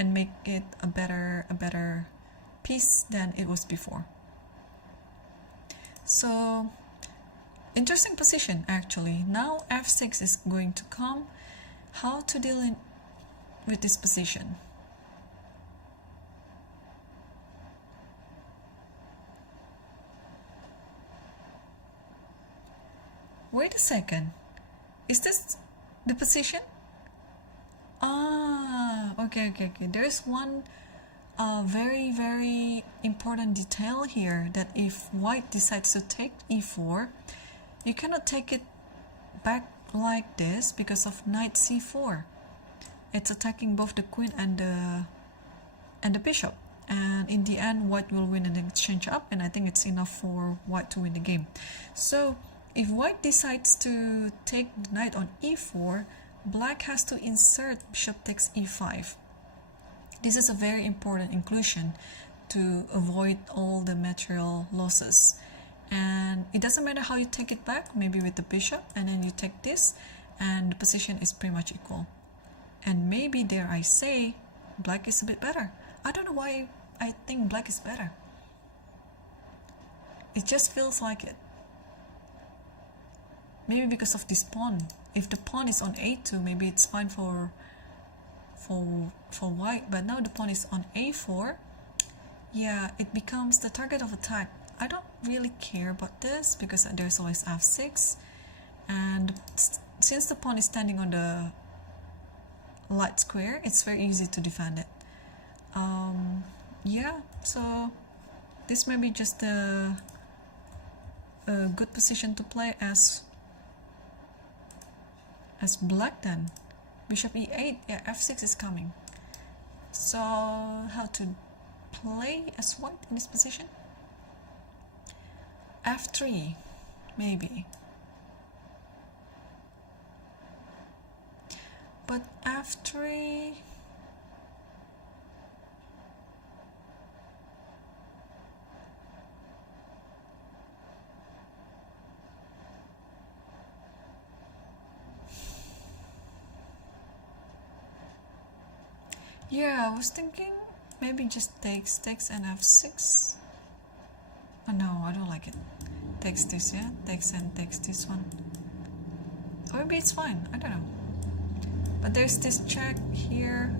and make it a better piece than it was before. So interesting position actually. Now f6 is going to come. How to deal with this position? Wait a second, is this the position? Okay. There's one very important detail here, that if white decides to take e4, you cannot take it back like this because of knight c4. It's attacking both the queen and the bishop, and in the end white will win an exchange up, and I think it's enough for white to win the game. So if white decides to take the knight on e4, black has to insert bishop takes e5. This is a very important inclusion to avoid all the material losses. And it doesn't matter how you take it back, maybe with the bishop, and then you take this, and the position is pretty much equal. And maybe, dare I say, black is a bit better. I don't know why I think black is better. It just feels like it. Maybe because of this pawn. If the pawn is on a2, maybe it's fine for white, but now the pawn is on a4. Yeah, it becomes the target of attack. I don't really care about this because there's always f6, and since the pawn is standing on the light square, it's very easy to defend it. Yeah, so this may be just a good position to play as black then. Bishop e8, yeah, f6 is coming. So how to play as white in this position? f3, maybe. But f3... yeah, I was thinking maybe just takes and f6. Oh no, I don't like it. Takes this, yeah? Takes and takes this one. Or maybe it's fine, I don't know. But there's this check here.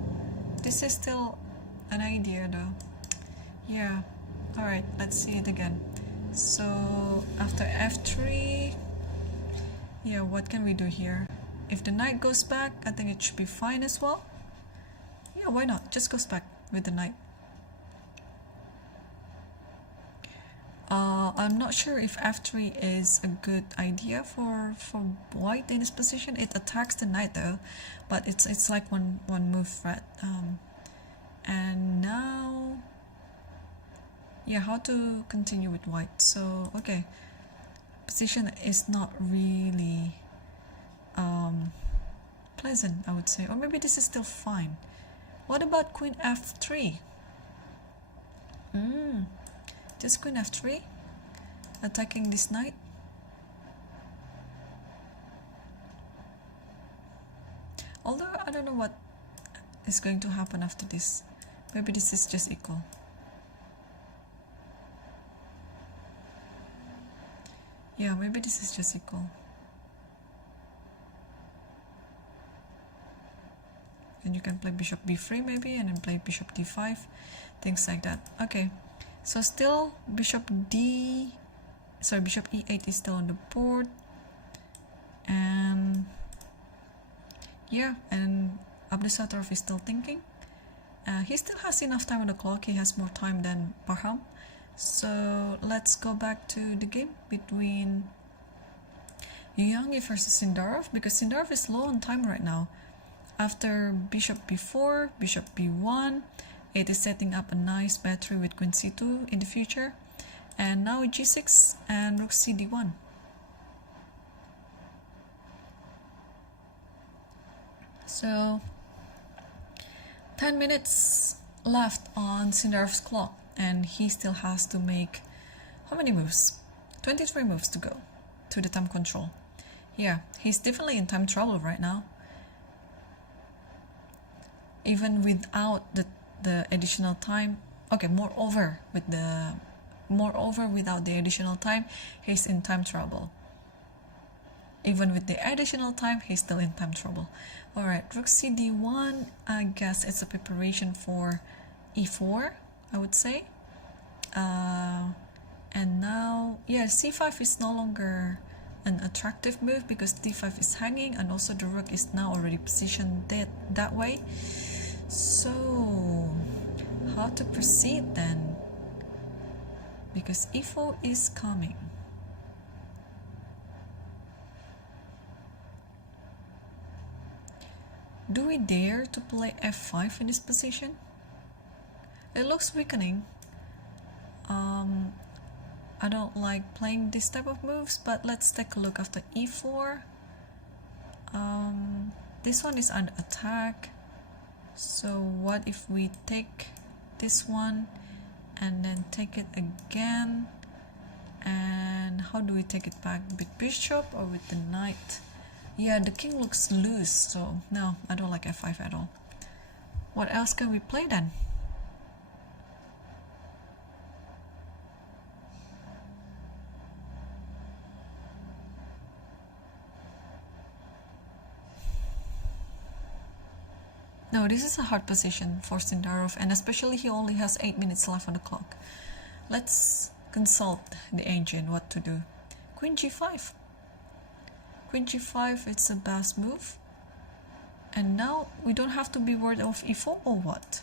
This is still an idea though. Yeah, alright, let's see it again. So after f3, yeah, what can we do here? If the knight goes back, I think it should be fine as well. Yeah, why not? Just goes back with the knight. I'm not sure if f3 is a good idea for white in this position. It attacks the knight though, but it's like one move threat. And now, yeah, how to continue with white? So okay, position is not really pleasant, I would say, or maybe this is still fine. What about queen f3? Just queen f3, attacking this knight. Although I don't know what is going to happen after this. Maybe this is just equal. Yeah, maybe this is just equal. And you can play bishop b3 maybe, and then play bishop d5, things like that. Okay, so still bishop e8 is still on the board. And yeah, and Abdusattorov is still thinking. He still has enough time on the clock. He has more time than Parham. So let's go back to the game between Youngi versus Sindarov, because Sindarov is low on time right now. After bishop b4, bishop b1, it is setting up a nice battery with queen c2 in the future. And now g6 and rook cd1. So 10 minutes left on Sindarov's clock, and he still has to make how many moves? 23 moves to go to the time control. Yeah, he's definitely in time trouble right now. Even without the additional time. Okay, moreover without the additional time, he's in time trouble. Even with the additional time, he's still in time trouble. Alright, rook cd1, I guess it's a preparation for e4, I would say. And now, yeah, c5 is no longer an attractive move because d5 is hanging, and also the rook is now already positioned that way. So how to proceed then? Because e4 is coming. Do we dare to play f5 in this position? It looks weakening. I don't like playing this type of moves, but let's take a look after e4. This one is under attack. So what if we take this one and then take it again? And how do we take it back? With bishop or with the knight? Yeah, the king looks loose, so no, I don't like f5 at all. What else can we play then? No, this is a hard position for Sindarov, and especially he only has 8 minutes left on the clock. Let's consult the agent what to do. Queen g5. Queen g5, it's the best move. And now we don't have to be worried of e4 or what?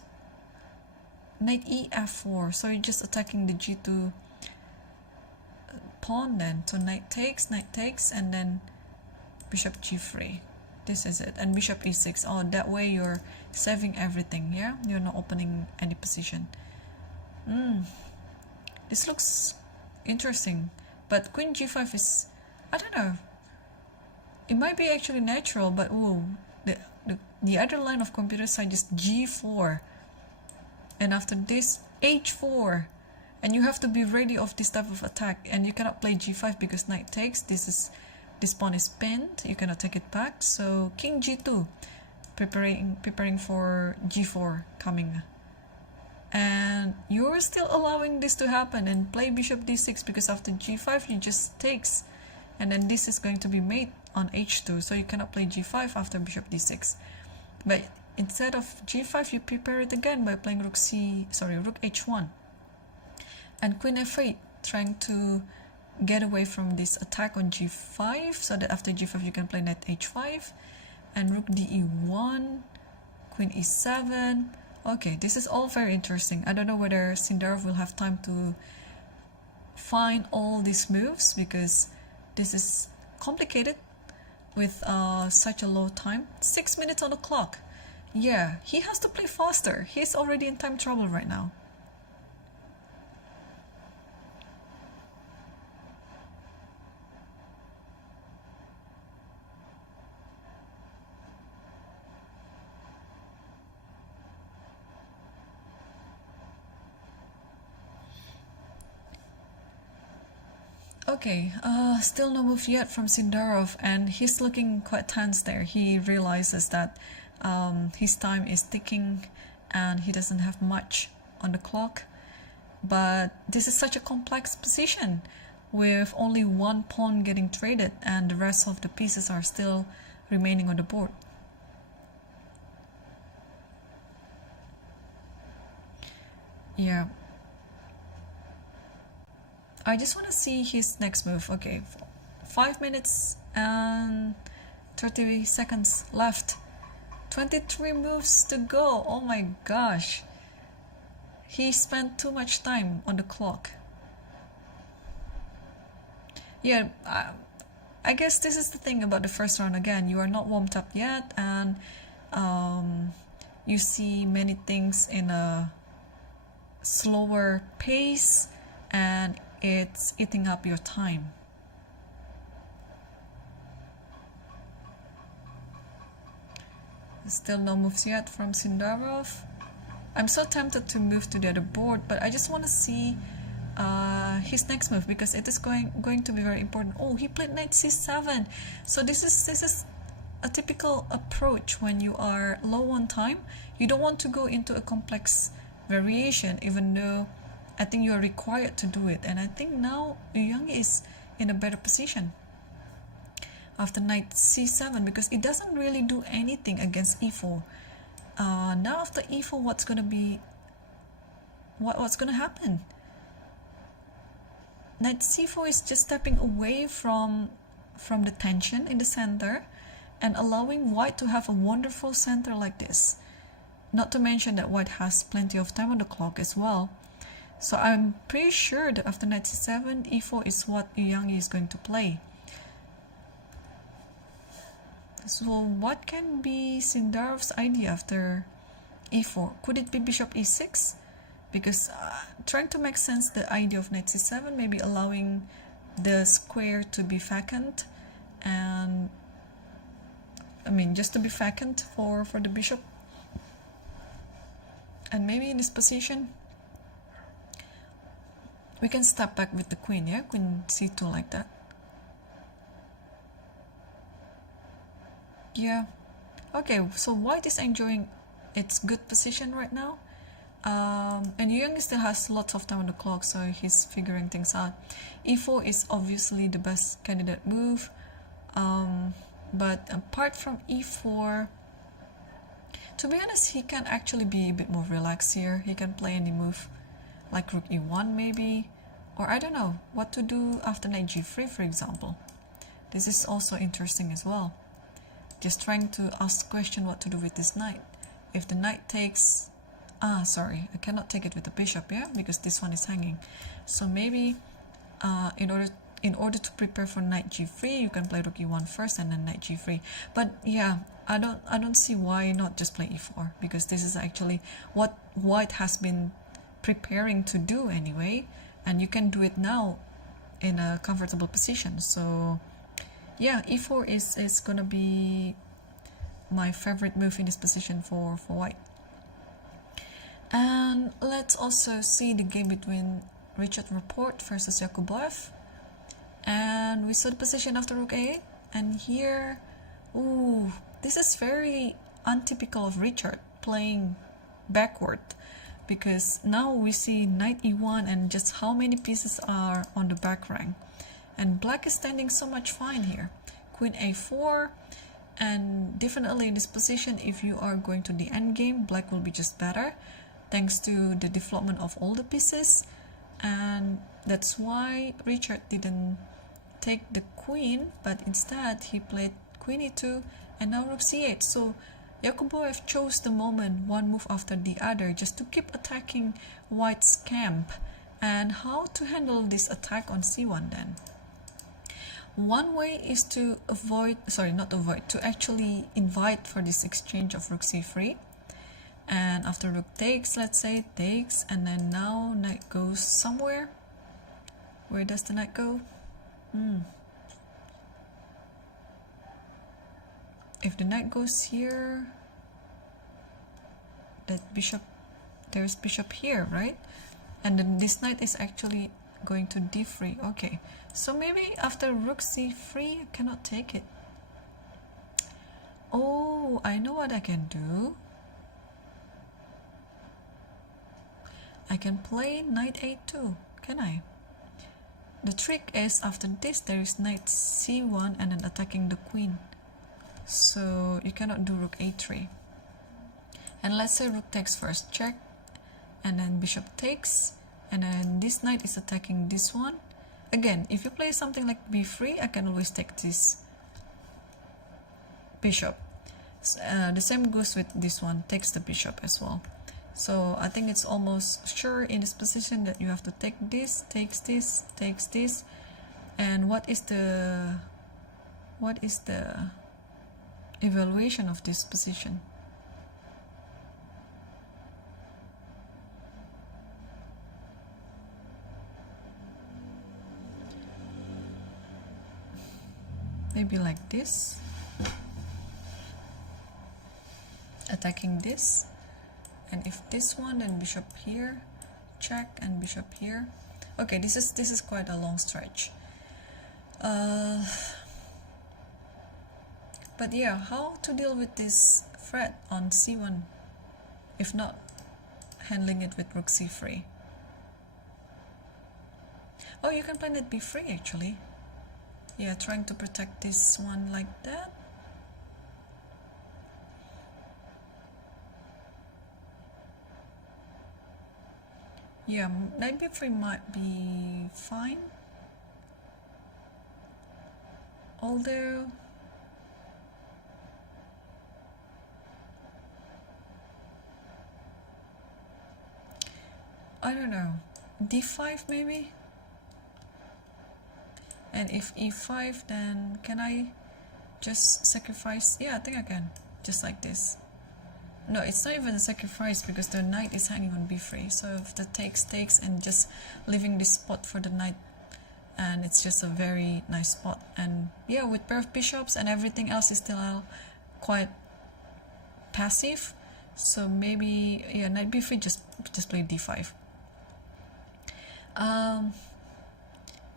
Knight e f4, so you're just attacking the g2 pawn then. So knight takes, and then bishop g3. This is it. And bishop e6. Oh, that way you're saving everything, yeah? You're not opening any position. This looks interesting. But queen g5 is, I don't know. It might be actually natural, but ooh, the other line of computer side is g4. And after this, h4. And you have to be ready of this type of attack. And you cannot play g5 because knight takes. This pawn is pinned, you cannot take it back. So king g2, preparing for g4 coming. And you're still allowing this to happen and play bishop d6 because after g5 you just takes. And then this is going to be mate on h2, so you cannot play g5 after bishop d6. But instead of g5 you prepare it again by playing rook h1. And queen f8, trying to get away from this attack on g5 so that after g5 you can play knight h5 and rook de1, queen e7. Okay, this is all very interesting. I don't know whether Sindarov will have time to find all these moves because this is complicated with such a low time. 6 minutes on the clock. Yeah, he has to play faster. He's already in time trouble right now. Okay, still no move yet from Sindarov, and he's looking quite tense there. He realizes that his time is ticking and he doesn't have much on the clock. But this is such a complex position with only one pawn getting traded and the rest of the pieces are still remaining on the board. Yeah. I just want to see his next move. Okay, 5 minutes and 30 seconds left. 23 moves to go. Oh my gosh. He spent too much time on the clock. Yeah, I guess this is the thing about the first round again. You are not warmed up yet, and you see many things in a slower pace, and it's eating up your time. Still no moves yet from Sindarov. I'm so tempted to move to the other board, but I just want to see his next move because it is going to be very important. Oh, he played knight c7. So this is a typical approach when you are low on time. You don't want to go into a complex variation, even though I think you are required to do it. And I think now Yang is in a better position after knight c7 because it doesn't really do anything against e4. Now after e4, what's going to be what's going to happen? Knight c4 is just stepping away from the tension in the center and allowing white to have a wonderful center like this. Not to mention that white has plenty of time on the clock as well. So I'm pretty sure that after knight c7, e4 is what Yang is going to play. So what can be Sindarov's idea after e4? Could it be bishop e6? because trying to make sense the idea of knight c7, maybe allowing the square to be vacant, and I mean just to be vacant for the bishop. And maybe in this position we can step back with the queen, yeah, queen c2 like that. Yeah, okay, so white is enjoying its good position right now. And Yang still has lots of time on the clock, so he's figuring things out. e4 is obviously the best candidate move, but apart from e4, to be honest, he can actually be a bit more relaxed here. He can play any move like rook e1 maybe, or I don't know what to do after knight g3, for example. This is also interesting as well. Just trying to ask the question what to do with this knight. If the knight takes, sorry, I cannot take it with the bishop, yeah, because this one is hanging. So maybe in order to prepare for knight g3, you can play rook e1 first and then knight g3. But yeah, I don't see why not just play e4, because this is actually what white has been preparing to do anyway, and you can do it now in a comfortable position. So yeah, e4 is gonna be my favorite move in this position for white. And let's also see the game between Rapport versus Yakubboev. And we saw the position after rook a8, and here, ooh, this is very untypical of Richard playing backward, because now we see knight e1 and just how many pieces are on the back rank, and black is standing so much fine here. Queen a4, and definitely in this position, if you are going to the endgame, black will be just better thanks to the development of all the pieces, and that's why Richard didn't take the queen, but instead he played queen e2 and now rook c8. So Yakubboev chose the moment one move after the other just to keep attacking white's camp. And how to handle this attack on c1 then? One way is to to actually invite for this exchange of rook c3. And after rook takes, let's say, takes, and then now knight goes somewhere. Where does the knight go? If the knight goes here, that bishop, there's bishop here, right? And then this knight is actually going to d3. Okay, so maybe after rook c3, I cannot take it. Oh, I know what I can do. I can play knight a2, can I? The trick is after this there is knight c1 and then attacking the queen. So you cannot do rook a3. And let's say rook takes first, check, and then bishop takes, and then this knight is attacking this one. Again, if you play something like b3, I can always take this bishop. The same goes with this one, takes the bishop as well. So I think it's almost sure in this position that you have to take this, takes this, takes this. And what is the evaluation of this position? Maybe like this, attacking this. And if this one, then bishop here, check, and bishop here. Okay, this is quite a long stretch. But yeah, how to deal with this threat on c1, if not handling it with rook c3? Oh, you can play knight b3 actually. Yeah, trying to protect this one like that. Yeah, knight b3 might be fine. Although I don't know, d5 maybe? And if e5, then can I just sacrifice? Yeah, I think I can, just like this. no, it's not even a sacrifice because the knight is hanging on b3. So if the takes and just leaving this spot for the knight, and it's just a very nice spot. And yeah, with pair of bishops and everything else is still quite passive. So maybe, yeah, knight b3, just play d5.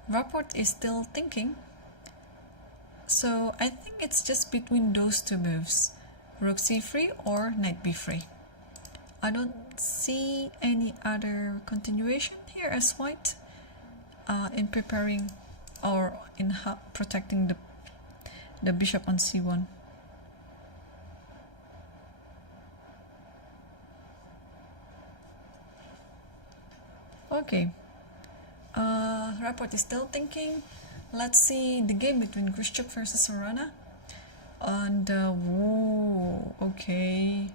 Rapport is still thinking. So I think it's just between those two moves, rook c3 or knight b3. I don't see any other continuation here as white in preparing or in protecting the bishop on c1. Okay, Rapport is still thinking. Let's see the game between Grischuk versus Sarana. And whoa, okay,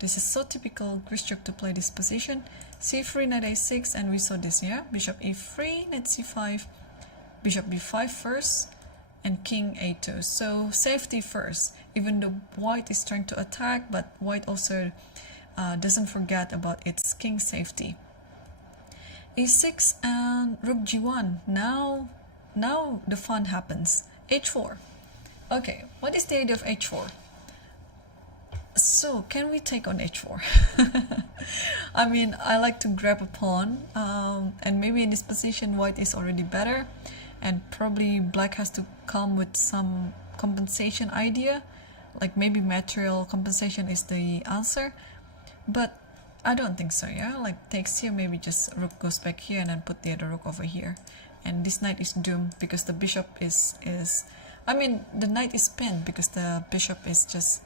this is so typical Grischuk to play this position. c3, knight a6, and we saw this, yeah, bishop e3, knight c5, bishop b5 first, and king a2. So safety first, even though white is trying to attack, but white also doesn't forget about its king safety. e6 and rook g1. Now the fun happens. h4. Okay, what is the idea of h4? So can we take on h4? I mean, I like to grab a pawn, and maybe in this position white is already better, and probably black has to come with some compensation idea, like maybe material compensation is the answer, but I don't think so, yeah? Like takes here, maybe just rook goes back here and then put the other rook over here. And this knight is doomed because the bishop is I mean, the knight is pinned because the bishop is just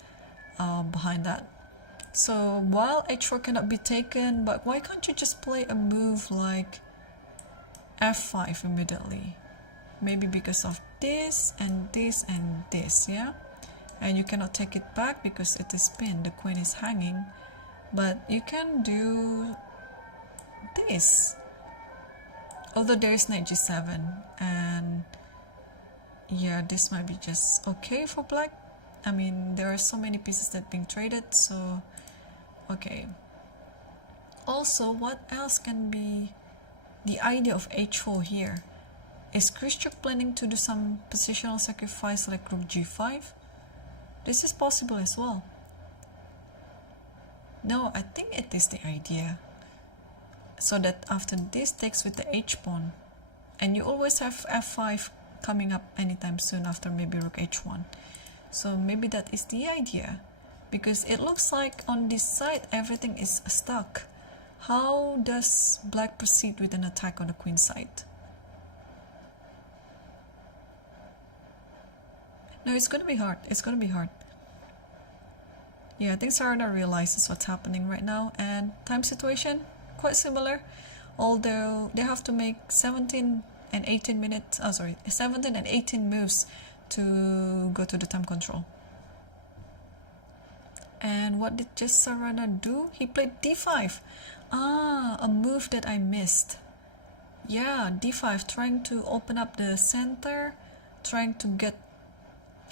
behind that. So while h4 cannot be taken, but why can't you just play a move like f5 immediately? Maybe because of this and this and this, yeah? And you cannot take it back because it is pinned, the queen is hanging. But you can do this. Although there is knight g7, and yeah, this might be just okay for black. I mean, there are so many pieces that are being traded, so okay. Also, what else can be the idea of h4 here? Is Grischuk planning to do some positional sacrifice like rook g5? This is possible as well. No, I think it is the idea. So that after this takes with the h-pawn, and you always have f5 coming up anytime soon after maybe rook h1. So maybe that is the idea, because it looks like on this side everything is stuck. How does black proceed with an attack on the queen side? No, it's gonna be hard. It's gonna be hard. Yeah, I think Sarana realizes what's happening right now, and time situation quite similar, although they have to make 17 and 18 minutes, 17 and 18 moves to go to the time control. And what did just Sarana do? He played d5. A move that I missed. Yeah, d5, trying to open up the center, trying to get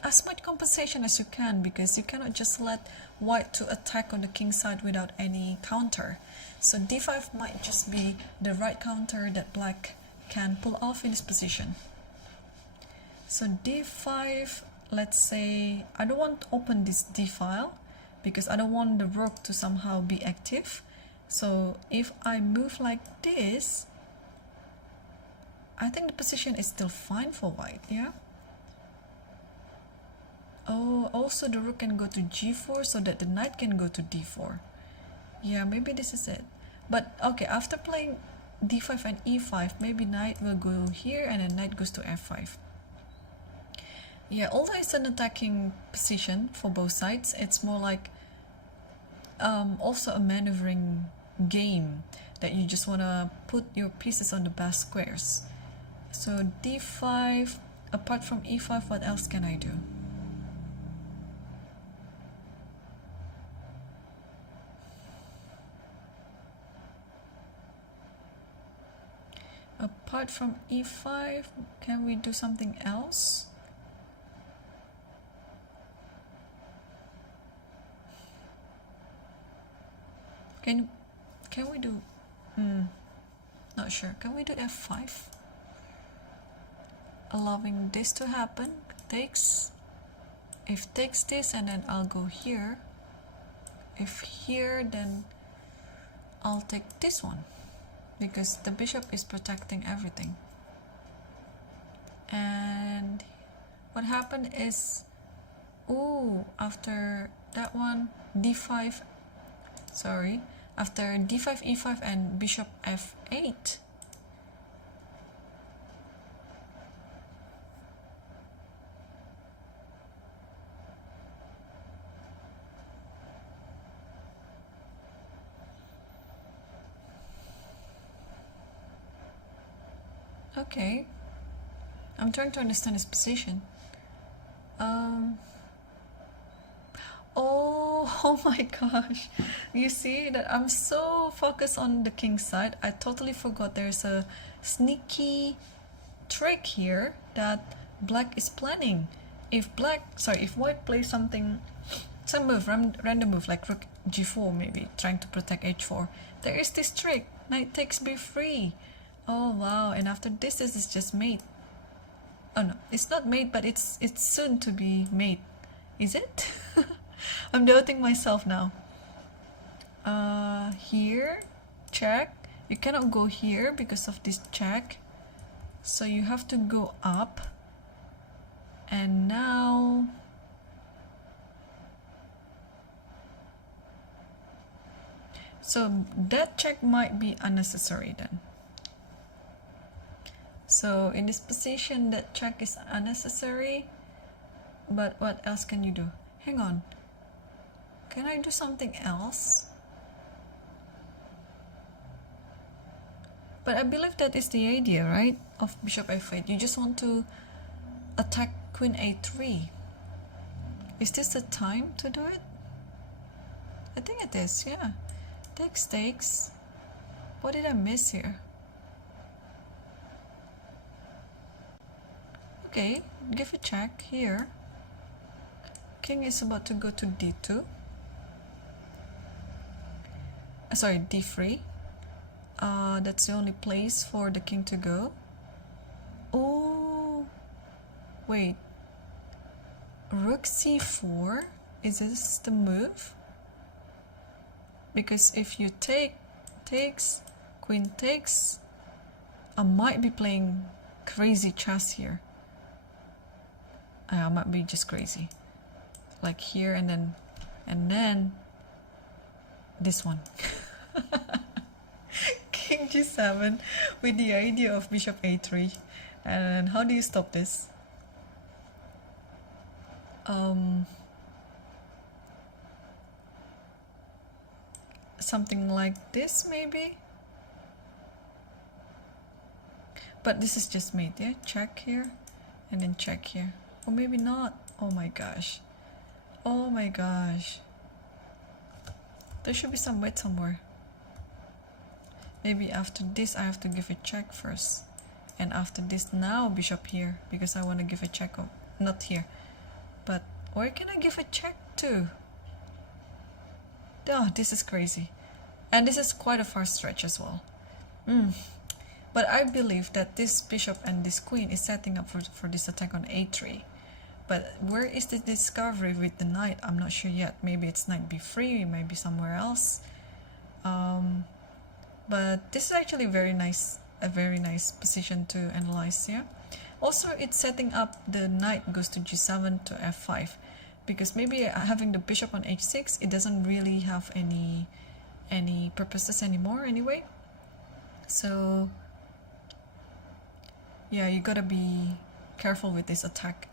as much compensation as you can, because you cannot just let white to attack on the king side without any counter. So d5 might just be the right counter that black can pull off in this position. So d5, let's say, I don't want to open this d file because I don't want the rook to somehow be active. So if I move like this, I think the position is still fine for white, yeah? Oh, also the rook can go to g4 so that the knight can go to d4. Yeah, maybe this is it. But okay, after playing d5 and e5, maybe knight will go here and then knight goes to f5. Yeah, although it's an attacking position for both sides, it's more like also a maneuvering game that you just want to put your pieces on the best squares. So d5, apart from e5, what else can I do? Apart from e5, can we do something else? Can we do, not sure, can we do f5? Allowing this to happen, takes, if takes this and then I'll go here, if here then I'll take this one, because the bishop is protecting everything. And what happened is, oh, after that one, d5, sorry, after d5, e5 and bishop f8, okay, I'm trying to understand his position. Oh my gosh, you see that I'm so focused on the king side, I totally forgot there's a sneaky trick here that black is planning. If white plays some move, random move like rook g4, maybe trying to protect h4, there is this trick, knight takes b3. Oh wow, and after this is just mate. Oh no, it's not mate, but it's soon to be mate. Is it? I'm doubting myself now. Here, check. You cannot go here because of this check. So you have to go up. And now... so that check might be unnecessary then. So in this position, that check is unnecessary. But what else can you do? Hang on. Can I do something else? But I believe that is the idea, right? Of bishop f8. You just want to attack queen a3. Is this the time to do it? I think it is, yeah. Takes. What did I miss here? Okay, give a check here. King is about to go to d2. Sorry, d3. That's the only place for the king to go. Oh, wait. Rook c4? Is this the move? Because if you takes, queen takes, I might be playing crazy chess here. I might be just crazy. Like here and then this one. King g7 with the idea of bishop a3. And how do you stop this? Something like this maybe? But this is just mate, yeah? Check here and then check here. Or maybe not. Oh my gosh. Oh my gosh. There should be some weight somewhere. Maybe after this I have to give a check first. And after this now bishop here. Because I want to give a check of, not here. But where can I give a check to? Oh, this is crazy. And this is quite a far stretch as well. But I believe that this bishop and this queen is setting up for this attack on a3. But where is the discovery with the knight? I'm not sure yet. Maybe it's knight b3, maybe somewhere else. But this is actually a very nice position to analyze here. Also, it's setting up the knight goes to g7 to f5, because maybe having the bishop on h6, it doesn't really have any purposes anymore anyway. So yeah, you gotta be careful with this attack.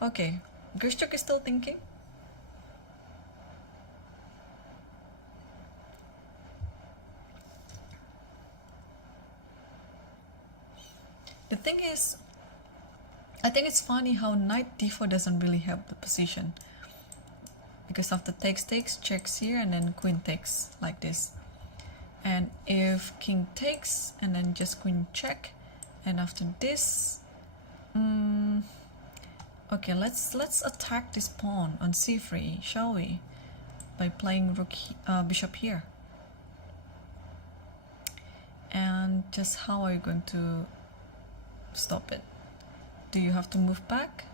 Okay, Grischuk is still thinking. The thing is, I think it's funny how knight d4 doesn't really help the position. Because after takes, checks here, and then queen takes like this. And if king takes, and then just queen check, and after this, okay, let's attack this pawn on c3, shall we? By playing rook, bishop here. And just how are you going to stop it? Do you have to move back?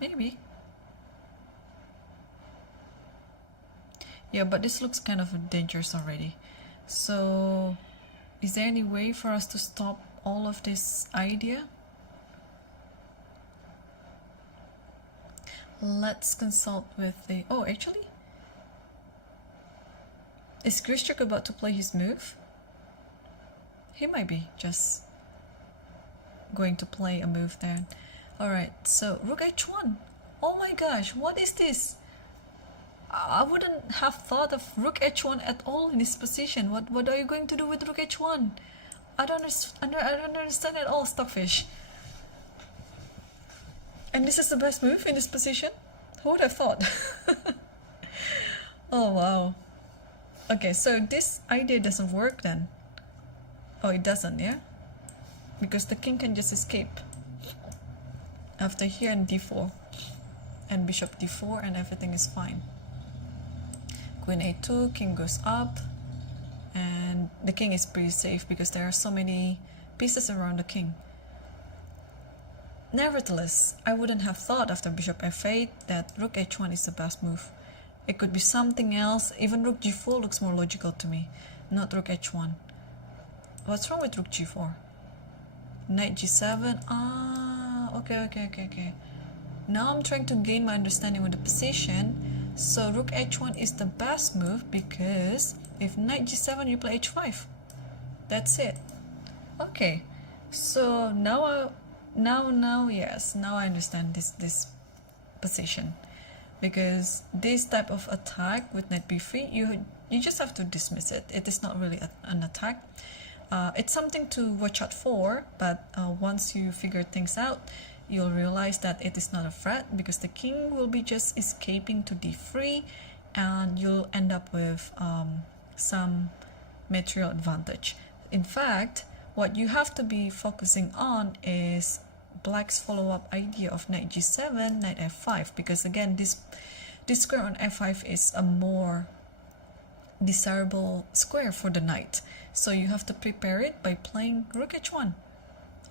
Maybe. Yeah, but this looks kind of dangerous already. So is there any way for us to stop all of this idea? Let's consult with the... Oh, actually, is Grischuk about to play his move? He might be just going to play a move there. Alright, so Rook H1. Oh my gosh, what is this? I wouldn't have thought of Rook H1 at all in this position. What are you going to do with Rook H1? I don't understand at all, Stockfish. And this is the best move in this position? Who would have thought? Oh wow. Okay, so this idea doesn't work then. Oh, it doesn't, yeah? Because the king can just escape after here and d4 and bishop d4 and everything is fine. Queen a2, king goes up, and the king is pretty safe because there are so many pieces around the king. Nevertheless, I wouldn't have thought after bishop f8 that rook h1 is the best move. It could be something else. Even rook g4 looks more logical to me, not rook h1. What's wrong with rook g4? Knight g7. Ah, okay. Now I'm trying to gain my understanding of the position. So rook h1 is the best move because if knight g7 you play h5. That's it. Okay. So now I understand this position, because this type of attack with knight b3 you just have to dismiss it. It is not really an attack. It's something to watch out for, but once you figure things out, you'll realize that it is not a threat, because the king will be just escaping to d3 and you'll end up with some material advantage. In fact, what you have to be focusing on is black's follow-up idea of knight g7, knight f5, because again this square on f5 is a more desirable square for the knight. So you have to prepare it by playing rook h1.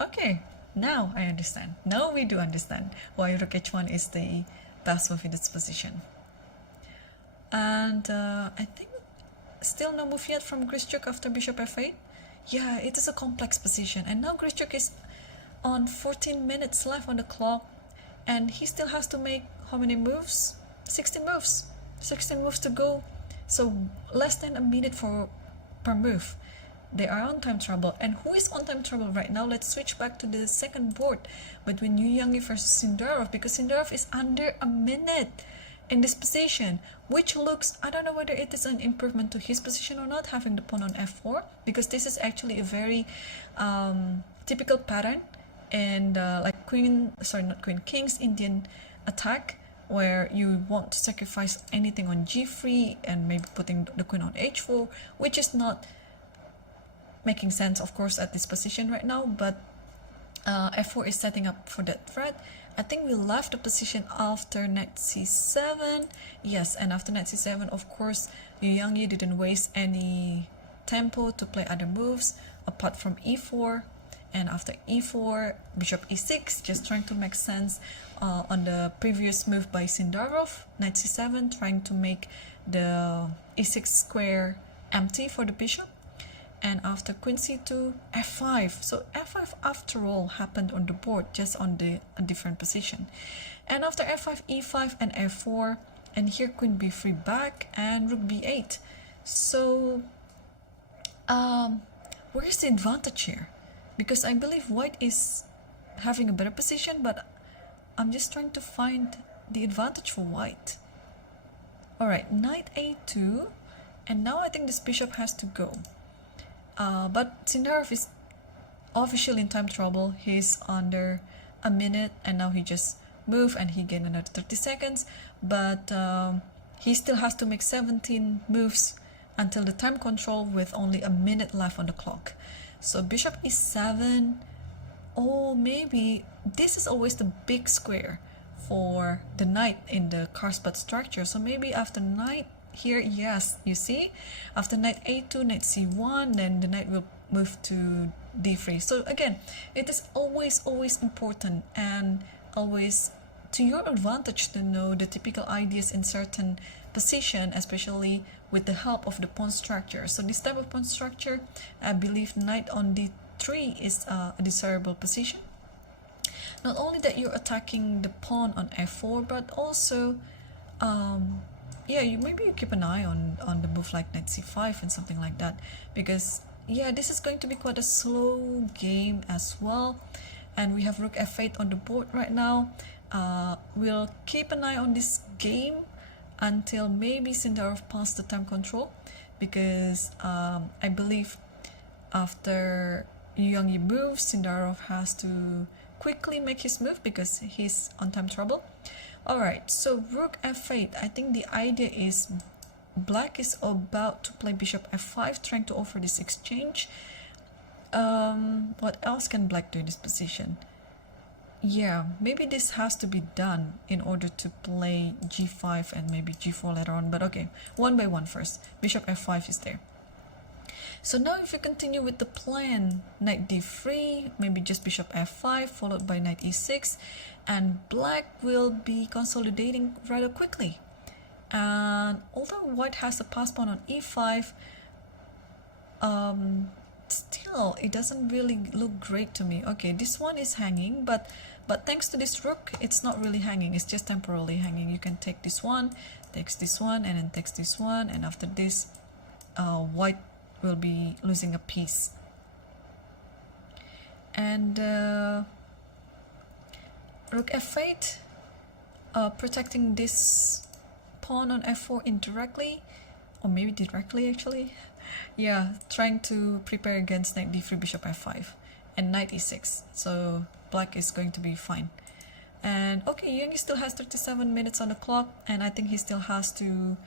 Okay, now I understand. Now we do understand why rook h1 is the best move in this position. And I think still no move yet from Grischuk after bishop f8. Yeah, it is a complex position, and now Grischuk is on 14 minutes left on the clock, and he still has to make how many moves? 16 moves. 16 moves to go. So less than a minute per move. They are on time trouble. And who is on time trouble right now? Let's switch back to the second board between Yu Yangyi versus Sindarov, because Sindarov is under a minute in this position, which looks, I don't know whether it is an improvement to his position or not, having the pawn on f4, because this is actually a very typical pattern and like King's Indian attack, where you want to sacrifice anything on g3 and maybe putting the queen on h4, which is not making sense, of course, at this position right now, but f4 is setting up for that threat. I think we left the position after knight c7. Yes, and after knight c7, of course, Yu Yangyi didn't waste any tempo to play other moves apart from e4. And after e4, bishop e6, just trying to make sense on the previous move by Sindarov, knight c7, trying to make the e6 square empty for the bishop. And after queen c2, f5. So f5 after all happened on the board, just on a different position. And after f5, e5 and f4, and here queen b3 back and rook b8. So where's the advantage here? Because I believe white is having a better position, but I'm just trying to find the advantage for white. Alright, knight a2, and now I think this bishop has to go. But Sindarov is officially in time trouble. He's under a minute, and now he just moved and he gained another 30 seconds. But he still has to make 17 moves until the time control, with only a minute left on the clock. So bishop e7. Oh, maybe this is always the big square for the knight in the Karlsbad structure. So maybe after knight here, yes, you see, after knight a2, knight c1, then the knight will move to d3. So again, it is always important and always to your advantage to know the typical ideas in certain position, especially with the help of the pawn structure. So this type of pawn structure, I believe knight on d3 is a desirable position. Not only that you're attacking the pawn on f4, but also yeah, you keep an eye on the move like knight c5 and something like that, because yeah, this is going to be quite a slow game as well. And we have rook f8 on the board right now. We'll keep an eye on this game until maybe Sindarov passed the time control, because I believe after Young moves, Sindarov has to quickly make his move because he's on time trouble. Alright, so rook f8. I think the idea is black is about to play bishop f5, trying to offer this exchange. What else can black do in this position? Yeah, maybe this has to be done in order to play g5 and maybe g4 later on, but okay, one by one first. Bishop f5 is there. So now if we continue with the plan, knight d3, maybe just bishop f5 followed by knight e6, and black will be consolidating rather quickly. And although white has a pass pawn on e5, still it doesn't really look great to me. Okay, this one is hanging, but thanks to this rook, it's not really hanging, it's just temporarily hanging. You can take this one, takes this one, and then takes this one, and after this white will be losing a piece. And rook f8, protecting this pawn on f4 indirectly, or maybe directly actually. Yeah, trying to prepare against knight d3, bishop f5, and knight e6. So black is going to be fine. And okay, Young still has 37 minutes on the clock, and I think he still has to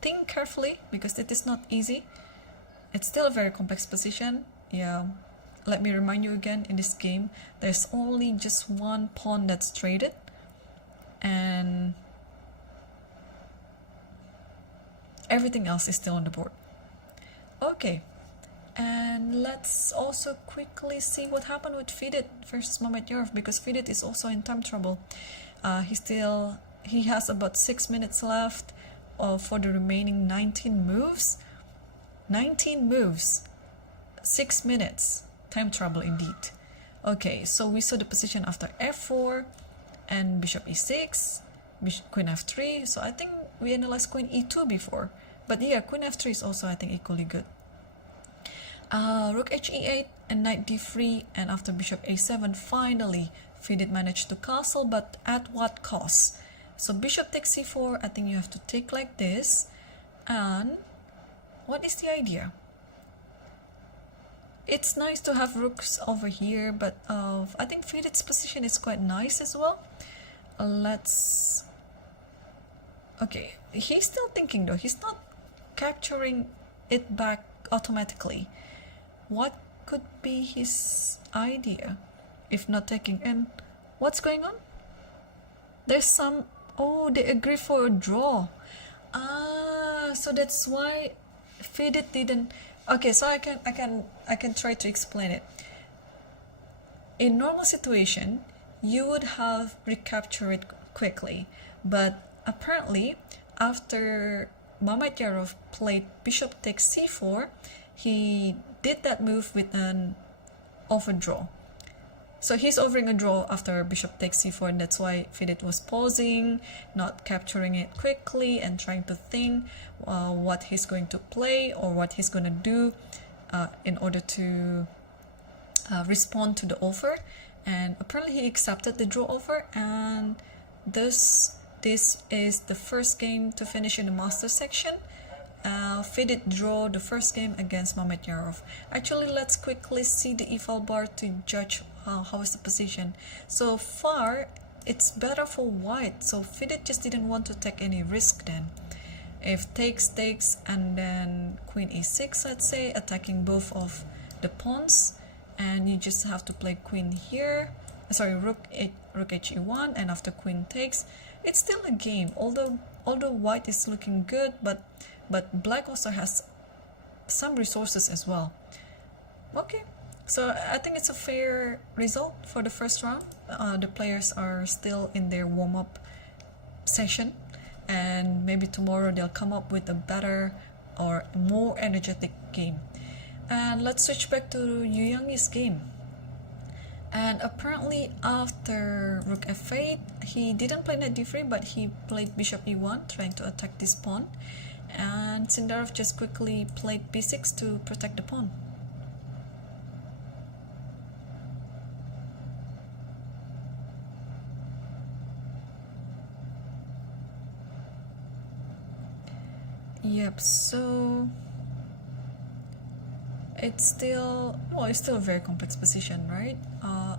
think carefully, because it is not easy. It's still a very complex position. Yeah, let me remind you again, in this game there's only just one pawn that's traded, and everything else is still on the board. Okay, and let's also quickly see what happened with Fidit versus Mamedyarov, because Fidit is also in time trouble. He has about 6 minutes left for the remaining 19 moves. 19 moves, 6 minutes, time trouble indeed. Okay, so we saw the position after f4 and bishop e6, queen f3. So I think we analyzed queen e2 before, but yeah, queen f3 is also I think equally good. Rook h e8 and knight d3, and after bishop a7, finally Fidit managed to castle, but at what cost? So bishop takes c4, I think you have to take like this. And what is the idea? It's nice to have rooks over here, but I think Fidit's position is quite nice as well. Okay, he's still thinking though. He's not capturing it back automatically. What could be his idea if not taking in? What's going on? There's some... Oh, they agree for a draw. So that's why Fidit didn't... Okay, so I can try to explain it. In normal situation, you would have recaptured it quickly, but apparently after Mamedyarov played bishop takes c4, he did that move with an overdraw. So he's offering a draw after bishop takes c4, and that's why Fidit was pausing, not capturing it quickly, and trying to think what he's going to play or what he's going to do in order to respond to the offer. And apparently he accepted the draw offer, and this is the first game to finish in the master section. Fidit draw the first game against Mamedyarov. Actually, let's quickly see the e-file bar to judge how is the position. So far, it's better for white. So Fidit just didn't want to take any risk then. If takes, and then queen e6, let's say, attacking both of the pawns, and you just have to play queen here. Sorry, rook h e1, and after queen takes, it's still a game. Although white is looking good, but black also has some resources as well. Okay, so I think it's a fair result for the first round. The players are still in their warm-up session, and maybe tomorrow they'll come up with a better or more energetic game. And let's switch back to Yu Yang's game. And apparently after rook f8, he didn't play knight d3, but he played bishop e1, trying to attack this pawn. And Sindarov just quickly played b6 to protect the pawn. Yep, so it's still a very complex position, right?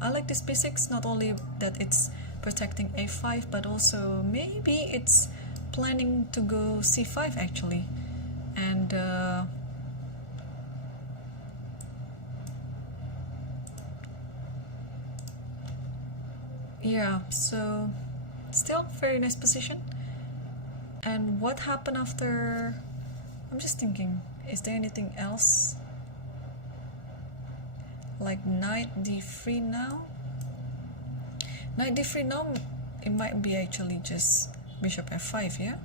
I like this b6, not only that it's protecting a5, but also maybe it's planning to go c5 actually. And yeah, so still very nice position. And what happened after? I'm just thinking, is there anything else? Like knight d3 now? Knight d3 now, it might be actually just bishop f5, yeah?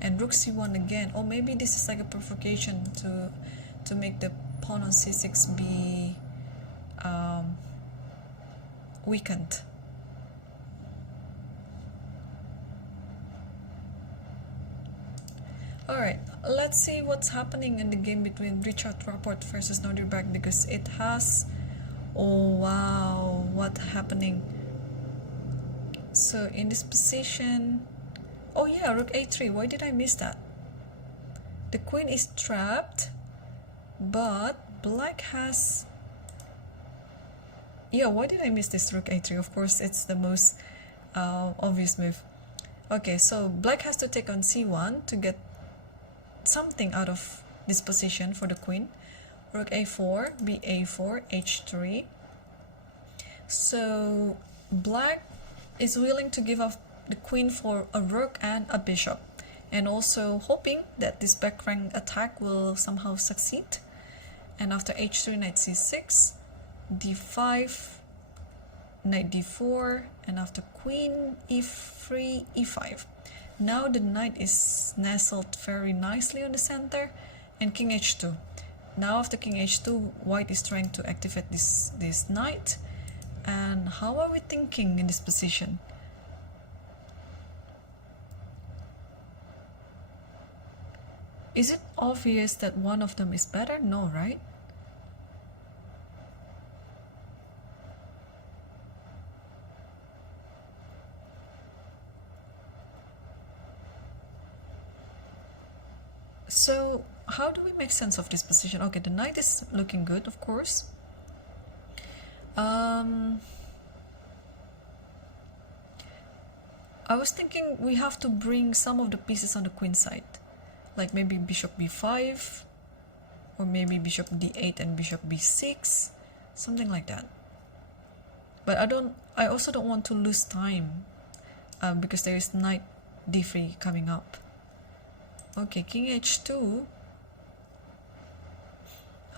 And rook c1 again, or maybe this is like a provocation to make the pawn on c6 be weakened. Alright, let's see what's happening in the game between Rapport versus Nordirback, because it has... Oh wow, what's happening? So in this position... Oh yeah, rook a3, why did I miss that? The queen is trapped, but black has... Yeah, why did I miss this rook a3? Of course, it's the most obvious move. Okay, so black has to take on c1 to get something out of this position for the queen. Rook a4, ba4, h3. So black is willing to give up the queen for a rook and a bishop, and also hoping that this back rank attack will somehow succeed. And after h3, knight c6, d5, knight d4, and after queen e3, e5. Now the knight is nestled very nicely on the center, and king h2. Now after king h2, white is trying to activate this knight. And how are we thinking in this position? Is it obvious that one of them is better? No, right? So how do we make sense of this position? Okay, the knight is looking good, of course. I was thinking we have to bring some of the pieces on the queen side, like maybe bishop b5, or maybe bishop d8 and bishop b6, something like that. But I also don't want to lose time because there is knight d3 coming up. Okay, king h2.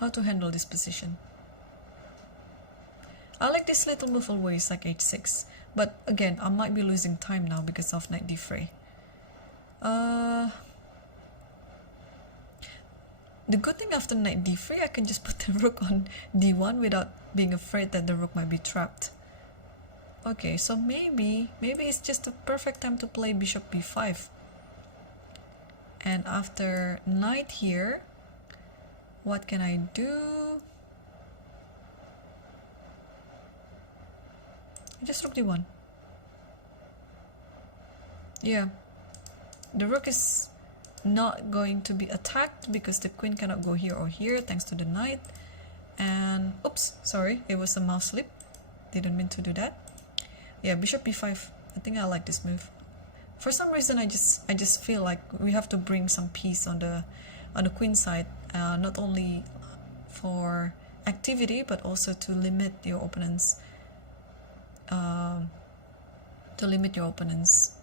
How to handle this position? I like this little move always, like h6. But again, I might be losing time now because of knight d3. The good thing after knight d3, I can just put the rook on d1 without being afraid that the rook might be trapped. Okay, so maybe it's just the perfect time to play bishop b5. And after knight here, what can I do? Just rook d1. Yeah, the rook is not going to be attacked because the queen cannot go here or here thanks to the knight. And oops, sorry, it was a mouse slip. Didn't mean to do that. Yeah, bishop b5. I think I like this move. For some reason, I just feel like we have to bring some peace on the queen side, not only for activity but also to limit your opponent's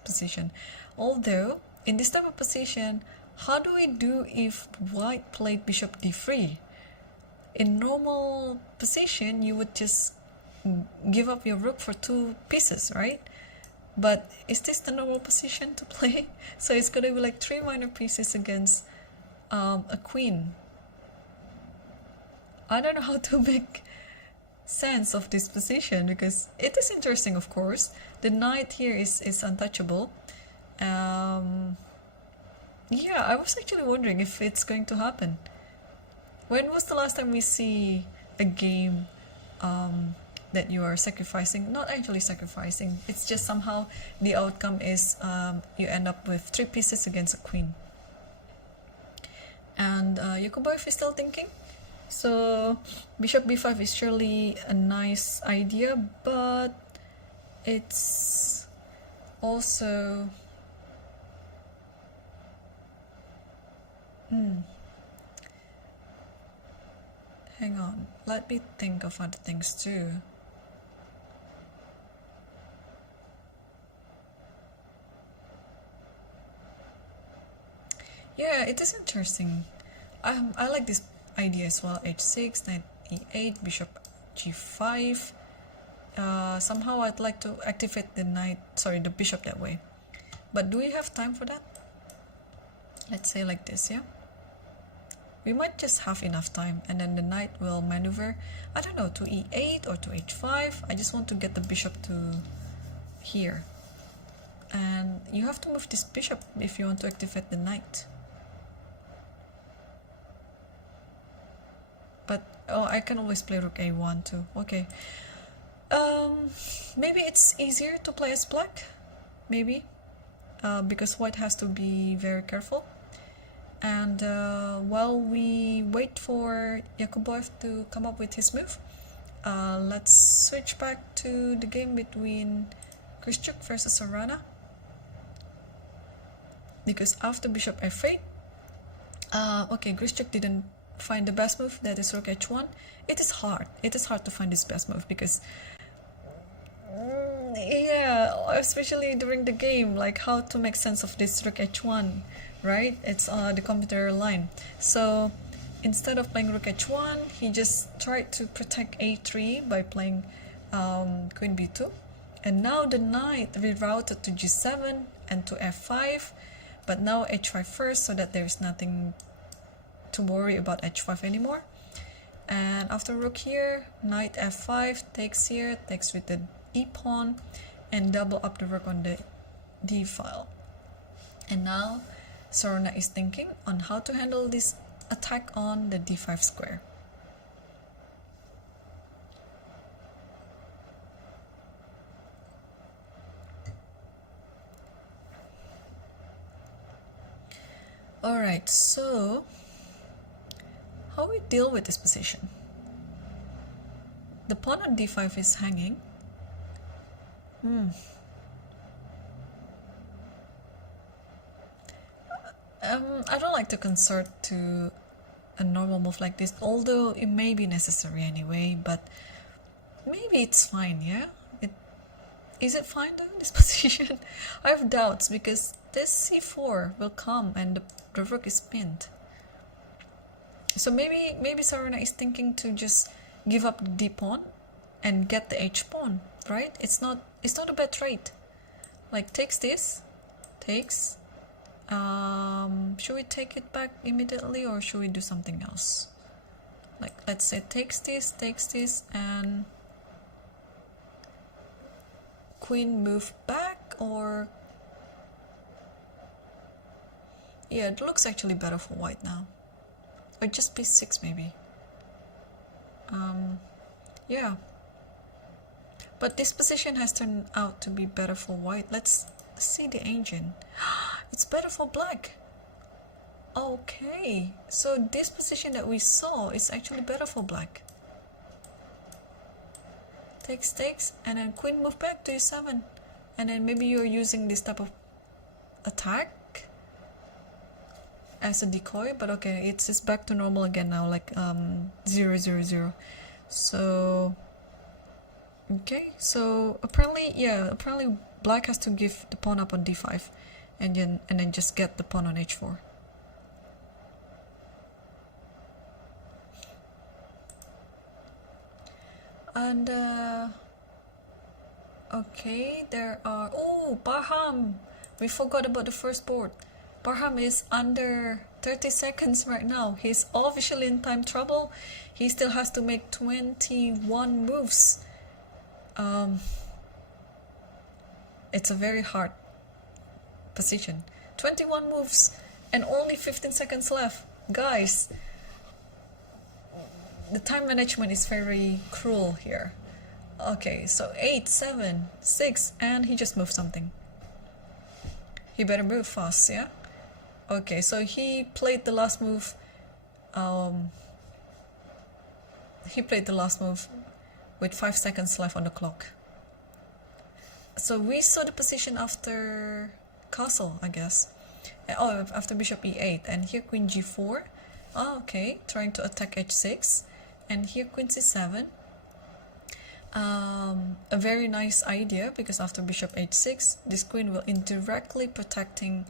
position. Although in this type of position, how do we do if white played bishop d3? In normal position, you would just give up your rook for 2 pieces, right? But is this the normal position to play? So it's going to be like 3 minor pieces against a queen. I don't know how to make sense of this position, because it is interesting, of course. The knight here is untouchable. Yeah, I was actually wondering if it's going to happen. When was the last time we see a game that you are sacrificing? Not actually sacrificing, it's just somehow the outcome is you end up with 3 pieces against a queen. And Yakubboev is still thinking. So bishop b5 is surely a nice idea, but it's also hang on, let me think of other things too. Yeah, it is interesting. I like this idea as well. h6, knight e8, bishop g5. Somehow I'd like to activate the bishop that way. But do we have time for that? Let's say like this, yeah? We might just have enough time, and then the knight will maneuver, I don't know, to e8 or to h5. I just want to get the bishop to here. And you have to move this bishop if you want to activate the knight. But, oh, I can always play rook a1 too. Okay. Maybe it's easier to play as black. Maybe. Because white has to be very careful. And while we wait for Yakubboev to come up with his move, let's switch back to the game between Grischuk versus Sarana. Because after bishop f8, okay, Grischuk didn't find the best move, that is rook h1. It is hard to find this best move, because yeah, especially during the game, like how to make sense of this rook h1, right? It's the computer line. So instead of playing rook h1, he just tried to protect a3 by playing queen b2, and now the knight rerouted to g7 and to f5, but now h5 first, so that there's nothing to worry about h5 anymore. And after rook here, knight f5 takes here, takes with the e pawn, and double up the rook on the d file. And now Sarana is thinking on how to handle this attack on the d5 square. Alright, so how we deal with this position? The pawn on d5 is hanging. I don't like to consort to a normal move like this, although it may be necessary anyway, but maybe it's fine, yeah? Is it fine though, this position? I have doubts, because this c4 will come and the rook is pinned. So maybe Sarana is thinking to just give up the d pawn and get the h pawn, right? It's not a bad trade. Like takes this, takes. Should we take it back immediately, or should we do something else? Like let's say takes this, and queen move back, or yeah, it looks actually better for white now. Or just b6 maybe. Yeah. But this position has turned out to be better for white. Let's see the engine. It's better for black. Okay. So this position that we saw is actually better for black. Takes, and then queen move back to e7. And then maybe you're using this type of attack as a decoy, but okay, it's just back to normal again now, like 0, 0, 0. So okay, so apparently black has to give the pawn up on d5, and then just get the pawn on h4. And okay, there are, oh, Parham, we forgot about the first board. Parham is under 30 seconds right now. He's officially in time trouble. He still has to make 21 moves. It's a very hard position. 21 moves and only 15 seconds left. Guys, the time management is very cruel here. Okay, so 8, 7, 6, and he just moved something. He better move fast, yeah? Okay, so he played the last move. He played the last move with 5 seconds left on the clock. So we saw the position after castle, I guess. Oh, after bishop e8, and here queen g4. Oh, okay, trying to attack h6, and here queen c7. A very nice idea, because after bishop h6, this queen will indirectly protecting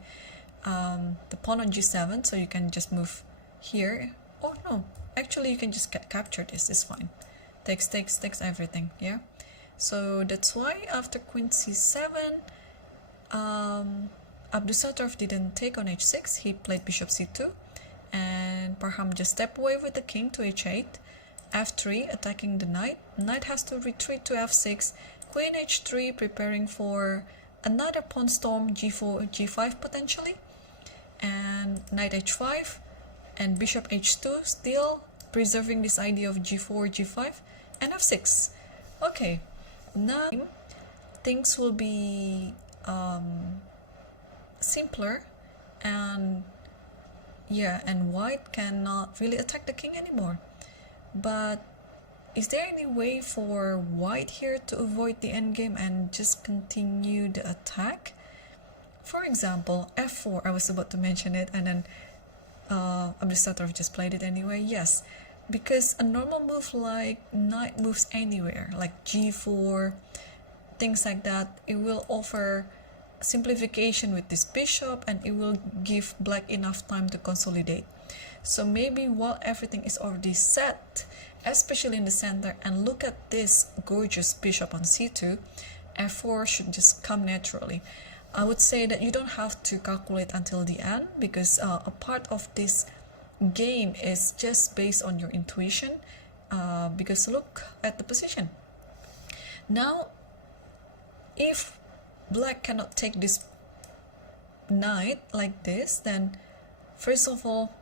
the pawn on g7, so you can just move here. Oh no, actually you can just capture this, it's fine. Takes everything, yeah? So that's why after queen c7, Abdusattorov didn't take on h6, he played bishop c2, and Parham just stepped away with the king to h8, f3 attacking the knight. Knight has to retreat to f6, queen h3 preparing for another pawn storm, g4, g5 potentially, and knight h5, and bishop h2 still preserving this idea of g4, g5, and f6. Okay, now things will be simpler, and yeah, and white cannot really attack the king anymore. But is there any way for white here to avoid the endgame and just continue the attack? For example, f4, I was about to mention it, and then Abdusattorov just played it anyway. Yes, because a normal move like knight moves anywhere, like g4, things like that, it will offer simplification with this bishop, and it will give black enough time to consolidate. So maybe while everything is already set, especially in the center, and look at this gorgeous bishop on c2, f4 should just come naturally. I would say that you don't have to calculate until the end, because a part of this game is just based on your intuition, because look at the position. Now, if black cannot take this knight like this, then first of all,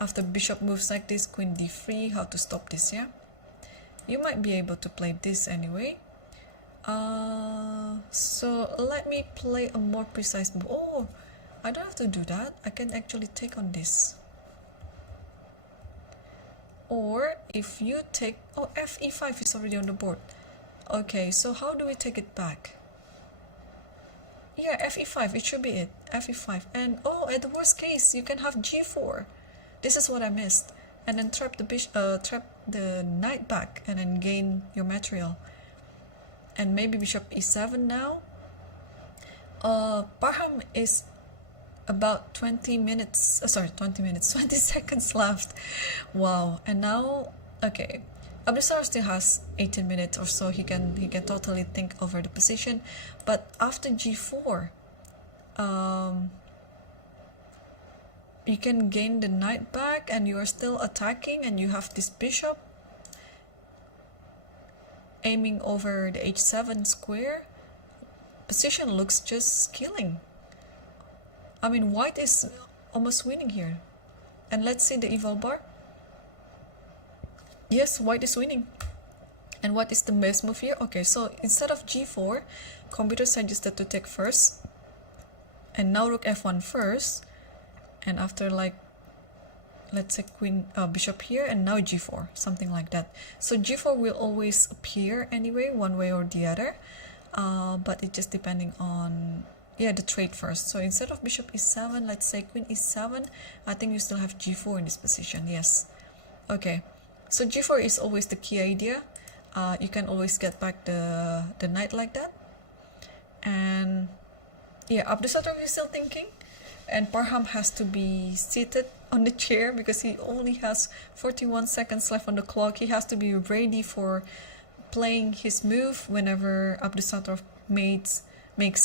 after bishop moves like this, queen d3, how to stop this, yeah? You might be able to play this anyway. So let me play a more precise move. Oh, I don't have to do that. I can actually take on this. Or if you take, oh, fe5 is already on the board. Okay, so how do we take it back? Yeah, fe5, it should be it. fe5. And oh, at the worst case, you can have g4. This is what I missed. And then trap the knight back, and then gain your material. And maybe bishop e7 now. Parham is about 20 seconds left. Wow. And now, okay, Abdusattorov still has 18 minutes or so. He can totally think over the position. But after g4, you can gain the knight back, and you are still attacking, and you have this bishop aiming over the h7 square. Position looks just killing. I mean, white is almost winning here. And let's see the eval bar. Yes, white is winning. And what is the best move here? Okay, so instead of g4, computer suggested to take first, and now rook f1 first, and after, like, let's say bishop here, and now g4, something like that. So g4 will always appear anyway, one way or the other, but it's just depending on, yeah, the trade first. So instead of bishop e7, let's say queen e7, I think you still have g4 in this position. Yes. Okay, so g4 is always the key idea. You can always get back the knight like that. And yeah, Abdusattorov is still thinking, and Parham has to be seated on the chair because he only has 41 seconds left on the clock. He has to be ready for playing his move whenever Abdusattorov makes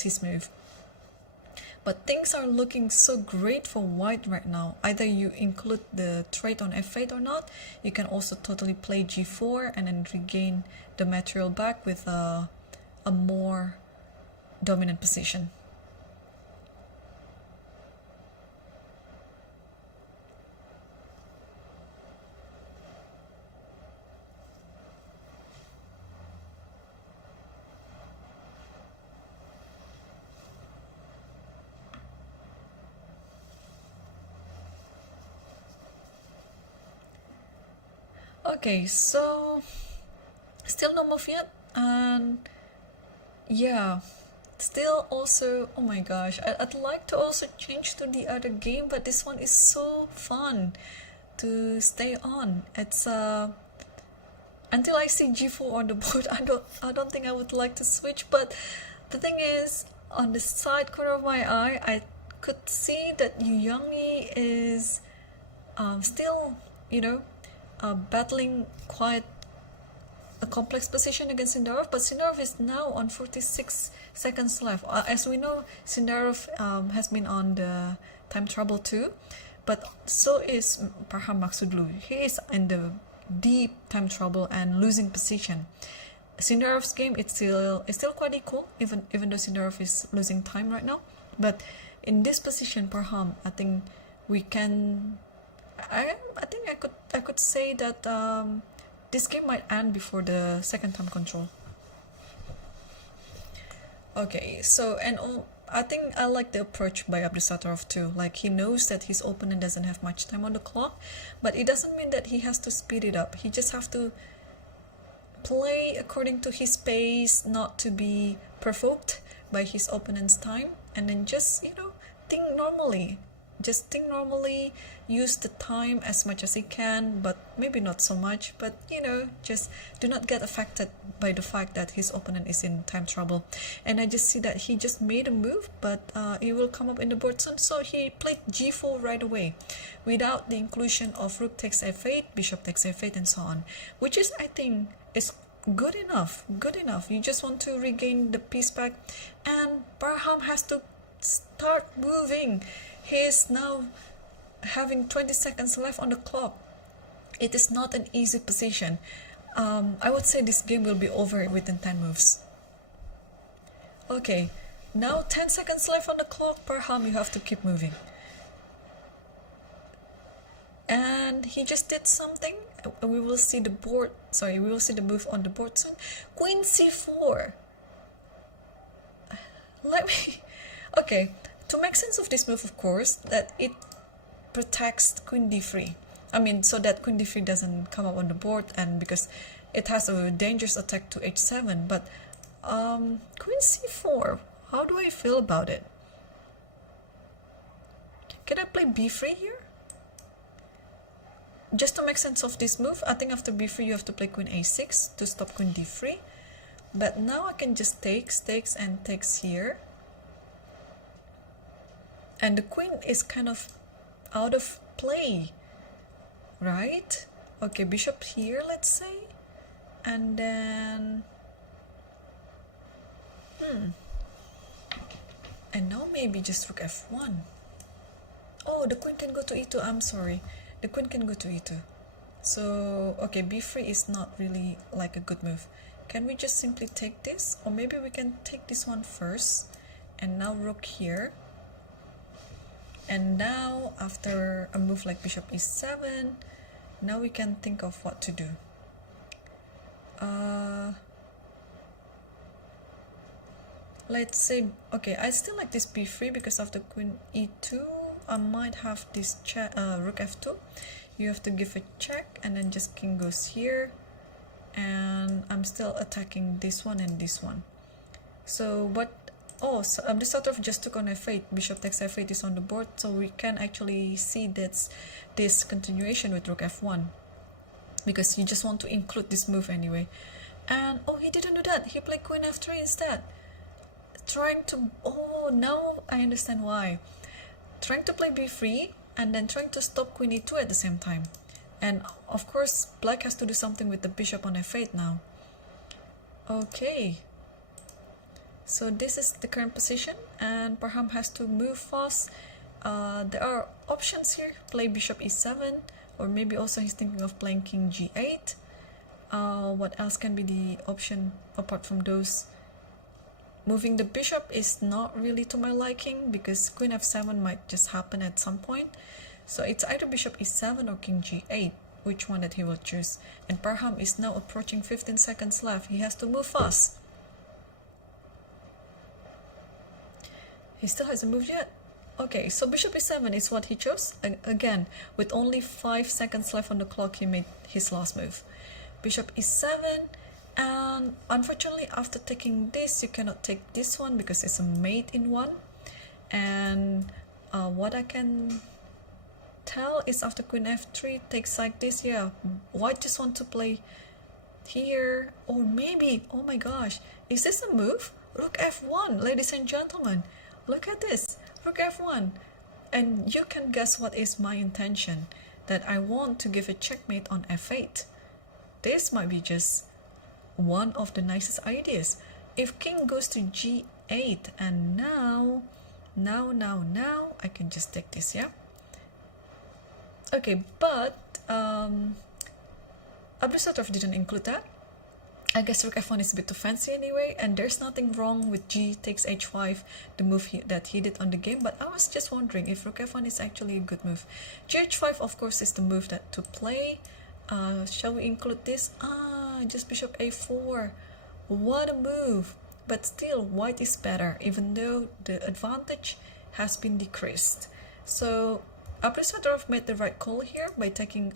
his move. But things are looking so great for white right now. Either you include the trade on f8 or not. You can also totally play g4 and then regain the material back with a more dominant position. Okay, so still no move yet, and yeah, still also, oh my gosh, I'd like to also change to the other game, but this one is so fun to stay on. It's until I see g4 on the board, I don't think I would like to switch. But the thing is, on the side corner of my eye, I could see that Yu Yangyi is still, you know, battling quite a complex position against Sindarov, but Sindarov is now on 46 seconds left. As we know, Sindarov has been on the time trouble too, but so is Parham Maksudlu. He is in the deep time trouble and losing position. Sindarov's game it's still quite equal, even though Sindarov is losing time right now. But in this position, Parham, I think we can. I think I could say that this game might end before the second time control. Okay, so I think I like the approach by Abdusattorov too. Like, he knows that his opponent doesn't have much time on the clock, but it doesn't mean that he has to speed it up. He just have to play according to his pace, not to be provoked by his opponent's time, and then just, you know, think normally. Just think normally, use the time as much as he can, but maybe not so much. But, you know, just do not get affected by the fact that his opponent is in time trouble. And I just see that he just made a move, but it will come up in the board soon. So he played g4 right away, without the inclusion of rook takes f8, bishop takes f8, and so on. Which is, I think, is good enough. Good enough. You just want to regain the piece back. And Parham has to start moving. He is now having 20 seconds left on the clock. It is not an easy position. I would say this game will be over within 10 moves. Okay, now 10 seconds left on the clock. Parham, you have to keep moving. And he just did something. We will see the board. Sorry, we will see the move on the board soon. Queen c4. Let me. Okay. To make sense of this move, of course, that it protects queen d3. I mean, so that queen d3 doesn't come up on the board, and because it has a dangerous attack to h7. But queen c4, how do I feel about it? Can I play b3 here? Just to make sense of this move, I think after b3 you have to play queen a6 to stop queen d3. But now I can just takes and takes here. And the queen is kind of out of play, right? Okay, bishop here, let's say. And then... And now maybe just rook f1. Oh, the queen can go to e2, I'm sorry. The queen can go to e2. So, okay, b3 is not really like a good move. Can we just simply take this? Or maybe we can take this one first. And now rook here. And now, after a move like bishop e7, now we can think of what to do. Let's say, okay, I still like this b3 because after queen e2, I might have this rook f2. You have to give a check, and then just king goes here. And I'm still attacking this one and this one. So what? Oh, so Abdusattorov just took on f8. Bishop takes f8 is on the board, so we can actually see this continuation with rook f1, because you just want to include this move anyway. And oh, he didn't do that. He played queen f3 instead. Trying to, oh, now I understand why. Trying to play b3 and then trying to stop queen e2 at the same time. And of course, black has to do something with the bishop on f8 now. Okay, so this is the current position, and Parham has to move fast. There are options here: play bishop e7, or maybe also he's thinking of playing king g8. What else can be the option apart from those? Moving the bishop is not really to my liking, because queen f7 might just happen at some point. So it's either bishop e7 or king g8, which one that he will choose. And Parham is now approaching 15 seconds left. He has to move fast. He still hasn't moved yet. Okay, so bishop e7 is what he chose. Again, with only 5 seconds left on the clock, he made his last move. Bishop e7, and unfortunately after taking this, you cannot take this one because it's a mate in one. And what I can tell is after queen f3 takes like this, yeah, white just want to play here, or maybe, oh my gosh, is this a move? Rook f1, ladies and gentlemen, look at this, rook f1. And you can guess what is my intention, that I want to give a checkmate on f8. This might be just one of the nicest ideas. If king goes to g8, and now I can just take this, yeah. Okay, but Abdusattorov didn't include that. I guess rook f1 is a bit too fancy anyway, and there's nothing wrong with g takes h5, the move that he did on the game, but I was just wondering if rook f1 is actually a good move. Gh5, of course, is the move that to play. Shall we include this? Just bishop a4. What a move! But still, white is better, even though the advantage has been decreased. So Abdusattorov made the right call here by taking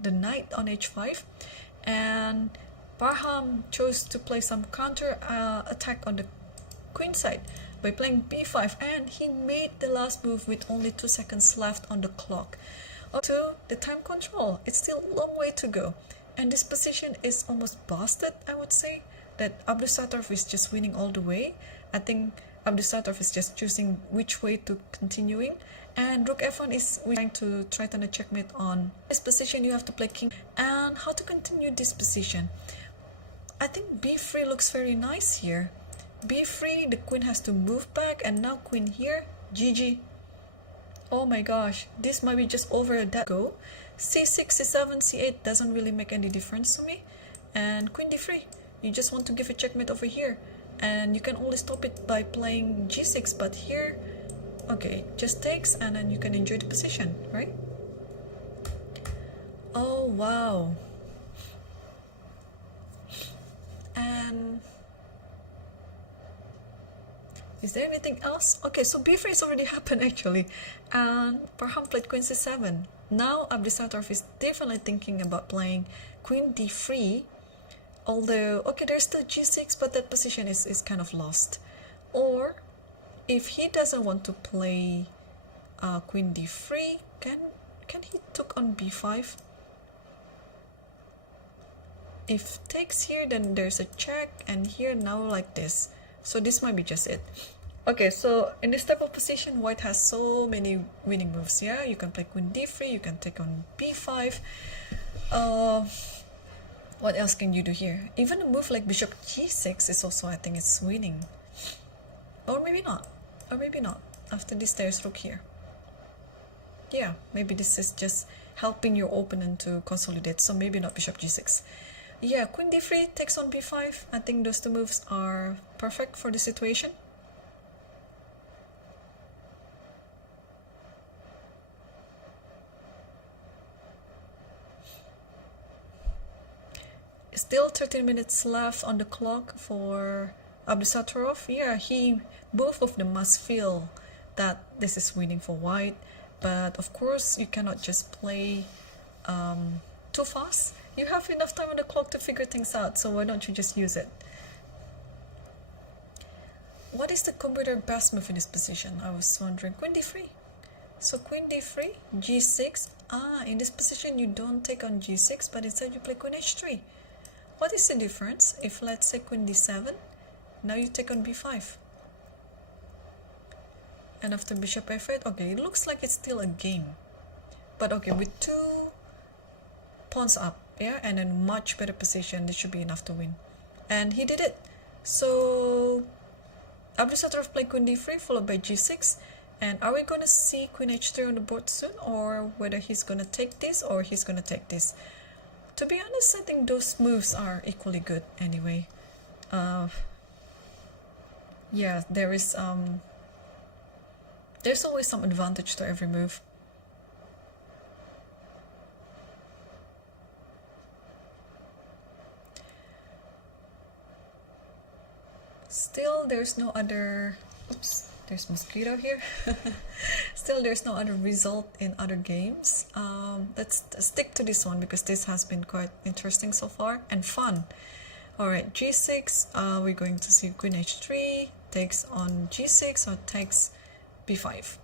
the knight on h5, and Parham chose to play some counter attack on the queen side by playing b5, and he made the last move with only 2 seconds left on the clock. To the time control, it's still a long way to go, and this position is almost busted. I would say that Abdusattorov is just winning all the way. I think Abdusattorov is just choosing which way to continuing, and rook f1 is trying to threaten a checkmate on this position. You have to play king, and how to continue this position. I think b3 looks very nice here. b3, the queen has to move back, and now queen here, GG. Oh my gosh, this might be just over that go. c6, c7, c8 doesn't really make any difference to me. And queen d3, you just want to give a checkmate over here, and you can only stop it by playing g6, but here, okay, just takes, and then you can enjoy the position, right? Oh wow. And is there anything else? Okay, so b3 has already happened actually, and Parham played queen c7. Now Abdusattorov is definitely thinking about playing queen d3, although okay, there's still g6, but that position is kind of lost. Or if he doesn't want to play queen d3, can he took on b5? If takes here, then there's a check, and here now like this. So this might be just it. Okay, so in this type of position, white has so many winning moves. Yeah, you can play queen d3, you can take on b5. What else can you do here? Even a move like bishop g6 is also, I think, it's winning. Or maybe not. Or maybe not. After this, there's rook here. Yeah, maybe this is just helping your opponent to consolidate. So maybe not bishop g6. Yeah, queen d3 takes on b5. I think those two moves are perfect for the situation. Still 13 minutes left on the clock for Abdusattorov. Yeah, both of them must feel that this is winning for white. But of course, you cannot just play too fast. You have enough time on the clock to figure things out, so why don't you just use it? What is the computer best move in this position? I was wondering. Queen d3. So queen d3, g6. In this position you don't take on g6, but instead you play queen h3. What is the difference? If let's say queen d7, now you take on b5. And after bishop f8, okay, it looks like it's still a game. But okay, with 2 pawns up, yeah, and in much better position, this should be enough to win. and he did it. So Abdusattorov played queen d3 followed by g6, and are we going to see queen h3 on the board soon, or whether he's going to take this or he's going to take this? To be honest, I think those moves are equally good anyway. Yeah, there's always some advantage to every move. Still, there's no other... Oops, there's mosquito here. Still, there's no other result in other games. Let's stick to this one because this has been quite interesting so far and fun. Alright, g6, we're going to see queen h3, takes on g6 or takes b5.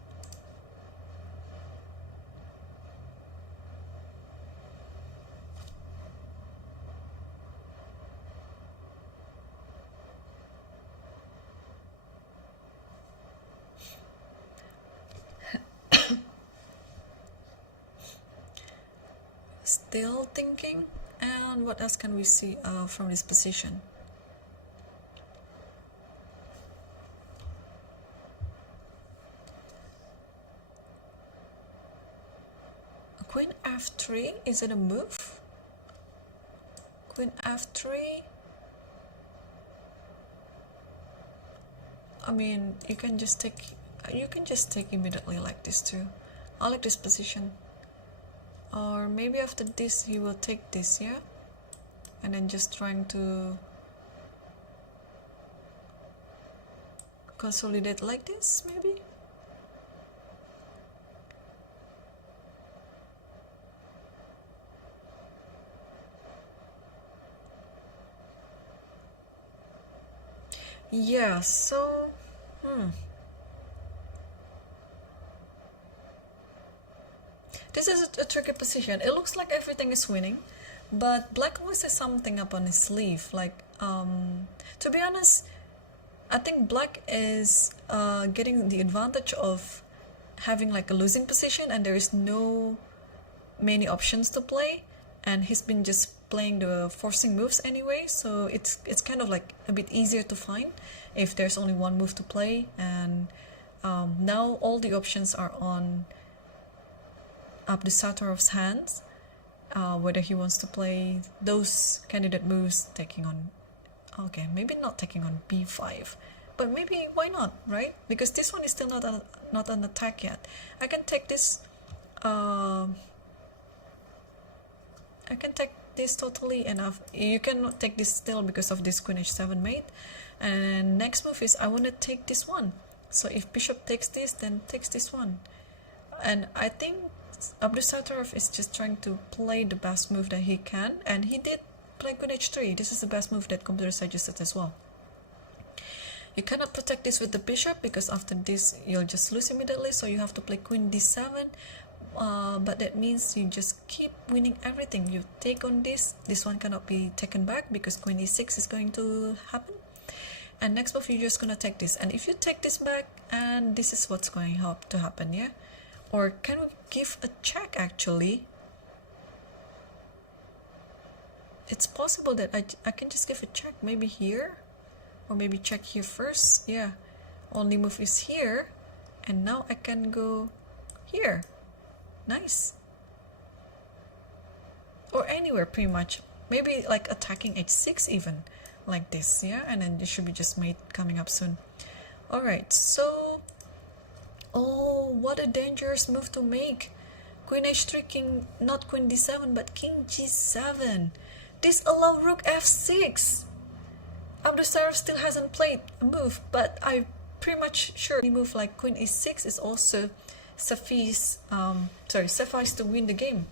Still thinking, and what else can we see from this position? Queen f3, is it a move? Queen f3. I mean, you can just take immediately like this too. I like this position. Or maybe after this he will take this, yeah? And then just trying to consolidate like this, maybe? Yeah, so... This is a tricky position. It looks like everything is winning, but Black always has something up on his sleeve. Like, to be honest, I think Black is getting the advantage of having like a losing position, and there is no many options to play, and he's been just playing the forcing moves anyway. So it's kind of like a bit easier to find if there's only one move to play, and now all the options are on Abdusattorov's hands, whether he wants to play those candidate moves, taking on, okay, maybe not taking on b5, but maybe why not, right? Because this one is still not an attack yet. I can take this. I can take this totally enough. You cannot take this still because of this queen h7 mate. And next move is I want to take this one. So if bishop takes this, then takes this one. And I think Abdusattorov is just trying to play the best move that he can, and he did play queen h3. This is the best move that computer suggested as well. You cannot protect this with the bishop because after this you'll just lose immediately, so you have to play queen d7, but that means you just keep winning everything. You take on this one cannot be taken back because queen e6 is going to happen, and next move you're just gonna take this, and if you take this back, and this is what's going to happen, yeah? Or can we give a check actually? It's possible that I can just give a check, maybe here, or maybe check here first. Yeah, only move is here, and now I can go here. Nice. Or anywhere pretty much, maybe like attacking h6 even, like this, yeah? And then this should be just mate coming up soon. Alright, so oh, what a dangerous move to make. Queen h3, king, not queen d7, but king g7. This allows rook f6. Abdusattorov still hasn't played a move, but I'm pretty much sure any move like queen e6 is also suffice to win the game.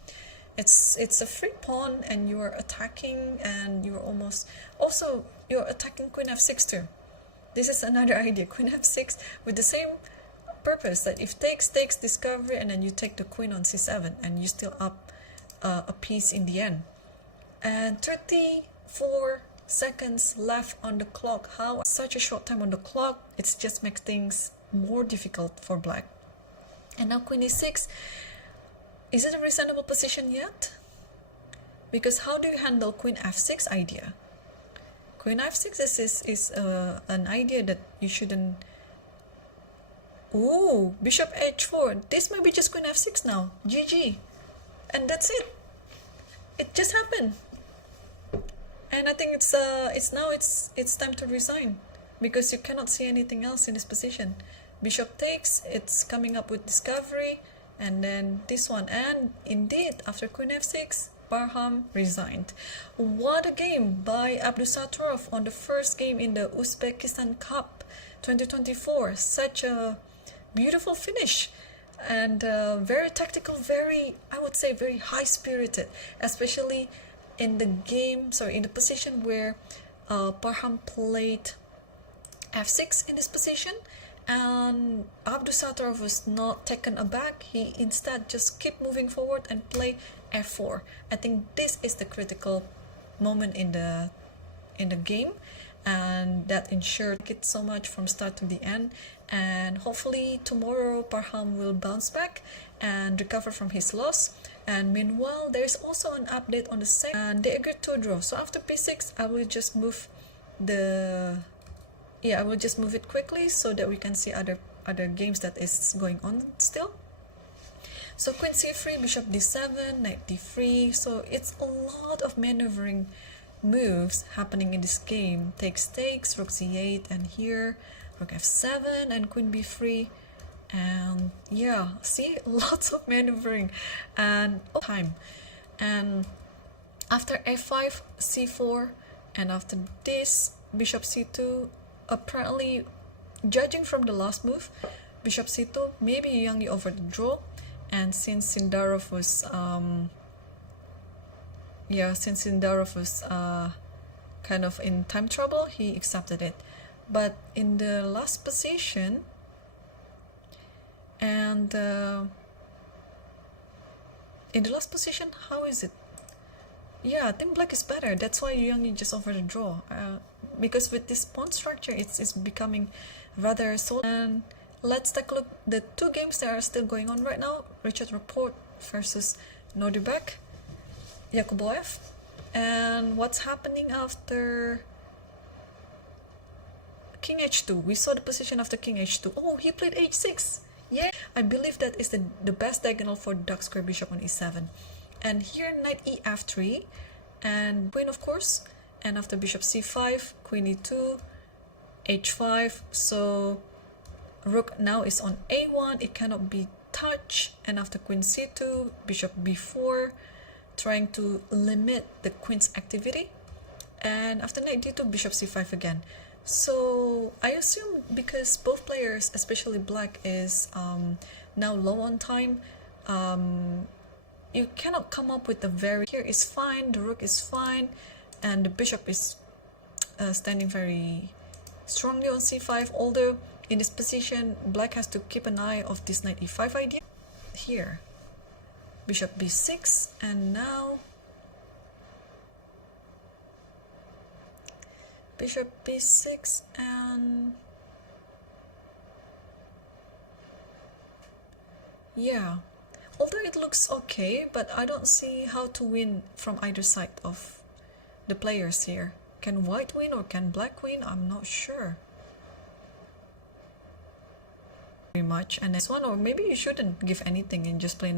It's a free pawn, and you are attacking, and you're you're attacking queen f6 too. This is another idea, queen f6 with the same purpose, that if takes discovery, and then you take the queen on c7, and you still up a piece in the end. And 34 seconds left on the clock. How such a short time on the clock? It just makes things more difficult for Black. And now queen e6, is it a reasonable position yet? Because how do you handle queen f6 idea? Queen f6 is an idea that you shouldn't. Ooh, bishop h4. This might be just queen f6 now. GG. And that's it. It just happened. And I think it's time to resign, because you cannot see anything else in this position. Bishop takes, it's coming up with discovery, and then this one. And indeed, after queen f6, Parham resigned. What a game by Abdusattorov on the first game in the UzChess Cup 2024. Such a beautiful finish, and very tactical, very, I would say, very high-spirited, especially in the game, in the position where Parham played f6 in this position, and Abdusattorov was not taken aback. He instead just kept moving forward and play f4. I think this is the critical moment in the game, and that ensured it so much from start to the end. And hopefully tomorrow Parham will bounce back and recover from his loss. And meanwhile, there is also an update on the second, and they agreed to a draw. So after p6, I will just move it quickly so that we can see other games that is going on still. So queen c3, bishop d7, knight d3. So it's a lot of maneuvering moves happening in this game. Takes, rook c8, and here rook f7 and queen b3. And yeah, see, lots of maneuvering and time. And after f5, c4, and after this, bishop c2. Apparently, judging from the last move, bishop c2, maybe Yangi over the draw. And since Sindarov was kind of in time trouble, he accepted it. But in the last position, and in the last position, how is it? Yeah, I think black is better. That's why Yangi just over the draw. Because with this pawn structure, it's becoming rather solid. And let's take a look at the two games that are still going on right now. Rapport versus Nordirbek, Yakubboev. And what's happening after king h2? We saw the position after king h2. Oh, he played h6. Yeah, I believe that is the best diagonal for dark square bishop on e7. And here knight ef3 and queen, of course. And after bishop c5, queen e2, h5. So rook now is on a1. It cannot be touched. And after queen c2, bishop b4, trying to limit the queen's activity. And after knight d2, bishop c5 again. So I assume because both players, especially black, is now low on time, you cannot come up with a very... Here is fine, the rook is fine, and the bishop is standing very strongly on c5, although in this position, black has to keep an eye of this knight e5 idea. Here, bishop b6, and now bishop b6, and yeah, although it looks okay, but I don't see how to win from either side of the players here. Can white win or can black win? I'm not sure. Very much. And this one, or maybe you shouldn't give anything and just play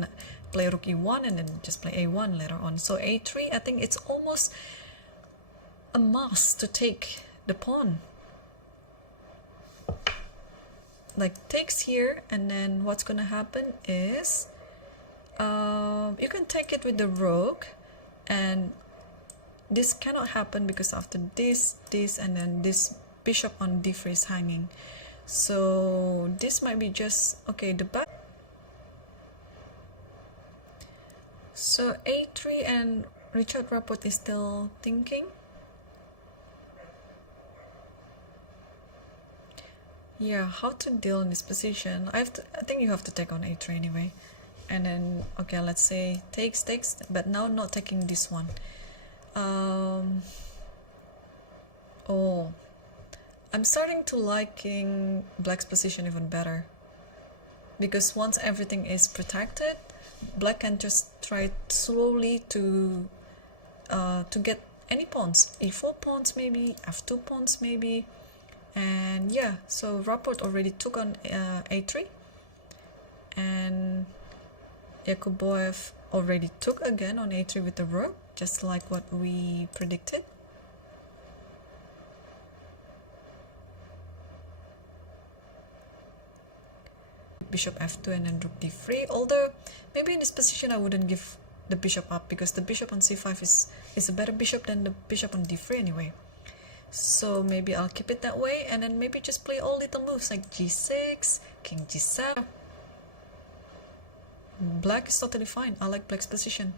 rook e1 and then just play a1 later on. So a3, I think it's almost a must to take the pawn. Like takes here, and then what's gonna happen is you can take it with the rook, and this cannot happen because after this, and then this bishop on d3 is hanging. So this might be just okay. The back. So a3, and Richard Rapport is still thinking. Yeah, how to deal in this position. I think you have to take on a3 anyway. And then, okay, let's say takes, but now not taking this one. Oh, I'm starting to liking black's position even better. Because once everything is protected, black can just try slowly to get any pawns, e4 pawns maybe, f2 pawns maybe. And yeah, so Rapport already took on a3, and Yakubboev already took again on a3 with the rook, just like what we predicted. Bishop f2 and then rook d3, although maybe in this position I wouldn't give the bishop up, because the bishop on c5 is a better bishop than the bishop on d3 anyway. So maybe I'll keep it that way, and then maybe just play all little moves like g6, king g7. Black is totally fine. I like black's position.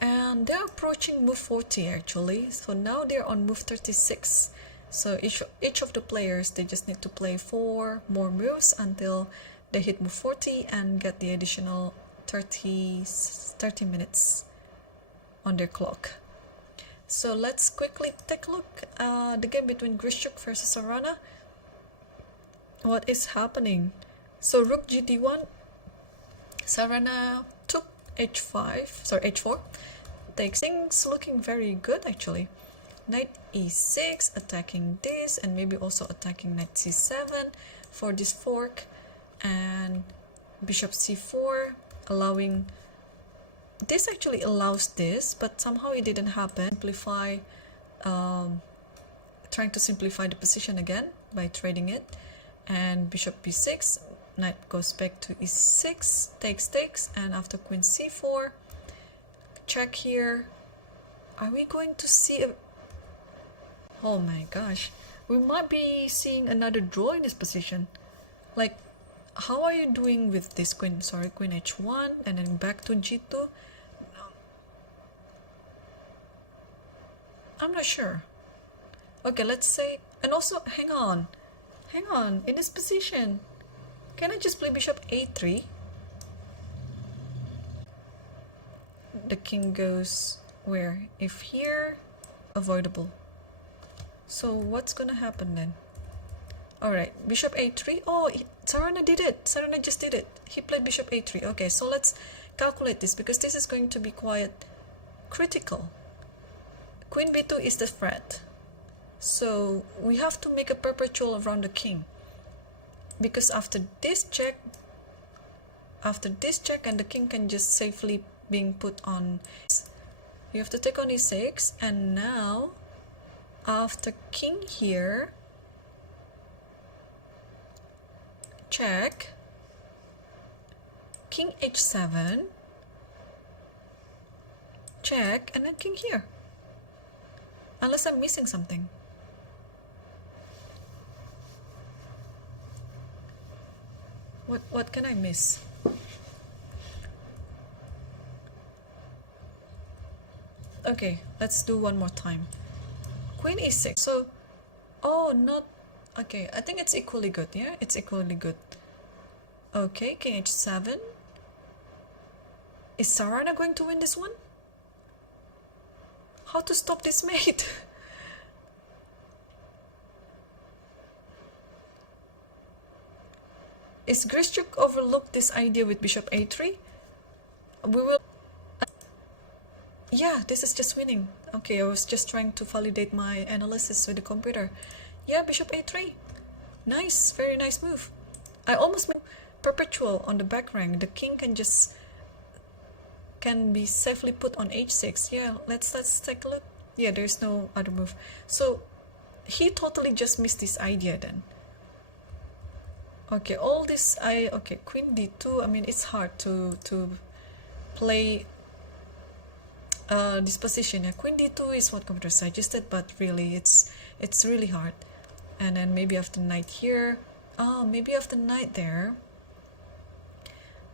And they're approaching move 40 actually, so now they're on move 36. So each of the players, they just need to play 4 more moves until they hit move 40 and get the additional 30 minutes on their clock. So let's quickly take a look at the game between Grischuk versus Sarana. What is happening? So rook gd1, Sarana took h4, takes things looking very good actually. Knight e6, attacking this, and maybe also attacking knight c7 for this fork, and bishop c4, allowing this actually allows this, but somehow it didn't happen. Simplify, trying to simplify the position again by trading it, and bishop b6, knight goes back to e6, takes, and after queen c4, check here. Are we going to see a... Oh my gosh, we might be seeing another draw in this position. Like, how are you doing with this queen? Sorry, queen h1 and then back to g2. I'm not sure. Okay, let's say, and also hang on, in this position, can I just play bishop a3? The king goes where? If here, avoidable. So what's gonna happen then? Alright, bishop a3. Oh, Sarana did it. Sarana just did it. He played bishop a3. Okay, so let's calculate this, because this is going to be quite critical. Queen b2 is the threat. So we have to make a perpetual around the king. Because after this check, and the king can just safely being put on. You have to take on e6, and now after king here, check, king h7, check, and then king here. Unless I'm missing something. What can I miss? Okay, let's do one more time. Queen e6. So, oh, not... Okay, I think it's equally good, yeah? It's equally good. Okay, king h7. Is Sarana going to win this one? How to stop this mate? Is Grischuk overlooked this idea with bishop a3? We will... Yeah, this is just winning. Okay, I was just trying to validate my analysis with the computer. Yeah, bishop a3. Nice, very nice move. I almost made perpetual on the back rank. The king can be safely put on h6. Yeah, let's take a look. Yeah, there's no other move. So he totally just missed this idea then. Okay, all this okay, queen d2. I mean, it's hard to play this position. Yeah, queen d2 is what computer suggested, but really it's really hard. And then maybe after knight here, maybe after knight there,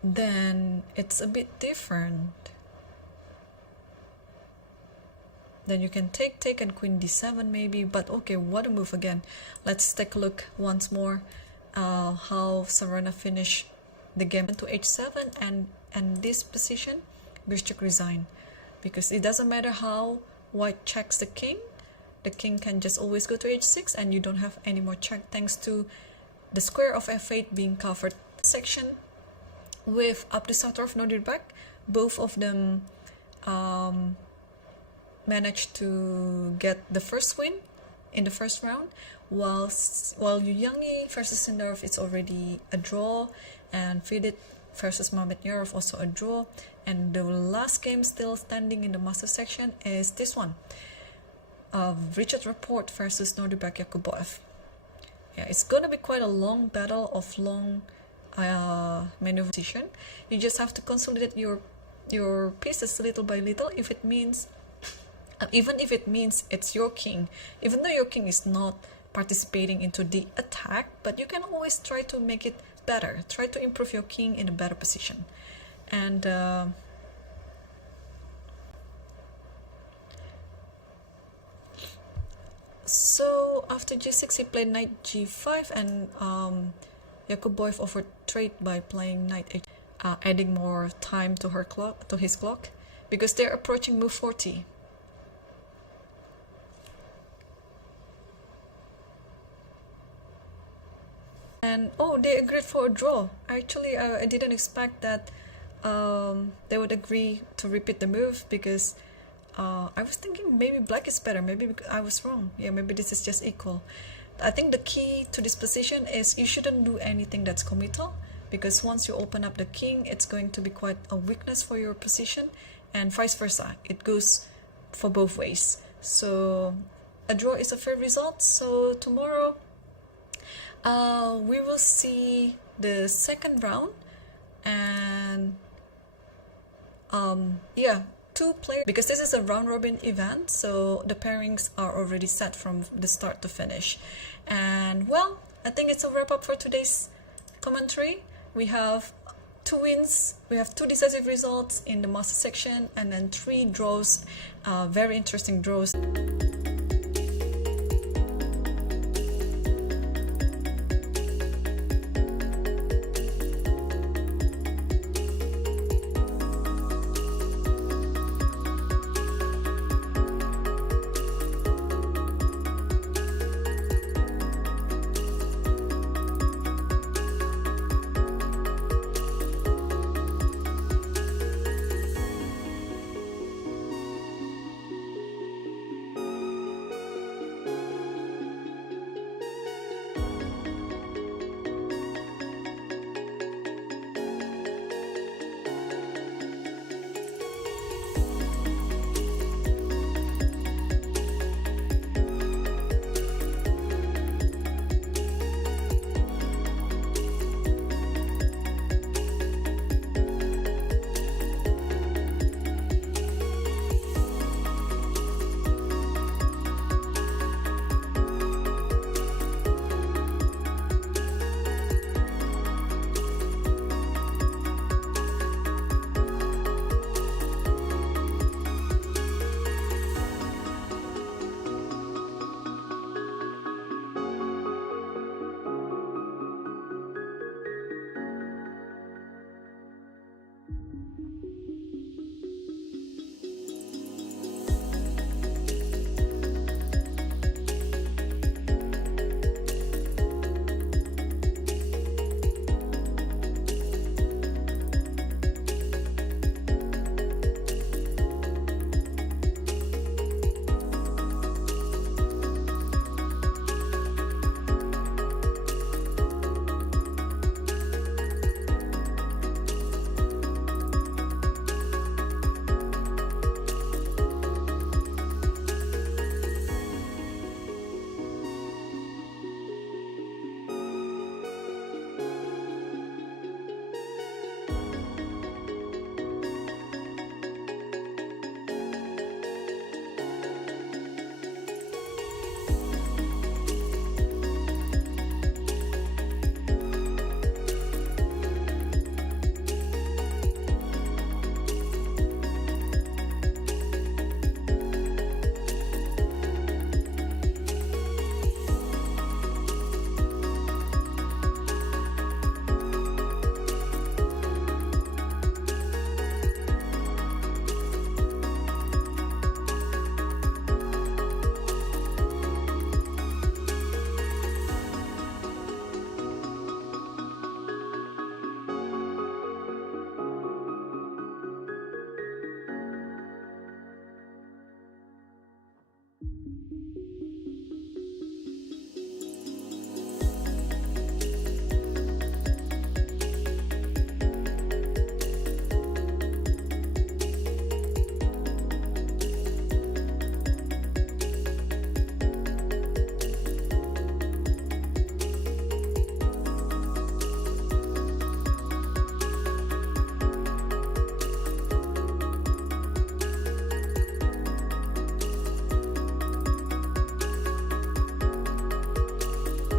then it's a bit different. Then you can take and queen d7 maybe, but okay, what a move again. Let's take a look once more how Sarana finished the game to h7, and this position Grischuk resign, because it doesn't matter how white checks the king can just always go to h6 and you don't have any more check, thanks to the square of f8 being covered. Section with Abdusattorov nodded back, both of them managed to get the first win in the first round, while Yuyangi versus Sindarov it's already a draw, and Fidit versus Mamedyarov also a draw, and the last game still standing in the master section is this one, Rapport versus Yakubboev. Yeah, it's gonna be quite a long battle of long maneuverization. You just have to consolidate your pieces little by little. If it means, even if it means it's your king, even though your king is not participating into the attack, but you can always try to make it better. Try to improve your king in a better position. And so after g6 he played knight g5, and Yakubboev offered trade by playing knight h, adding more time to his clock, because they're approaching move 40. And oh, they agreed for a draw. Actually, I didn't expect that they would agree to repeat the move, because I was thinking maybe black is better. Maybe I was wrong. Yeah, maybe this is just equal. I think the key to this position is you shouldn't do anything that's committal, because once you open up the king, it's going to be quite a weakness for your position, and vice versa. It goes for both ways. So a draw is a fair result. So tomorrow we will see the second round, and yeah, two players, because this is a round robin event, so the pairings are already set from the start to finish. And well, I think it's a wrap up for today's commentary. We have 2 wins, we have 2 decisive results in the master section, and then 3 draws, very interesting draws.